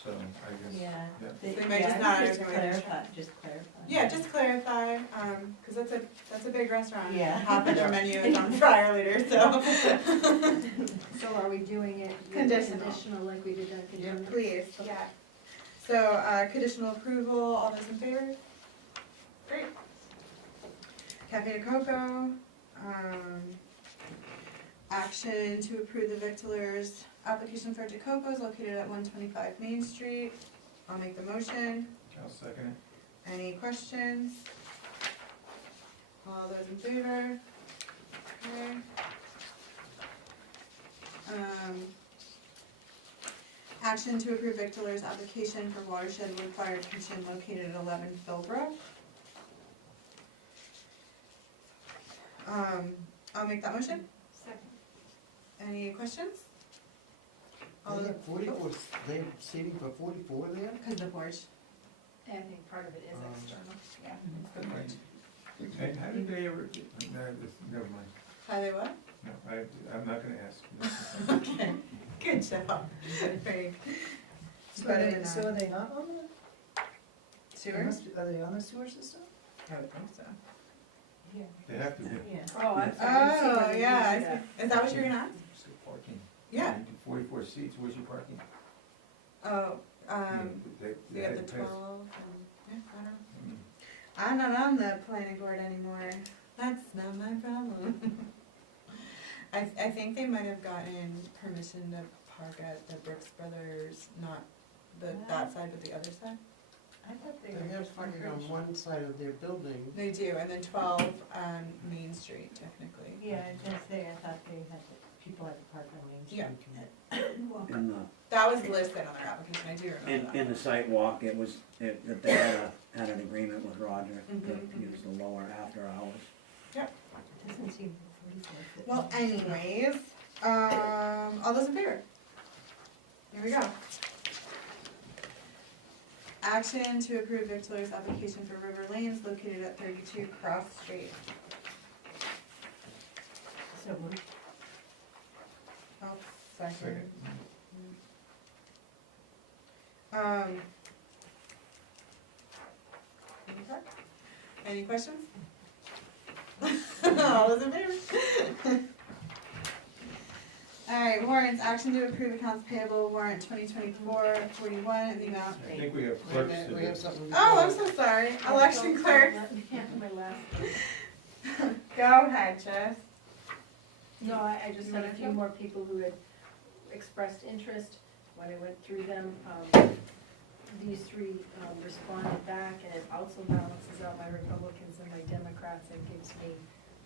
So, I guess, yeah. yeah. They- So you might yeah, just I not think just understand what clarify, just clarify. Yeah, just clarify, cause that's a big restaurant. Yeah. Half of their menu is on fryer later, so. So are we doing it? Conditional. Like we did on conditional? Please, yeah. So, conditional approval, all those in favor? Great. Cafe de Coco, action to approve the victualers application for De Coco's located at 125 Main Street. I'll make the motion. I'll second Any questions? All those in favor? Okay. Action to approve victualers application for watershed wood-fired kitchen located at 11 Philbrook. I'll make that motion. Second. Any questions? All They those- have 44, they have seating for 44 there? Cause the porch. I think part of it is Um, external. Yeah, it's the porch. it. And how did they ever, never mind. How they what? No, I'm not gonna ask. Okay, good job. Very. So But are in, they, so are they not on the? Sewer? Are they on the sewer system? I would think so. Yeah. They have to be. Yeah. Oh, I'm sorry. I didn't see Oh, what you yeah, did. I see. Is that what you're gonna ask? Just the parking. Yeah. 44 seats, where's your parking? Oh, They we have had the to pass- 12 and, yeah, I don't know. Mm. I'm not on the planning board anymore. That's not my problem. I think they might have gotten permission to park at the Brooks Brothers, not that side, but the other side. I thought they They were have just on parking on Bridge. one side of their building. They do, and then 12 on Main Street technically. Yeah, I was gonna say, I thought they had, people had to park on Main Street. Yeah. In That was listed on their application, I do remember that. in the site walk, it was, that they had an agreement with Roger to Mhm, use the lower after hours. Doesn't seem 44 fit. Well, anyways, all those in favor? Here we go. Action to approve victualers application for River Lanes located at 32 Cross Street. So moved. I'll second. Second. Any questions? All those in favor? Alright, warrants, action to approve accounts payable warrant 2024-41 in the amount. I think we have Wait a clerks minute, to we do. have something. Oh, I'm so sorry, election clerk. Yeah, my last. Go ahead, Jess. No, I just You had a wanna few go? more people who had expressed interest. When I went through them, these three responded back, and it also balances out my Republicans and my Democrats and gives me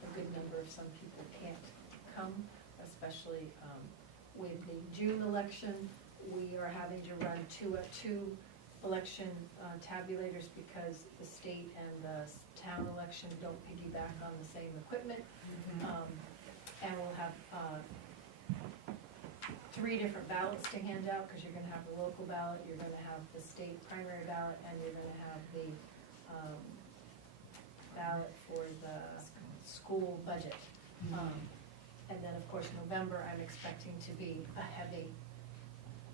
a good number of some people can't come, especially with the June election, we are having to run two election tabulators because the state and the town election don't piggyback on the same equipment. And we'll have 3 different ballots to hand out, because you're gonna have the local ballot, you're gonna have the state primary ballot, and you're gonna have the ballot for the school budget. And then, of course, November, I'm expecting to be a heavy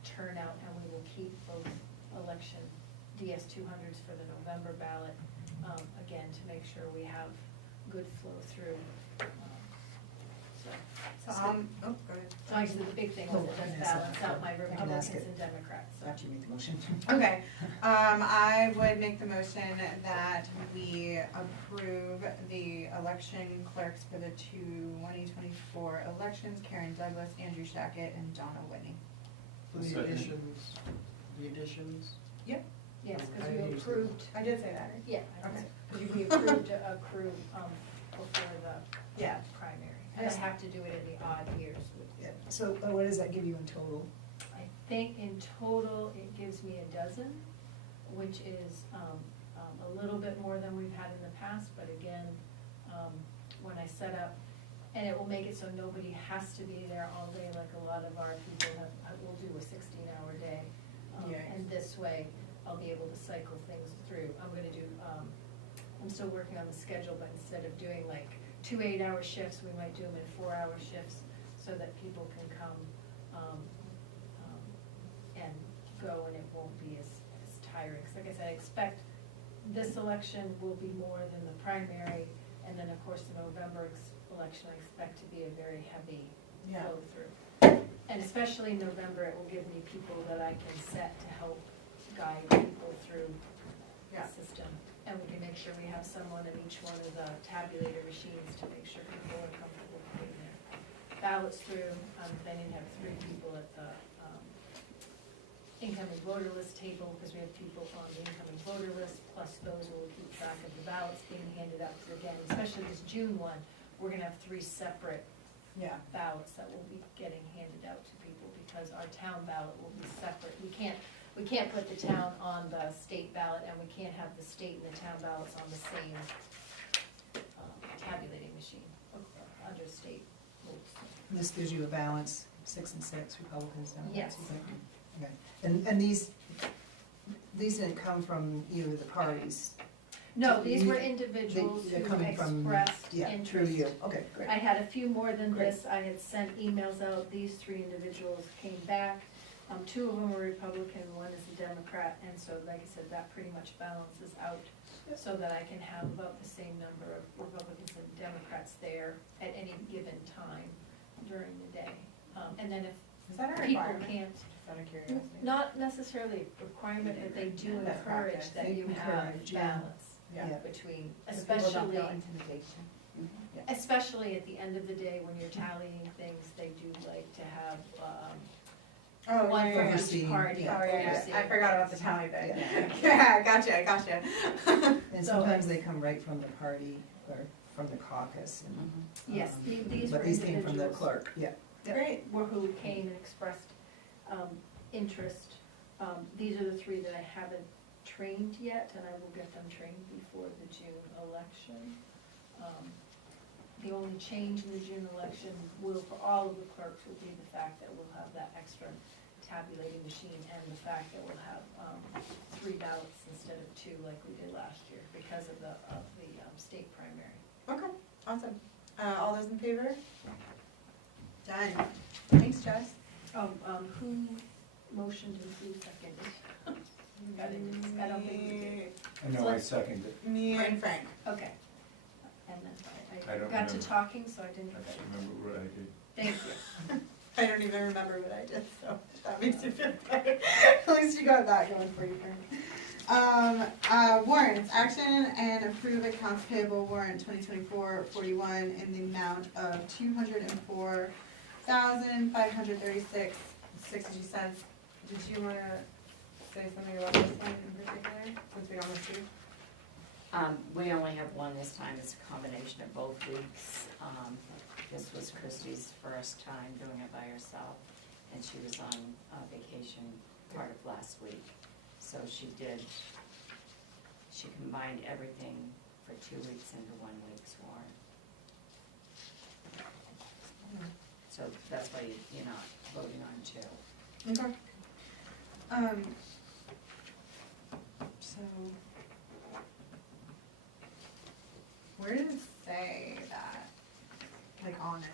turnout, and we will keep both election DS 200s for the November ballot, again, to make sure we have good flow through. So, oh, go ahead. So I said the big thing is it does balance out my Republicans and Democrats, so. After you make the motion. Okay, I would make the motion that we approve the election clerks for the 2024 elections, Karen Douglas, Andrew Shackett, and Donna Whitney. For the additions? Yep. Yes, because I we used approved. I did say that, right? Yeah. Okay. Because we approved to accrue, before the primary. And I have to do it in the odd years. Yeah. So what does that give you in total? I think in total, it gives me a dozen, which is a little bit more than we've had in the past, but again, when I set up, and it will make it so nobody has to be there all day like a lot of our people will do a 16-hour day. And this way, I'll be able to cycle things through. I'm gonna do, I'm still working on the schedule, but instead of doing like 2 8-hour shifts, we might do them in 4-hour shifts, so that people can come and go, and it won't be as tiring. 'Cause like I said, I expect this election will be more than the primary, and then of course the November election I expect to be a very heavy flow through. And especially in November, it will give me people that I can set to help guide people through the system. And we can make sure we have someone in each one of the tabulator machines to make sure people are comfortable putting their ballots through. Then you have 3 people at the incoming voter list table, because we have people on the incoming voter list, plus those who will keep track of the ballots being handed out. Because again, especially this June one, we're gonna have 3 separate ballots that will be getting handed out to people, because our town ballot will be separate. We can't put the town on the state ballot, and we can't have the state and the town ballots on the same tabulating machine under state rules. This gives you a balance, 6 and 6, Republicans, Democrats. Yes. Okay. And these didn't come from either of the parties? No, these were individuals They're who coming from- expressed yeah, interest. through you. Okay, great. I had a few more than Great. this. I had sent emails out. These 3 individuals came back. 2 of them were Republican, 1 is a Democrat, and so like I said, that pretty much balances out so that I can have about the same number of Republicans and Democrats there at any given time during the day. And then Is that a people requirement? can't, Just out of curiosity. not necessarily a requirement, but they do That's encourage practice. that They you have encourage, yeah. balance Yeah. between, So people don't especially, feel intimidation. especially at the end of the day when you're tallying things, they do like to have, Oh, one yeah, for yeah, yeah. each Overseeing, party. yeah. Oh, yeah, overseeing. I forgot about the tally thing. Yeah. Yeah, gotcha. And So- sometimes they come right from the party or from the caucus. And, Yes, these were but these came from the individuals clerk, yeah. Great. who came and expressed interest. These are the 3 that I haven't trained yet, and I will get them trained before the June election. The only change in the June election will, for all of the clerks, will be the fact that we'll have that extra tabulating machine, and the fact that we'll have 3 ballots instead of 2 like we did last year because of the state primary. Okay, awesome. All those in favor? Done. Thanks, Jess. Who motioned and who seconded? I don't think we did. I know, I second it. Me and Frank. Okay. And then I I don't got to remember. talking, so I didn't. I can't remember what I did. Thank you. I don't even remember what I did, so that makes you feel better. At least you got that going for you, Frank. Warrants, action and approve accounts payable warrant 2024-41 in the amount of $204,536.62. Did you wanna say something about this one in particular, since we don't have 2? We only have one this time. It's a combination of both weeks. This was Christie's first time doing it by herself. and she was on vacation part of last week. So she combined everything for 2 weeks into 1 week's warrant. So that's why you're not voting on two. Okay. So, where does it say that, like on it,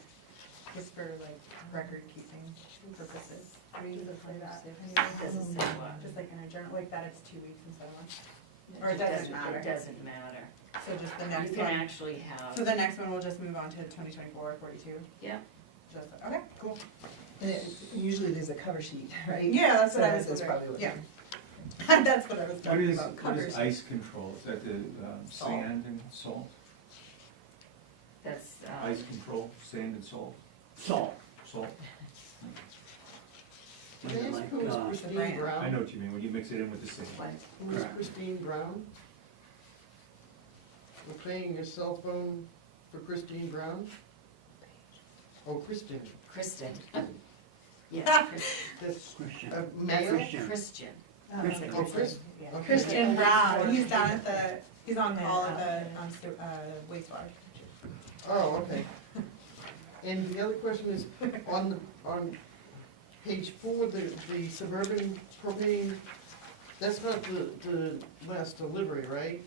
just for like record keeping purposes? Where does it say that? Does it say what? Just like in a journal, like that it's 2 weeks instead of 1? Or It it doesn't matter? It doesn't matter. So just the You next can one? actually have. So the next one we'll just move on to 2024, 42? Yeah. Just, okay, cool. And usually there's a cover sheet, right? Yeah, that's what So I was that's wondering. probably what. Yeah. That's what I was What talking is, about, what covers. is ice control? Is that the Salt. sand and salt? That's, Ice control, sand and salt? Salt. Salt? Is it like, Who is Christine I Brown? know what you mean, when you mix it in with the sand. Who is Correct. Christine Brown? We're paying your cell phone for Christine Brown? Oh, Kristen. Kristen. Yeah, That's Christian. a male? Christian. Christian. Christian. Oh, Chris? Okay. Christian Brown, he's down at he's on call at the, wastewater. Oh, okay. And the other question is, on page 4, the suburban propane, that's not the last delivery, right?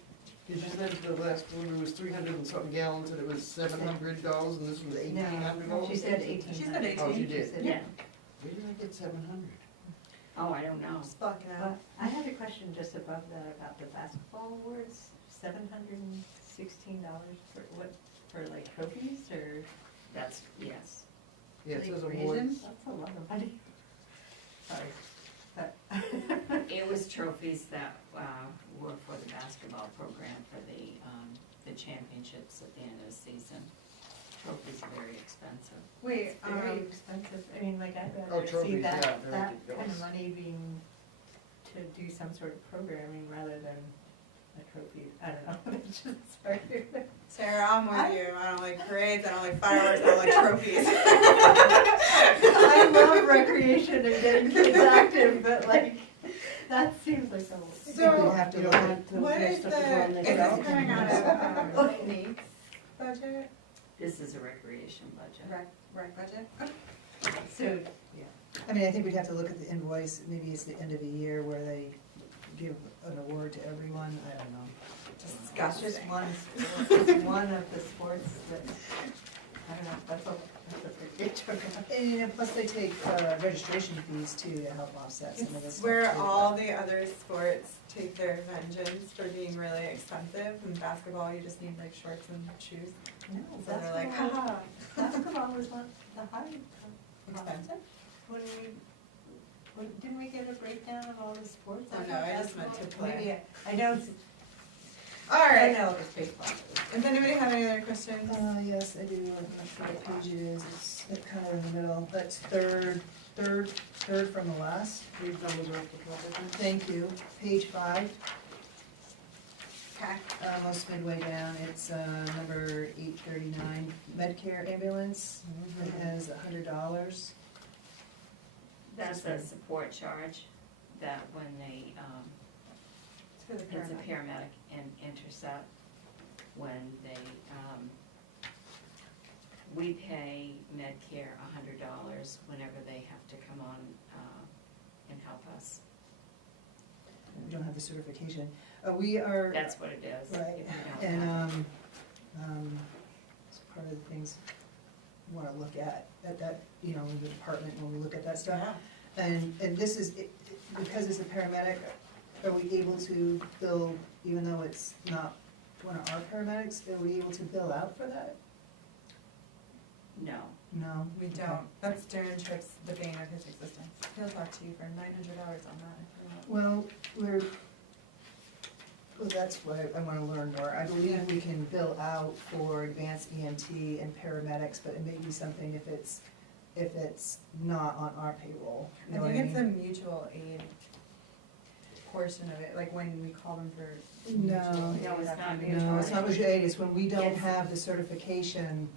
Because you said the last delivery was 300 and something gallons, and it was $700, and this was $1,800? She said 18. She said 18. Oh, she did? Yeah. Where did I get 700? Oh, I don't know. Just fucking But out. I had a question just above that about the basketball awards, $716 for what, for like trophies or? That's, yes. Yeah, it says Like awards. reasons? That's a lot of money. Sorry. But It was trophies that were for the basketball program for the championships at the end of the season. Trophies are very expensive. Wait, very expensive. I mean, like I'd Oh, rather see trophies, that, yeah, very that ridiculous. kind of money being to do some sort of programming rather than a trophy. I don't know. It's just sorry. Sarah, I'm with you. I don't like parades, I don't like fireworks, I don't like trophies. I love recreation and getting kids active, but like, that seems like a. So, we have to look at what is stuff the, to go on the is this ground. coming out of, needs budget? This is a recreation budget. Rec budget? So, I mean, I think we'd have to look at the invoice, maybe it's the end of the year where they give an award to everyone, I don't know. it's just Disgusting. one sport, it's one of the sports that, I don't know, that's a pretty big chunk of money. And, plus they take registration fees too to help offset some of this It's stuff where too, all the other sports take their vengeance for being really expensive. In basketball, you just need like shorts and shoes. No, So they're like, haha. basketball was not the high. Expensive? Didn't we get a breakdown of all the sports? Oh, no, thought I just meant to basketball- play. Maybe I know, I Alright, know it was baseball. does anybody have any other questions? Yes, I do, I'm not sure what page it is, it's kind of in the middle, that's third from the last. Read numbers off the top, I think. Thank you, page 5, Okay. almost midway down, it's number 839, Medicare ambulance, it has $100. That's a support charge that when they, It's for the it's a paramedic. paramedic and intercept, when they, we pay Medicare $100 whenever they have to come on and help us. We don't have the certification. We are. That's what it is. Right, if we don't and, have it. it's part of the things we wanna look at that, you know, in the department, when we look at that stuff. Yeah. And this is, because it's a paramedic, are we able to bill, even though it's not one of our paramedics, are we able to bill out for that? No. No? We Okay. don't. That's Darren Tripp's, the bane of his existence. He'll talk to you for $900 on that if you want. Well, that's what I wanna learn more. I believe we can bill out for advanced EMT and paramedics, but it may be something if it's not on our payroll. You I know what think it's the mean? mutual aid portion of it, like when we call them for No, mutual aid. No, it's that not kind of mutual No, it's not mutual aid, it's when we don't Yes. have the certification,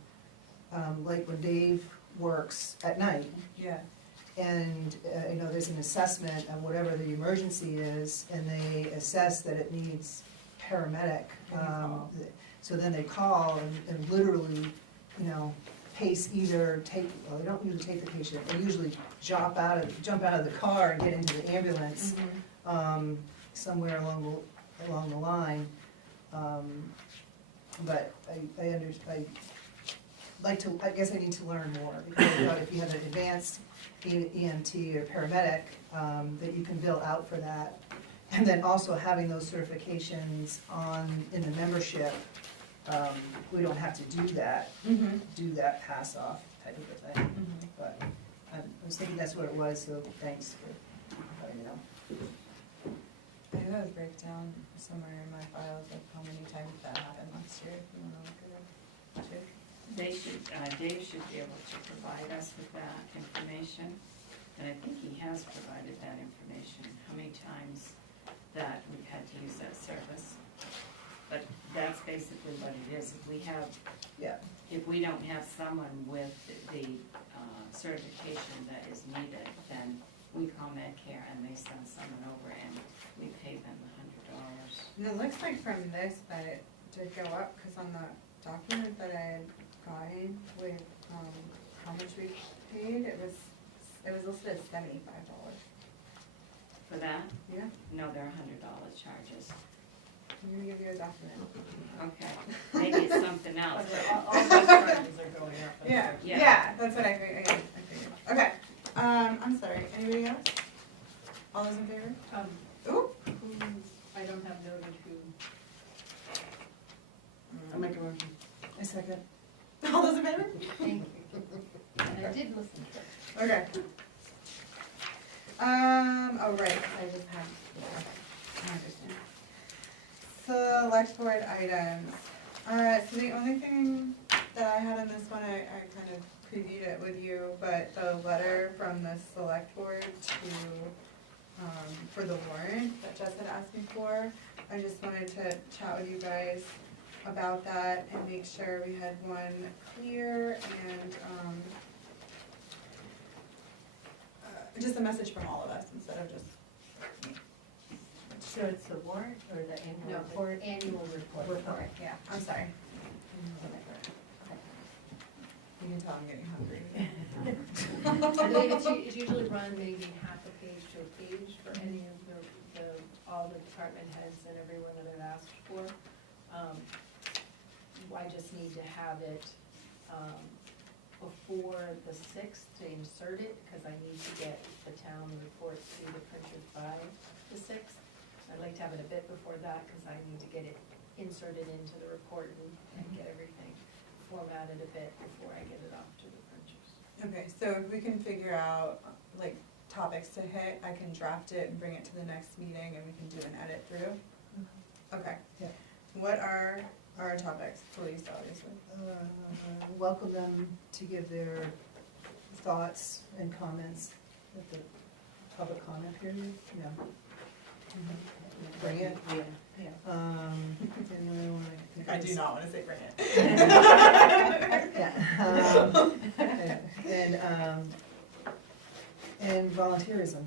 like when Dave works at night, Yeah, and, there's an assessment of whatever the emergency is, and they assess that it needs paramedic. So then they call and literally, pace either well, they don't usually take the patient, they usually jump out of the car and get into the ambulance, somewhere along the line. But I guess I need to learn more, because I thought if you have an advanced EMT or paramedic, that you can bill out for that. And then also having those certifications in the membership, we don't have to do that pass off type of a thing. But I was thinking that's what it was, so thanks for letting me know. I do have a breakdown somewhere in my files of how many times that happened last year, if you wanna look at it too. Dave should be able to provide us with that information, and I think he has provided that information, how many times that we've had to use that service. But that's basically what it is. If we don't have someone with the certification that is needed, then we call Medcare and they send someone over and we pay them $100. And it looks like from this that it did go up, because on the document that I had gotten with how much we paid, it was listed as $75. For that? Yeah. No, they're $100 charges. I'm gonna give you a document. Okay, maybe it's something else. All those charges are going up. Yeah, that's what I figured. Okay, I'm sorry, anybody else? All those in favor? Ooh. I don't have noted who. I make a motion. A second. All those in favor? Thank you. And I did listen to it. Okay. Oh, right, I just had, I understand. Select board items. So the only thing that I had on this one, I kind of previewed it with you, but the letter from the select board for the warrant that Jess had asked me for, I just wanted to chat with you guys about that and make sure we had one clear and, just a message from all of us instead of just me. So it's the warrant or the annual report? Annual report. Report, yeah, I'm sorry. You can tell I'm getting hungry. I believe it's usually run maybe half a page to a page for any of all the department heads and everyone that I've asked for. I just need to have it, before the 6th to insert it, because I need to get the town report to the printers by the 6th. I'd like to have it a bit before that, because I need to get it inserted into the report and get everything formatted a bit before I get it off to the printers. Okay, so if we can figure out, like, topics to hit, I can draft it and bring it to the next meeting and we can do an edit through? Okay. Yeah. What are our topics? Police, obviously. Welcome them to give their thoughts and comments at the public comment period, Bring it. I do not want to say bring it. And volunteerism,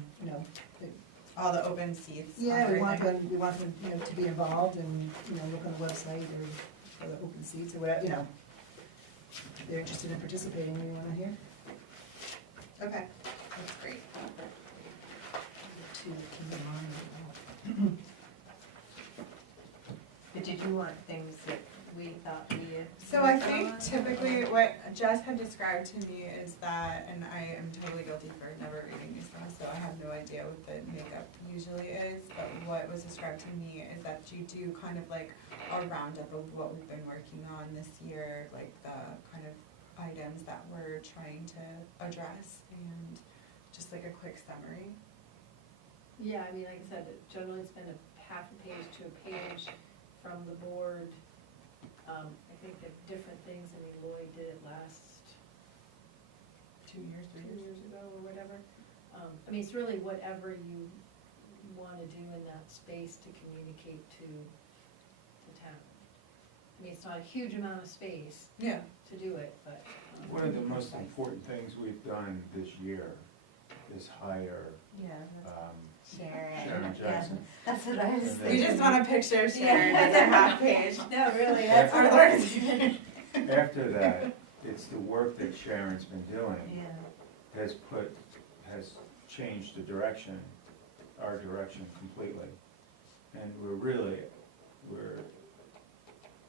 All the open seats. Yeah, we want them, to be involved and, look on the website or for the open seats or whatever, they're interested in participating, we want to hear. Okay, that's great. To keep in mind. But did you want things that we thought we had? So I think typically what Jess had described to me is that, and I am totally guilty for never reading these things, so I have no idea what the makeup usually is, but what was described to me is that you do kind of like a roundup of what we've been working on this year, like the kind of items that we're trying to address, and just like a quick summary. Yeah, I mean, like I said, generally it's been a half a page to a page from the board. I think that different things, I mean, Lloyd did it last 2 years, 3 years ago or whatever. I mean, it's really whatever you want to do in that space to communicate to the town. I mean, it's not a huge amount of space to do it, but. One of the most important things we've done this year is hire, Yeah. Sharon Sharon, Jackson. that's what I was And thinking. We just want a picture of Sharon Yeah. as a half page. No, really, That's that's our what Lord. After that, it's the work that Sharon's been doing Yeah. has changed the direction, our direction completely. And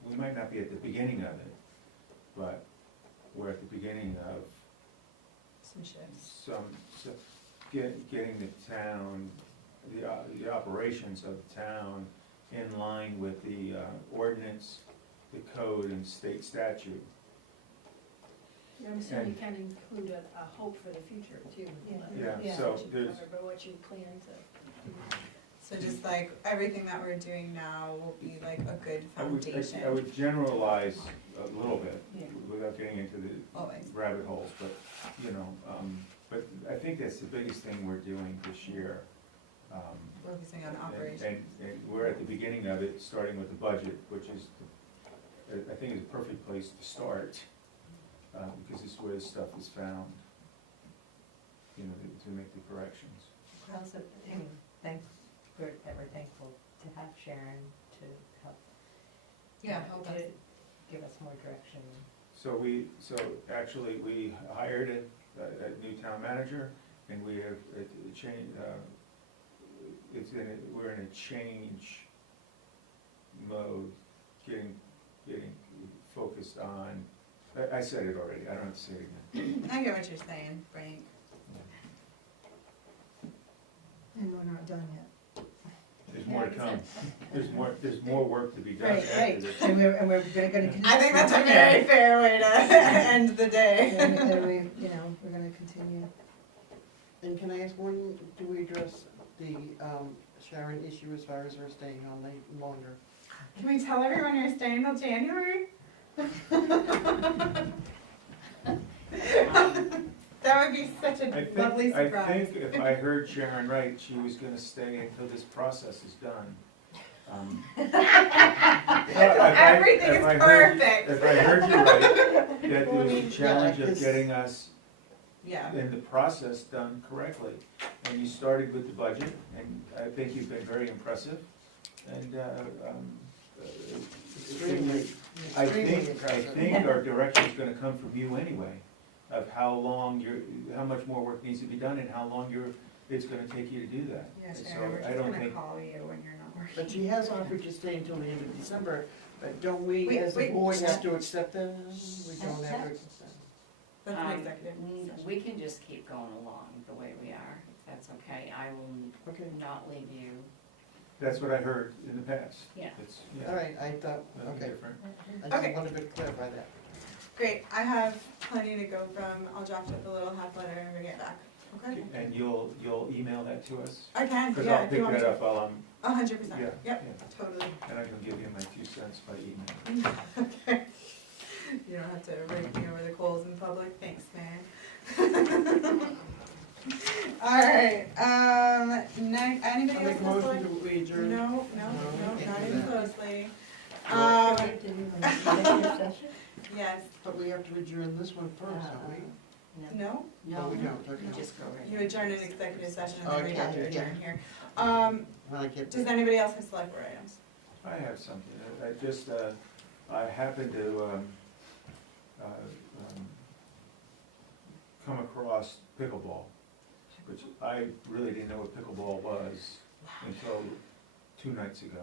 we might not be at the beginning of it, but we're at the beginning of Some shifts. getting the town, the operations of the town in line with the ordinance, the code, and state statute. Yeah, I'm assuming you can include a hope for the future too. Yeah, so What you there's, cover, but what you plan to do. So just like everything that we're doing now will be like a good I foundation. would generalize a little bit, Yeah. without getting into the Always. rabbit holes, but, you know, but I think that's the biggest thing we're doing this year. Focusing on And- operations. And we're at the beginning of it, starting with the budget, which is, I think is a perfect place to start, because this is where the stuff is found, you know, to make the corrections. Also, I mean, we're thankful to have Sharon to help. Yeah, help us. to give us more direction. So actually, we hired a new town manager, and we have we're in a change mode, getting focused on, I said it already, I don't have to say it again. I get what you're saying, Frank. And we're not done yet. There's more to come. There's more work to be done Right, after right, this. and we're gonna continue. I think that's a very fair way to end the day. And we, we're gonna continue. And can I ask one, do we address the Sharon issue as far as her staying on the longer? Can we tell everyone you're staying till January? That would be such a lovely surprise. I think if I heard Sharon right, she was gonna stay until this process is done. Everything is perfect. If I heard you right, that there was a challenge of getting us Yeah. in the process done correctly. And you started with the budget, and I think you've been very impressive. And, Extremely I impressive. think our direction's gonna come from you anyway, of how much more work needs to be done and how long it's gonna take you to do that. Yeah, So Sharon, we're I just don't gonna think, call you when you're not working. But she has offered to stay until the end of December, but don't we, Wait, as the wait. board, have to accept that? We don't have to accept that. That's an executive session. We can just keep going along the way we are, if that's okay. I will Okay, not leave you. that's what I heard in the past. Yeah. It's, all right, I thought, nothing okay, different. I Okay. just wanted to clarify that. Great, I have plenty to go from. I'll draft up a little half letter and bring it back. Okay? And you'll email that to us? I can, Because yeah, I'll if pick you want that to. up while I'm, 100%, yeah, yep, yeah. totally. And I can give you my 2 cents by email. Okay. You don't have to rake me over the coals in public, thanks, man. Alright, anybody I else? make a have motion select- to we adjourn. No, can't not do even that. close, lady. Yes, But we have to adjourn this one first, don't we? no, No, we don't, okay. You just go right. you adjourn an executive session and then we Okay, have to yeah. adjourn here. When I get Does there. anybody else have select board items? I have something. I just, I happened to come across pickleball, which I really didn't know what pickleball was until 2 nights ago.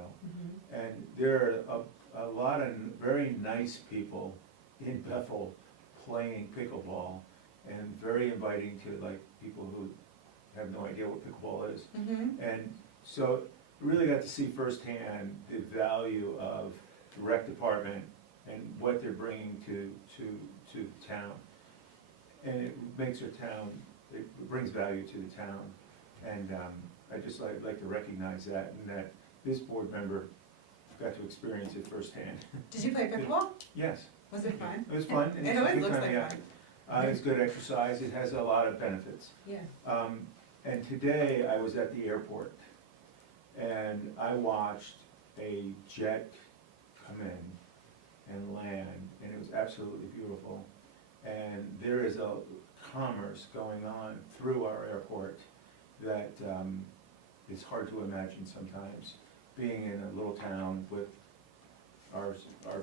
And there are a lot of very nice people in Bethel playing pickleball, and very inviting to like people who have no idea what pickleball is. Mm-hmm. And so really got to see firsthand the value of the rec department and what they're bringing to the town. And it makes our town, it brings value to the town. And I just like to recognize that, and that this board member got to experience it firsthand. Did you play pickleball? Yes. Was it fun? It was fun. and It it's a always good looks time, like yeah. fun. It's good exercise, it has a lot of benefits. Yeah. And today I was at the airport, and I watched a jet come in and land, and it was absolutely beautiful. And there is a commerce going on through our airport that is hard to imagine sometimes, being in a little town with our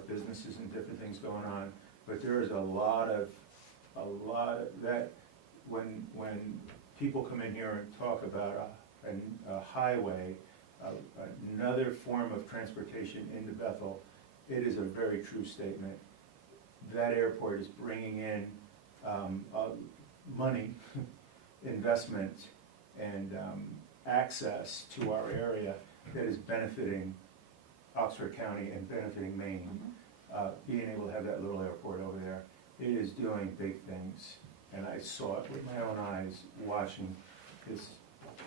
businesses and different things going on. But there is a lot of that, when people come in here and talk about a highway, another form of transportation into Bethel, it is a very true statement. That airport is bringing in money, investment, and access to our area that is benefiting Oxford County and benefiting Maine. Being able to have that little airport over there, it is doing big things. And I saw it with my own eyes, watching this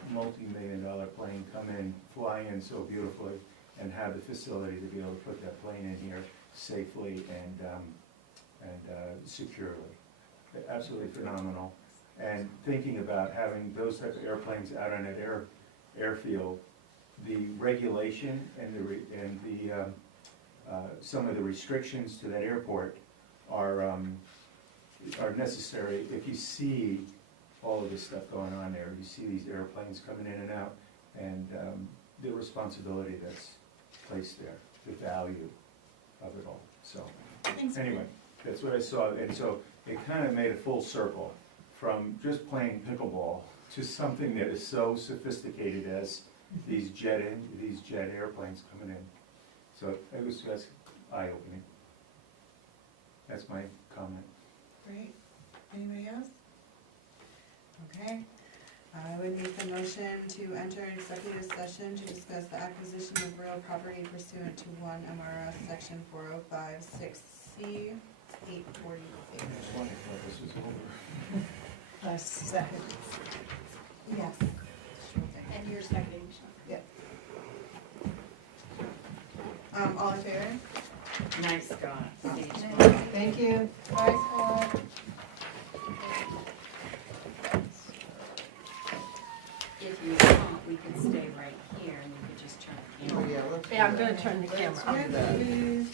multi-million-dollar plane come in, fly in so beautifully, and have the facility to be able to put that plane in here safely and securely. Absolutely phenomenal. And thinking about having those type of airplanes out on an airfield, the regulation and some of the restrictions to that airport are necessary. If you see all of this stuff going on there, you see these airplanes coming in and out, and the responsibility that's placed there, the value of it all. So anyway, that's what I saw, and so it kind of made a full circle from just playing pickleball to something that is so sophisticated as these jet airplanes coming in. So it was just eye-opening. That's my comment. Great. Anybody else? Okay. I would make a motion to enter an executive session to discuss the acquisition of real property pursuant to 1 MRS section 4056C, 846. A second. Yes. And you're seconding, Sean? Yeah. All in favor? Nice, Scott. Thank you. Bye, Scott. If you want, we can stay right here and you could just turn the camera. Oh, yeah, let's Yeah, I'm do gonna that. turn the camera Let's on. do that. Please.